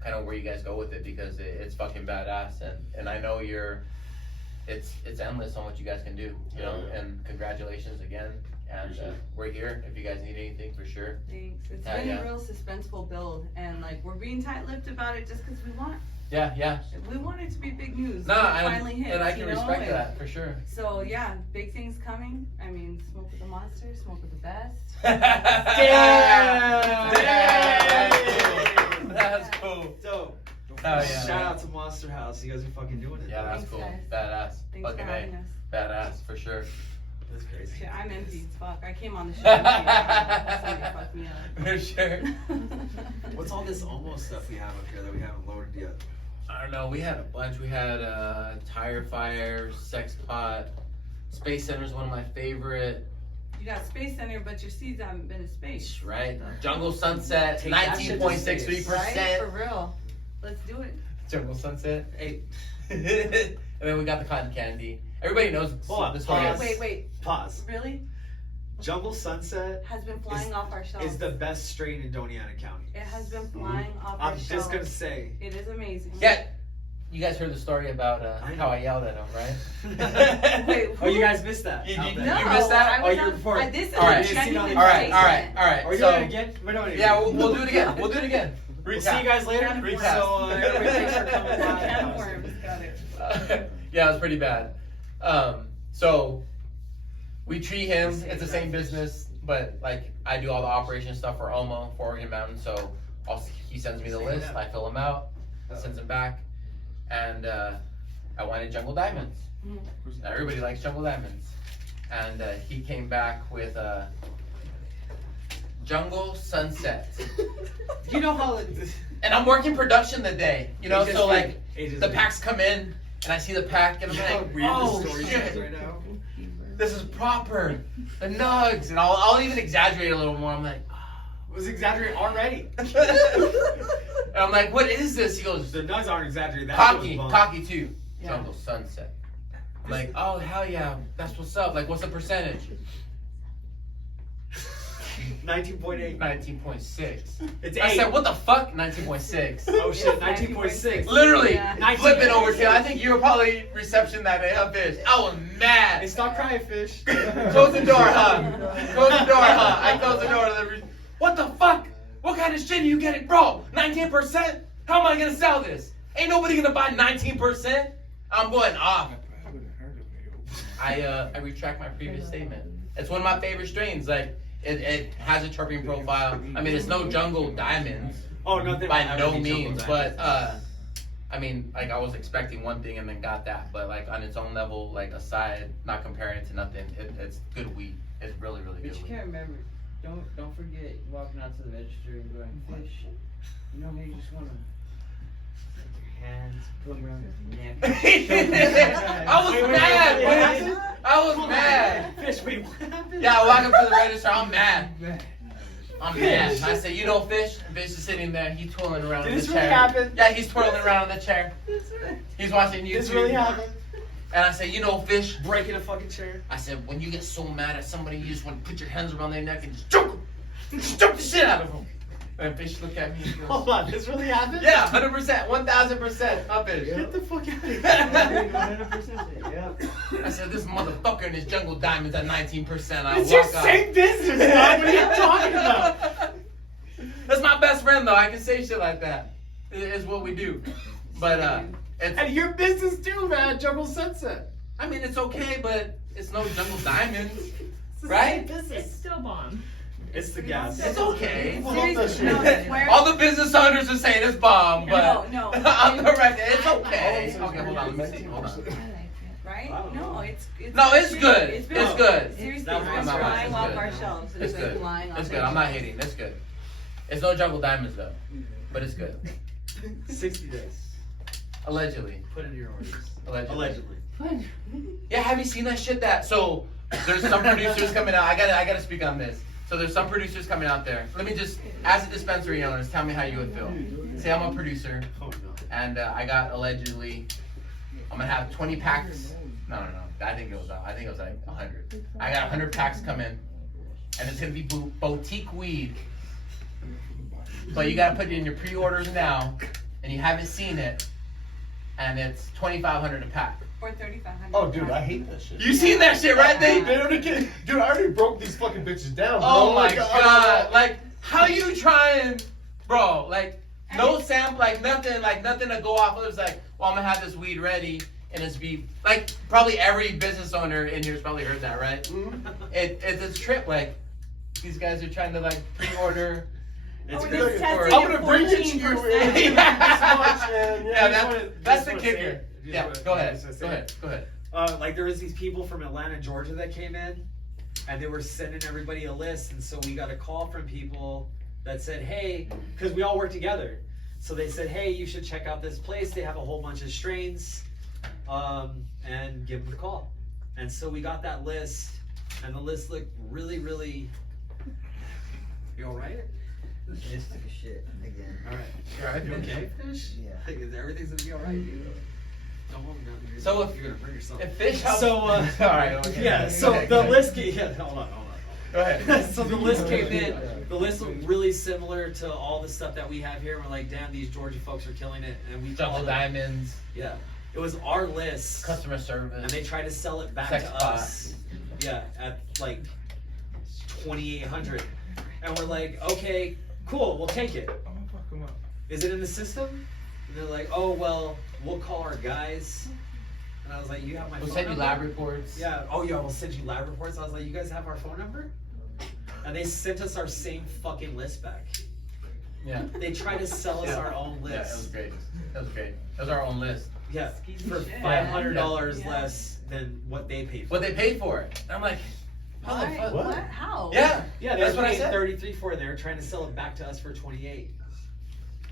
kind of where you guys go with it because it's fucking badass. And I know it's endless on what you guys can do, you know. And congratulations again. And we're here if you guys need anything for sure. Thanks. It's Yeah, been yeah. a real suspenseful build, and like we're being tight-lipped about it just because we want it to be big news. No, when it and, finally hits, and I can you know? respect And that for sure. So yeah, big things coming. I mean, smoke with the monster, smoke with the best. That's cool. Dope. Oh, yeah, Shout man. out to Monster House. You guys are fucking doing it. Yeah, that's Thanks, cool. guys. Badass. Thanks Fucking for A. having us. Badass for sure. That's crazy. Shit, I'm empty as fuck. I came on the show empty. Somebody fucked me up. For sure. What's all this almost stuff we have up here that we haven't loaded yet? I don't know. We had a bunch. We had Tire Fire, Sex Pot, Space Center is one of my favorite. You got Space Center, but your seeds haven't been to space. Right? Jungle Sunset, Take that shit to space. 19.63%. For real. Let's do it. Jungle Sunset. Hey. And then we got the cotton candy. Everybody knows Hold on, the story. pause. Wait. Pause. Really? Jungle Sunset Has been flying off our shelves. is the best strain in Doñana County. It has been flying off our I'm shelves. just gonna say. It is amazing. Yeah. You guys heard the story about I how know. I yelled at him, right? Wait, Oh, you guys missed that. You- Out you- there. No, you missed that? I Oh, was you're on- before. This is All right. a genuine All right. statement. Are we So, doing it again? We're doing it again. yeah, we'll do it again. We'll do it again. We'll see you guys later. Recap. So, everybody, thanks for coming by. Can of worms. Got it. Yeah, it was pretty bad. So we treat him. It's the same business, but like I do all the operation stuff for Omo, for Oregon Mountain. So he sends me the list. I fill them out, sends them back, and I wanted Jungle Diamonds. Now, everybody likes Jungle Diamonds, and he came back with Jungle Sunset. You know how And I'm working production the day, you know, so like Ages the packs come in, and I see the pack, and I'm like, oh shit, right now. this is proper. The nugs, and I'll even exaggerate a little more. I'm like, Was exaggerated already. and I'm like, what is this? He goes, The nugs aren't exaggerated. That cocky, was cocky too. Yeah. Jungle Sunset. I'm like, oh hell yeah, that's what's up. Like, what's the percentage? 19.8. 19.6. It's I 8. said, what the fuck? 19.6 Oh shit, It's 19.6. Literally, Yeah. flipping over to. I think you were probably reception that day, huh, Fish? I was mad. Hey, stop crying, fish. Close the door, huh? Close the door, huh? I closed the door to the. What the fuck? What kind of shit are you getting, bro? 19%? How am I gonna sell this? Ain't nobody gonna buy 19%. I'm going off. I retract my previous statement. It's one of my favorite strains. Like it has a terpene profile. I mean, it's no Jungle Diamonds Oh, nothing. by no means, but I mean, like I was expecting one thing and then got that, but like on its own level, like aside, not comparing it to nothing, it's good weed. It's really, really But good you weed. can't remember. Don't forget walking out to the register and going, fish. You know how you just wanna take your hands, put them around your neck. I was mad. What happened? I was mad. Fish, wait, what happened? Yeah, I walk up to the register. I'm mad. I'm mad. I say, you know, Fish. And Fish is sitting there. He's twirling around Did in the this chair. really happen? Yeah, he's twirling around in the chair. He's watching YouTube. This really happened? And I say, you know, Fish. Breaking a fucking chair. I said, when you get so mad at somebody, you just want to put your hands around their neck and just choke them. Just choke the shit out of them. And Fish looked at me and goes, Hold on, this really happened? yeah, 100%, 1000%. Up Fish. Get the fuck out of here. 100%. Yeah. I said, this motherfucker and his Jungle Diamonds at 19%. I It's your walk out. same business, dog. What are you talking about? That's my best friend, though. I can say shit like that. is what we do. But it's, And your business too, man. Jungle Sunset. I mean, it's okay, but it's no Jungle Diamonds, It's the right? same business. It's still bomb. It's the gas. It's okay. Seriously, no, I swear. All the business owners are saying it's bomb, but No. on the record, it's okay. Okay, hold on, let me see. Hold on. Right? I don't No, know. it's No, it's been- good. It's It's been- good. Seriously, That it's was been my flying bad. off It's our good. shelves. It's It's been good. flying off It's our good. I'm not shelves. hating. It's good. It's no Jungle Diamonds though, but it's good. 60 days. Allegedly. Put in your orders. Allegedly. Yeah, have you seen that shit? So there's some producers coming out. I gotta speak on this. So there's some producers coming out there. Let me just, as a dispensary owners, tell me how you would feel. Say I'm a producer, Oh no. and I got allegedly, I'm gonna have 20 packs. No. I think it was like 100. I got 100 packs coming, and it's gonna be boutique weed. But you gotta put it in your pre-orders now, and you haven't seen it, and it's $2,500 a pack. Or 3,500. Oh, dude, I hate that shit. You seen that shit, right? Dude, I already broke these fucking bitches down, bro. Oh my Like, god! Like, how you trying, bro? Like, no sample, like nothing to go off of. It's like, well, I'm gonna have this weed ready, and it's be like probably every business owner in here's probably heard that, right? Mm-hmm. It's a trip. Like, these guys are trying to like pre-order. It's Oh, good. it's testing I'm at gonna bring it to you. 14%. Yeah, that's the just wanna kicker. say it. Yeah, Just go wanna ahead. say it. Go ahead. Like there was these people from Atlanta, Georgia that came in, and they were sending everybody a list, and so we got a call from people that said, hey, because we all work together. So they said, hey, you should check out this place. They have a whole bunch of strains, and give them a call. And so we got that list, and the list looked really, really. You all right? Just took a shit again. All right. You all right? You okay, Fish? Yeah. Everything's gonna be all right, dude. Don't worry, man. So if- you're gonna bring yourself. If fish helps. So, all right. Okay. Yeah, so Okay, the go list came, hold on. Go ahead. So the list came in, the list looked really similar to all the stuff that we have here. We're like, damn, these Georgia folks are killing it. And we Jungle called it. Diamonds, Yeah. It was our list. customer And service. they tried to sell it back Sex to pot. us. Yeah, at like 2,800. And we're like, okay, cool, we'll take it. I'm gonna fuck him up. Is it in the system? And they're like, oh, well, we'll call our guys. And I was like, you have my We'll phone send you number? lab reports. Yeah. Oh, yeah. We'll send you lab reports. I was like, you guys have our phone number? And they sent us our same fucking list back. Yeah. They tried to sell us Yeah. our own Yeah, list. it was great. That was great. That was our own list. Yeah, for Shit. $500 Yeah. less than what they paid for. What they paid for it. And I'm like, how the Why? fuck? What? How? Yeah. Yeah, That's they what were I paying said. 33 for it. They were trying to sell it back to us for 28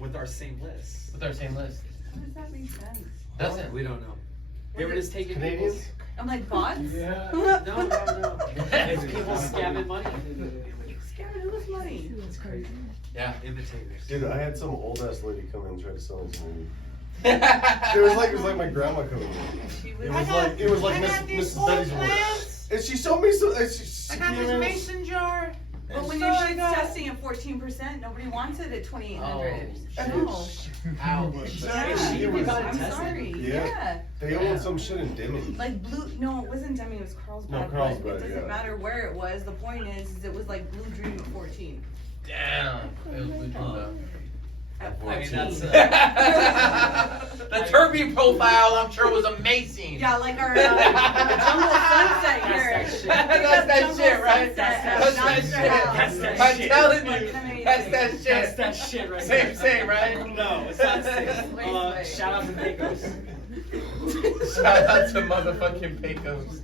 with our same list. With our same list. How does that make sense? Doesn't. We don't know. They were just taking Canadians? people's. I'm like, bots? No. It's people scamming money. Scared of this money. It's crazy. Yeah. Imitators. Dude, I had some old ass lady come in and try to sell me some weed. It was like my grandma coming in. She It was like Mrs. Betty's work. And she showed me some. She came in. jar. But when your shit's testing at 14%, nobody wants it at 2,800. No. Ouch. She It was- got it I'm tested? sorry. Yeah. Yeah. They own some shit in Dimmy. Like blue, no, it wasn't Demi, it was Carlsbad. No, but Carlsbad, It doesn't yeah. matter where it was. The point is it was like Blue Dream at 14. Damn. It was blue though. At I mean, 14. that's. The terpene profile, I'm sure, was amazing. Yeah, like our Jungle Sunset here. That's that shit. That's that Jungle shit, right? Sunset That's at that Knox shit. House. That's that I'm shit. telling Fucking you, amazing. that's that shit. That's that shit right there. Same, right? No, it's not same. Wait. Shout out to Pecos. Shout out to motherfucking Pecos.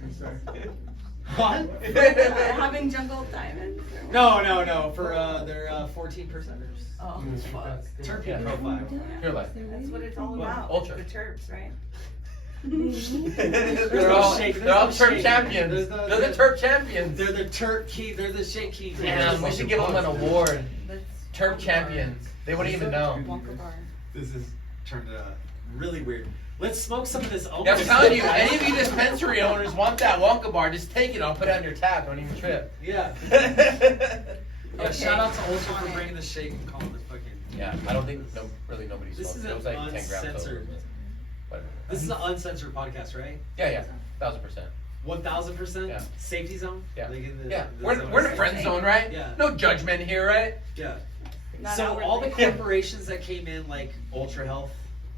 What? Having Jungle Diamonds. No. For their 14 percenters. Oh, fuck. Terpene profile. You're like, That's what it's all about. Ultra. The terps, right? they're all Terp champions. They're the Terp champions. They're the Terp key. They're the shit key. Damn, we should give them an award. Let's Terp champions. They wouldn't even know. Wonka bar. This is turned really weird. Let's smoke some of this. Yeah, I'm telling you, any of you dispensary owners want that Wonka bar, just take it. I'll put it on your tab. Don't even trip. Yeah. Yeah, Okay. shout out to Ultra for bringing the shake and calling it fucking. Yeah, I don't think really nobody This smoked is it. It was an like 10 grams uncensored. over. Whatever. This is an uncensored podcast, right? Yeah, 1000%. 1000%. Yeah. Safety zone. Yeah. Like in the, Yeah, the we're zone in a of friend safety? zone, right? Yeah. No judgment here, right? Yeah. Not So all the outwardly. corporations that came in, like Ultra Health,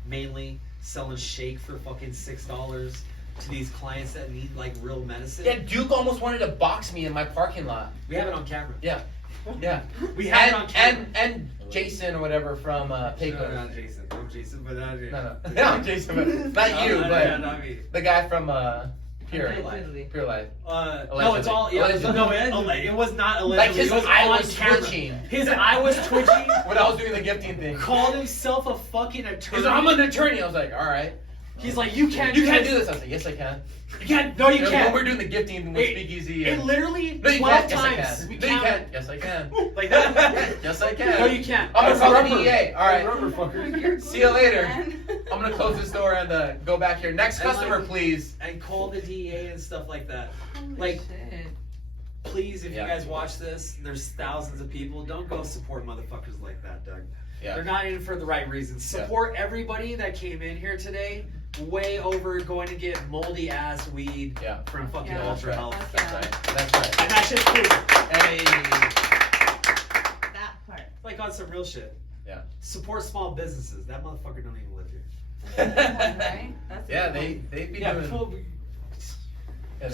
mainly selling shake for fucking $6 to these clients that need like real medicine. Yeah, Duke almost wanted to box me in my parking lot. We have it on camera. Yeah. Yeah. We have it on camera. And Jason or whatever from Pecos. No, not Jason. I'm Jason, but not Jason. No, not Jason, but not you, but not me. the guy from Pure Allegedly. Pure Life. No, it's all. Yeah, Allegedly. it was not allegedly. Like his it was eye on was camera. twitching His eye was twitching. when I was doing the gifting thing. Called himself a fucking attorney. He's like, I'm an attorney. I was like, all right. He's like, you can't You do can't this. do this. I was like, yes, I can. You can't. No, you When can't. we're doing the gifting with It- SpeakEasy. It literally No, you 12 can't. Yes, I times. can. We No, you counted. can't. Yes, I can. Like that. Yes, I can. No, you can't. I'm gonna call the Rubber. DEA. All right. Rubber fucker. See you later. Man. I'm gonna close this door and go back here. Next And, customer, like, please. And call the DEA and stuff like that. Holy Like, shit. please, if Yeah. you guys watch this, there's thousands of people. Don't go support motherfuckers like that, Doug. Yeah. They're not in it for the right reasons. Yeah. Support everybody that came in here today. Way over going to get moldy ass weed Yeah. from fucking Yeah. Ultra Health. That's right. That's right. And that shit's cool. Hey. That part. Like on some real shit. Yeah. Support small businesses. That motherfucker don't even live here. Right? That's a Yeah, good they be Yeah, doing. cool. Yeah,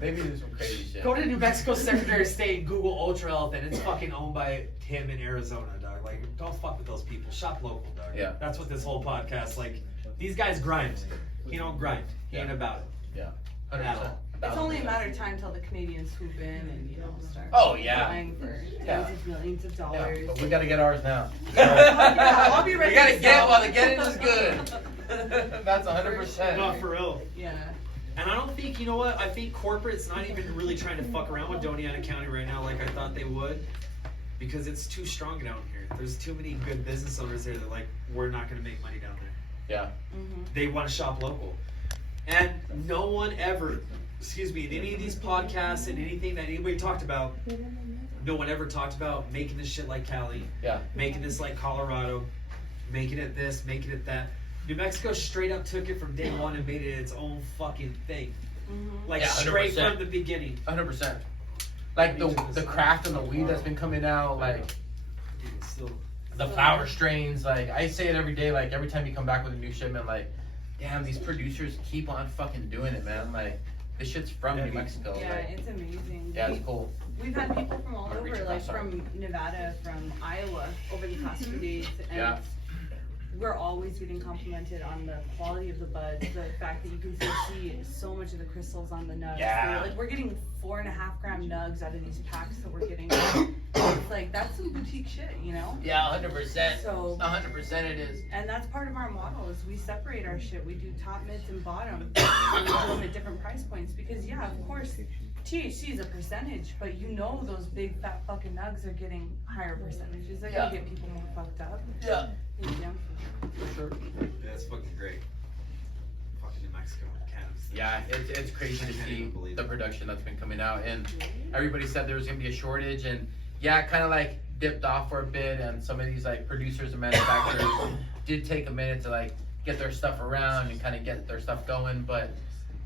they be doing some crazy shit. Go to New Mexico Secretary of State, Google Ultra Health, and it's fucking owned by him in Arizona, dog. Like, don't fuck with those people. Shop local, dog. Yeah. That's what this whole podcast, like, these guys grind. He don't grind. He ain't Yeah. about it. Yeah. At 100%. all. It's only a matter of time till the Canadians swoop in and start Oh, yeah. buying for Yeah. tens of millions of Yeah, dollars. but we gotta get ours now. Yeah, I'll be ready We gotta to get sell. while the getting is good. That's 100%. No, for real. Yeah. And I don't think, you know what? I think corporate's not even really trying to fuck around with Doñana County right now like I thought they would. Because it's too strong down here. There's too many good business owners there that, like, we're not gonna make money down there. Yeah. Mm-hmm. They want to shop local. And no one ever, in any of these podcasts and anything that anybody talked about, no one ever talked about making this shit like Cali, Yeah. making this like Colorado, making it this, making it that. New Mexico straight up took it from day one and made it its own fucking thing. Mm-hmm. Like Yeah, straight 100%. from the beginning. 100%. Like the craft and the weed that's been coming out, like Dude, it's still, the flower strains. Like I say it every day. Like every time you come back with a new shipment, like, damn, these producers keep on fucking doing it, man. Like this shit's from New Mexico. Yeah, Like, it's amazing. yeah, it's cool. We've had people from all I'm gonna reach over, across, like sorry. from Nevada, from Iowa, over the past few days, and Yeah. we're always getting complimented on the quality of the buds, the fact that you can still see so much of the crystals on the nugs. Yeah. Like we're getting 4.5 gram nugs out of these packs that we're getting. It's like that's some boutique shit, you know? Yeah, 100%. So 100% it is. and that's part of our model is we separate our shit. We do top, mids, and bottom. And we do them at different price points because yeah, of course, THC is a percentage, but you know those big fat fucking nugs are getting higher percentages. They're gonna Yeah. get people more fucked up. Yeah. Yeah. For sure. yeah, it's fucking great. Fucking New Mexico, cannabis. Yeah, it's crazy to I can't see even believe the it. production that's been coming out, and everybody said there was gonna be a shortage, and yeah, it kind of like dipped off for a bit, and some of these like producers and manufacturers did take a minute to like get their stuff around and kind of get their stuff going, but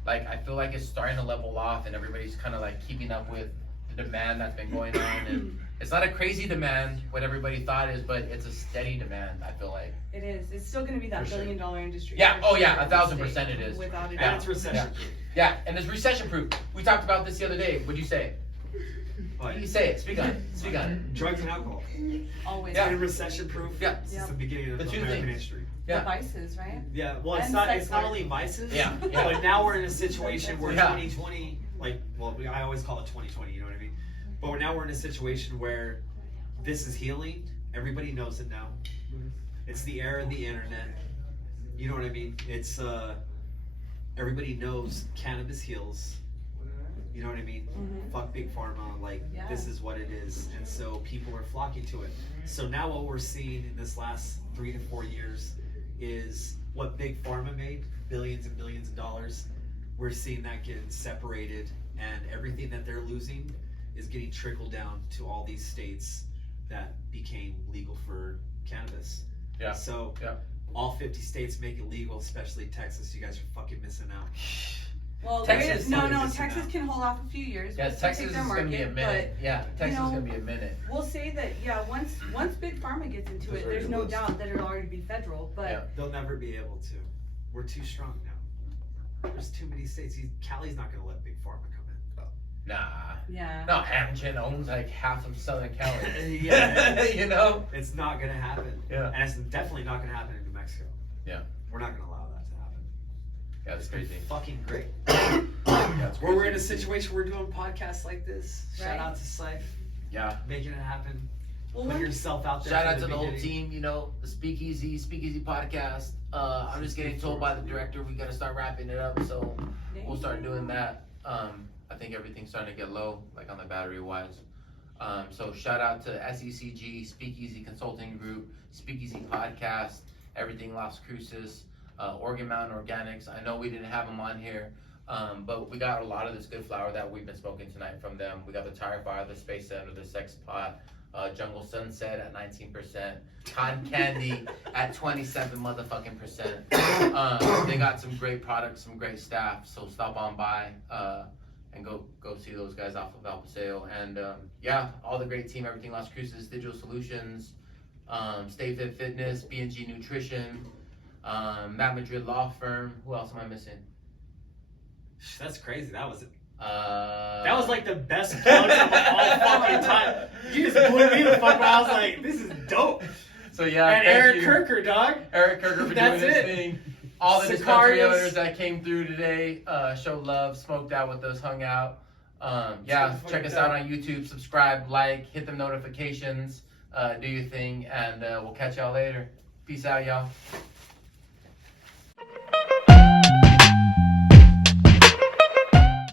like I feel like it's starting to level off, and everybody's kind of like keeping up with the demand that's been going on, and it's not a crazy demand what everybody thought is, but it's a steady demand. I feel like. It is. It's still gonna be that For sure. billion-dollar industry. Yeah, for oh yeah, sure, 1000% it is. Without a Yeah. And doubt. it's recession proof. Yeah, and it's recession proof. We talked about this the other day. What'd you say? You say it. Speak on it. Speak on it. Drugs and alcohol. Always. Yeah. It's been recession proof Yeah. since the beginning of The two American things. history. The Yeah. vices, right? Yeah, well, it's And not. sex It's not work. only vices. Yeah, yeah. But now we're in a situation where Yeah. 2020, like, well, I always call it 2020. You know what I mean? But now we're in a situation where this is healing. Everybody knows it now. It's the era of the internet. You know what I mean? It's everybody knows cannabis heals. You know what I mean? Mhm. Fuck big pharma. Like Yeah. this is what it is, and so people are flocking to it. So now what we're seeing in this last 3 to 4 years is what big pharma made, billions and billions of dollars. We're seeing that getting separated, and everything that they're losing is getting trickled down to all these states that became legal for cannabis. Yeah. So Yeah. all 50 states make it legal, especially Texas. You guys are fucking missing out. Well, Texas. no, Just Texas now. can hold off a few years. Yeah, We'll Texas take is their gonna be a market, minute. Yeah, Texas know, is gonna be a minute. We'll say that, yeah, once Big Pharma gets into it, Just there's read no the list. doubt that it'll already be federal, but Yeah. They'll never be able to. We're too strong now. There's too many states. Cali's not gonna let Big Pharma come in. Nah. yeah. No, Amgen owns like half of Southern Cali. Yeah. You know? It's not gonna happen. Yeah. And it's definitely not gonna happen in New Mexico. Yeah. We're not gonna allow that to happen. Yeah, it's crazy. Fucking great. Yeah, it's Where we're in a crazy. situation we're doing podcasts like this. Shout Right. out to Sypher, Yeah. making it happen. Well, Put when- yourself out there. Shout from out to the whole beginning. team, you know, the Speakeasy podcast. I'm just getting told by the director we gotta start wrapping it up, so we'll start doing that. I think everything's starting to get low, like on the battery wise. So shout out to SECG, Speakeasy Consulting Group, Speakeasy Podcast, everything Las Cruces, Organ Mountain Organics. I know we didn't have them on here, but we got a lot of this good flower that we've been smoking tonight from them. We got the Tire Fire, the Space Center, the Sex Pot, Jungle Sunset at 19%, Cotton Candy at 27 motherfucking percent. They got some great products, some great staff, so stop on by and go see those guys off of Valpaseo. And yeah, all the great team, everything Las Cruces, Digital Solutions, Stay Fit Fitness, B&G Nutrition, Matt Madrid Law Firm. Who else am I missing? That's crazy. That was That was like the best plug of all fucking time. You just blew me the fuck away. I was like, this is dope. So yeah, And thank Eric you. Kirker, dog. Eric Kirker for That's doing this it. thing. All the dispensary Sicarius. owners that came through today, showed love, smoked out with us, hung out. Yeah, check us out on YouTube, subscribe, like, hit the notifications, do your thing, and we'll catch y'all later. Peace out, y'all.